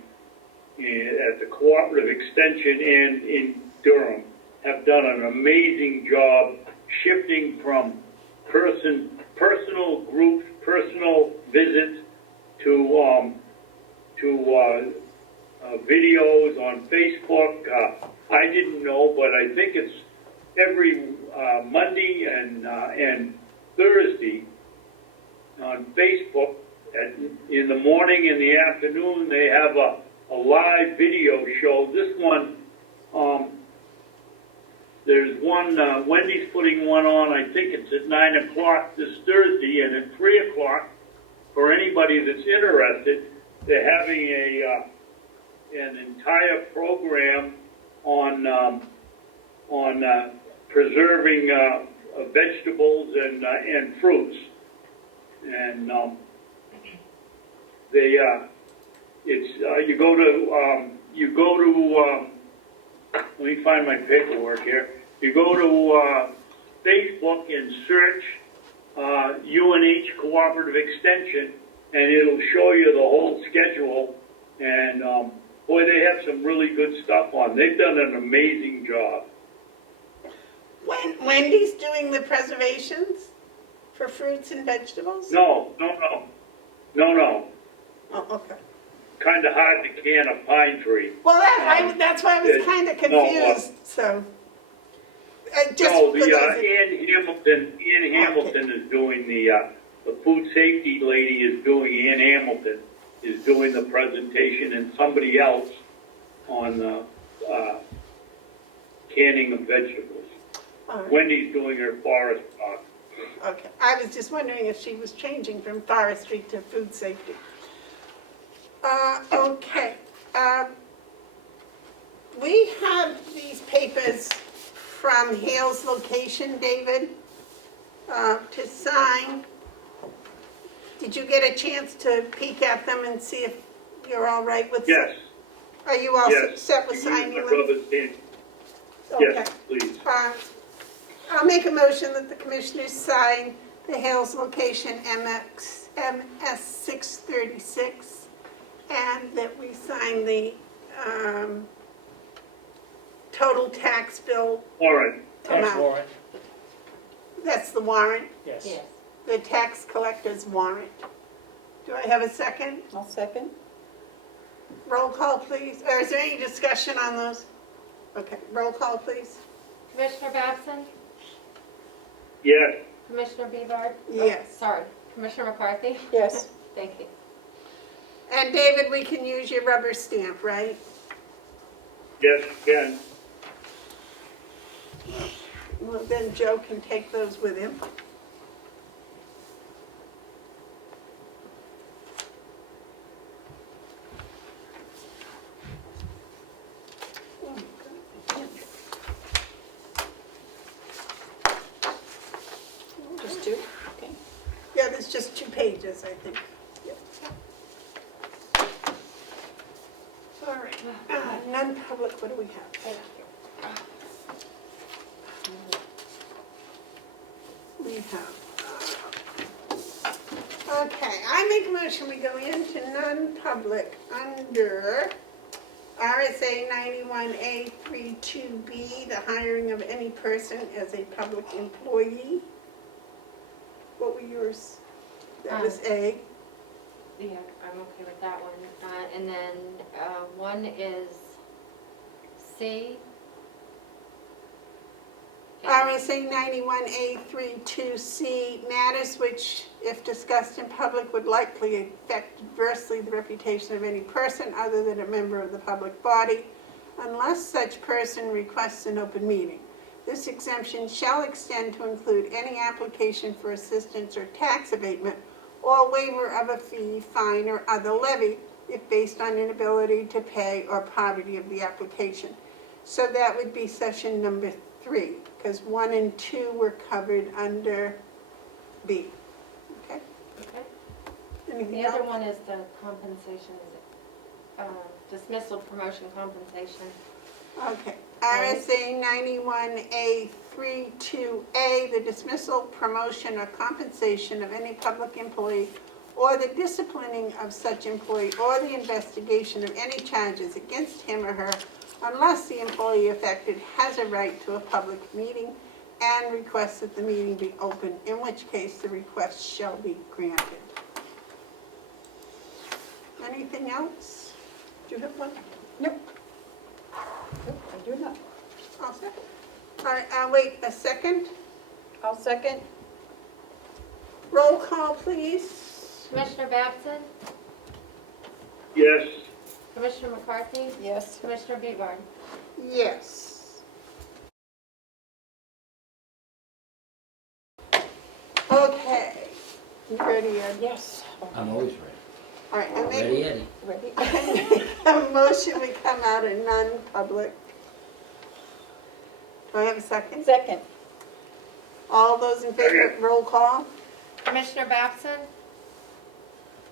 at the cooperative extension and in Durham, have done an amazing job shifting from personal groups, personal visits to videos on Facebook. I didn't know, but I think it's every Monday and Thursday on Facebook. In the morning and the afternoon, they have a live video show. This one, there's one, Wendy's putting one on, I think it's at 9 o'clock this Thursday, and at 3 o'clock, for anybody that's interested, they're having an entire program on preserving vegetables and fruits. And you go to let me find my paperwork here. You go to Facebook and search UNH Cooperative Extension, and it'll show you the whole schedule. And boy, they have some really good stuff on. They've done an amazing job. Wendy's doing the preservations for fruits and vegetables? No. Oh, okay. Kind of hard to can a pine tree. Well, that's why I was kind of confused, so. No, Ann Hamilton is doing the food safety lady is doing, Ann Hamilton is doing the presentation, and somebody else on canning of vegetables. All right. Wendy's doing her forest stock. Okay, I was just wondering if she was changing from forestry to food safety. Okay, we have these papers from Hale's location, David, to sign. Did you get a chance to peek at them and see if you're all right with? Yes, Are you all yes. set with You use signing my them? brother's pen. Okay. Yes, please. I'll make a motion that the commissioners sign the Hales location MS 636, and that we sign the total tax bill Warrant. Tax amount. warrant, That's the warrant, yes. Yes. the tax collector's warrant. Do I have a second? I'll second. Roll call, please. Or is there any discussion on those? Okay, roll call, please. Commissioner Babson? Yes, Commissioner Bevard? Yes. Sorry, Commissioner McCarthy? Yes. Thank you. And David, we can use your rubber stamp, right? yes, you can. Well, then Joe can take those with him. Just two? Okay. Yeah, there's just 2 pages, I think. Yeah. All right, non-public, what do we have? Thank you. We have, okay, I make a motion, we go into non-public under RSA 91A32B, the hiring of any person as a public employee. What were yours? That was A. Yeah, I'm okay with that one. And then one is C. RSA 91A32C, matters which, if discussed in public, would likely affect adversely the reputation of any person other than a member of the public body, unless such person requests an open meeting. This exemption shall extend to include any application for assistance or tax abatement or waiver of a fee, fine, or other levy if based on inability to pay or poverty of the application. So that would be session number 3, because 1 and 2 were covered under B. Okay? Okay. Anything The else? other one is the compensation, is it dismissal, promotion, compensation. Okay. RSA 91A32A, the dismissal, promotion, or compensation of any public employee or the disciplining of such employee or the investigation of any charges against him or her unless the employee affected has a right to a public meeting and requests that the meeting be open, in which case the request shall be granted. Anything else? Do you have one? Nope. Nope, I do not. All set. All right, wait a second. I'll second. Roll call, please. Commissioner Babson? Yes, Commissioner McCarthy? Yes. Commissioner Bevard? Yes. Okay. You ready, Ed? Yes. I'm always ready. All right, I Ready, make Eddie? Ready? a motion, we come out of non-public. Do I have a second? Second. All those in favor, roll call? Commissioner Babson?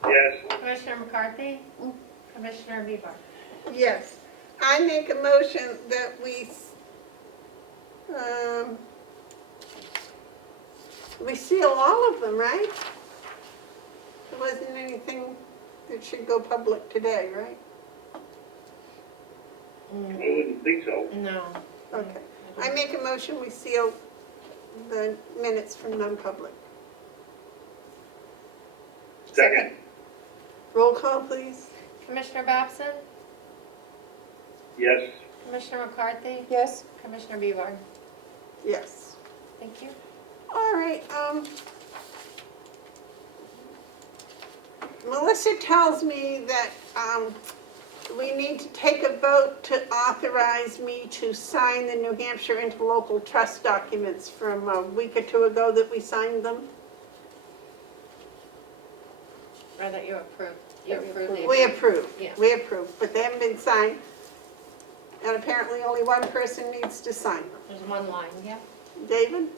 yes. Commissioner McCarthy? Commissioner Bevard? Yes. I make a motion that we seal all of them, right? There wasn't anything that should go public today, right? I wouldn't think so. No. Okay. I make a motion, we seal the minutes from non-public. Second. Roll call, please. Commissioner Babson? Yes, Commissioner McCarthy? Yes. Commissioner Bevard? Yes. Thank you. All right, Melissa tells me that we need to take a vote to authorize me to sign the New Hampshire interlocal trust documents from a week or two ago that we signed them. Or that you approved. You approved the We agreement. approved, Yeah. we approved, but they haven't been signed. And apparently only one person needs to sign them. There's one line, yeah. David?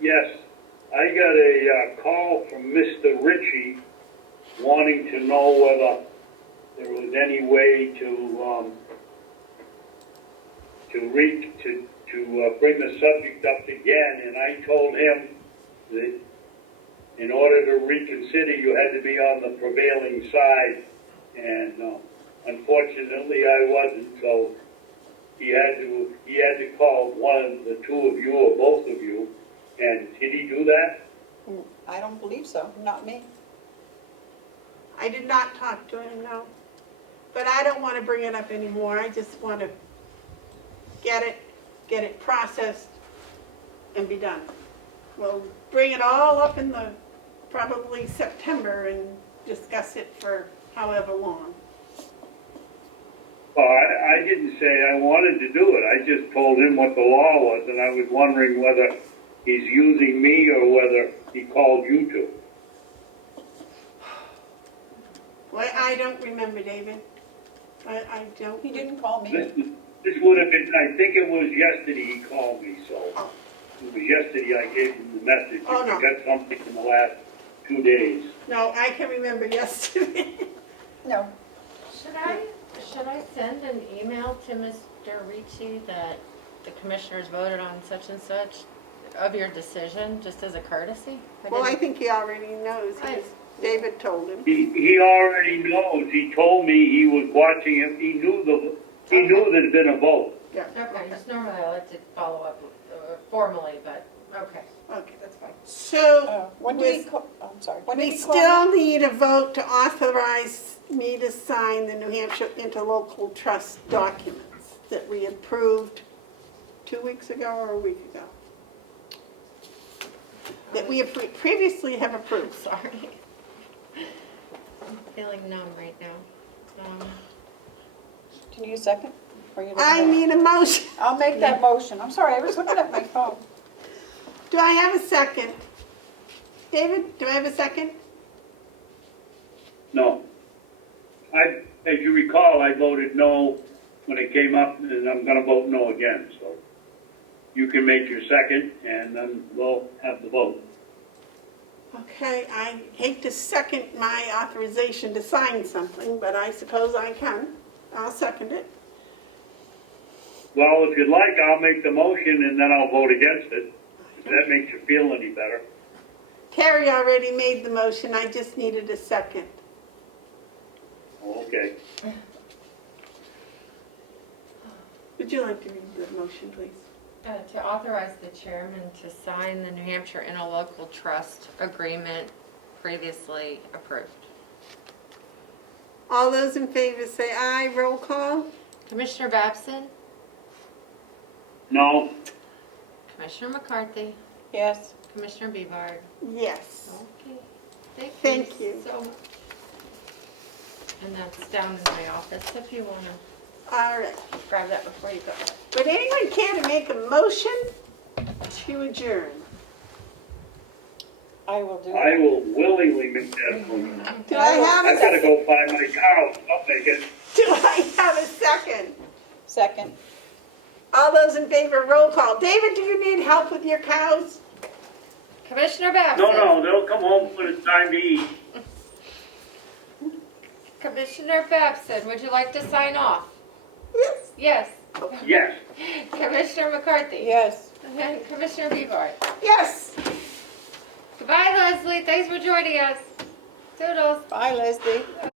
Yes, I got a call from Mr. Ritchie wanting to know whether there was any way to bring the subject up again, and I told him that in order to reconsider, you had to be on the prevailing side, and unfortunately, I wasn't, so he had to call one of the two of you or both of you, and did he do that? I don't believe so, not me. I did not talk to him, no. But I don't want to bring it up anymore. I just want to get it processed and be done. We'll bring it all up in the probably September and discuss it for however long. Well, I didn't say I wanted to do it. I just told him what the law was, and I was wondering whether he's using me or whether he called you two. Well, I don't remember, David. I don't. He didn't call me. This would have been, I think it was yesterday he called me, so it was yesterday I gave him the message. Oh, no. If you got something in the last 2 days. No, I can remember yesterday. No. Should I send an email to Mr. Ricci that the commissioners voted on such and such of your decision, just as a courtesy? Well, I think he already knows. David told him. He already knows. He told me he was watching him. He knew there'd been a vote. Yeah. Okay, just normally I like to follow up formally, but, okay. Okay, that's fine. So, When did he call? I'm sorry. When did we he call still me? need a vote to authorize me to sign the New Hampshire interlocal trust documents that we approved 2 weeks ago or a week ago. That we previously have approved. Sorry. I'm feeling numb right now. Do you need a second? Or you I don't know? need a motion. I'll make that motion. I'm sorry, I was looking at my phone. Do I have a second? David, do I have a second? No. As you recall, I voted no when it came up, and I'm going to vote no again. So you can make your second, and then we'll have the vote. Okay, I hate to second my authorization to sign something, but I suppose I can. I'll second it. Well, if you'd like, I'll make the motion, and then I'll vote against it. If that makes you feel any better. Terry already made the motion, I just needed a second. Okay. Would you like to read the motion, please? To authorize the chairman to sign the New Hampshire interlocal trust agreement previously approved. All those in favor say aye. Roll call. Commissioner Babson? No. Commissioner McCarthy? Yes. Commissioner Bevard? Yes. Okay. Thank you. so much. And that's down in my office if you want to All right. grab that before you go. Would anyone care to make a motion to adjourn? I will do I it. will willingly make that motion. Do I have I've a got to second? go find my cows. I'll make it. Do I have a second? Second. All those in favor, roll call. David, do you need help with your cows? Commissioner Babson? No, they'll come home when it's time to eat. Commissioner Babson, would you like to sign off? Yes. Yes. Yes. Commissioner McCarthy? Yes. And Commissioner Bevard? Yes. Goodbye, Leslie. Thanks for joining us. Toodles. Bye, Leslie.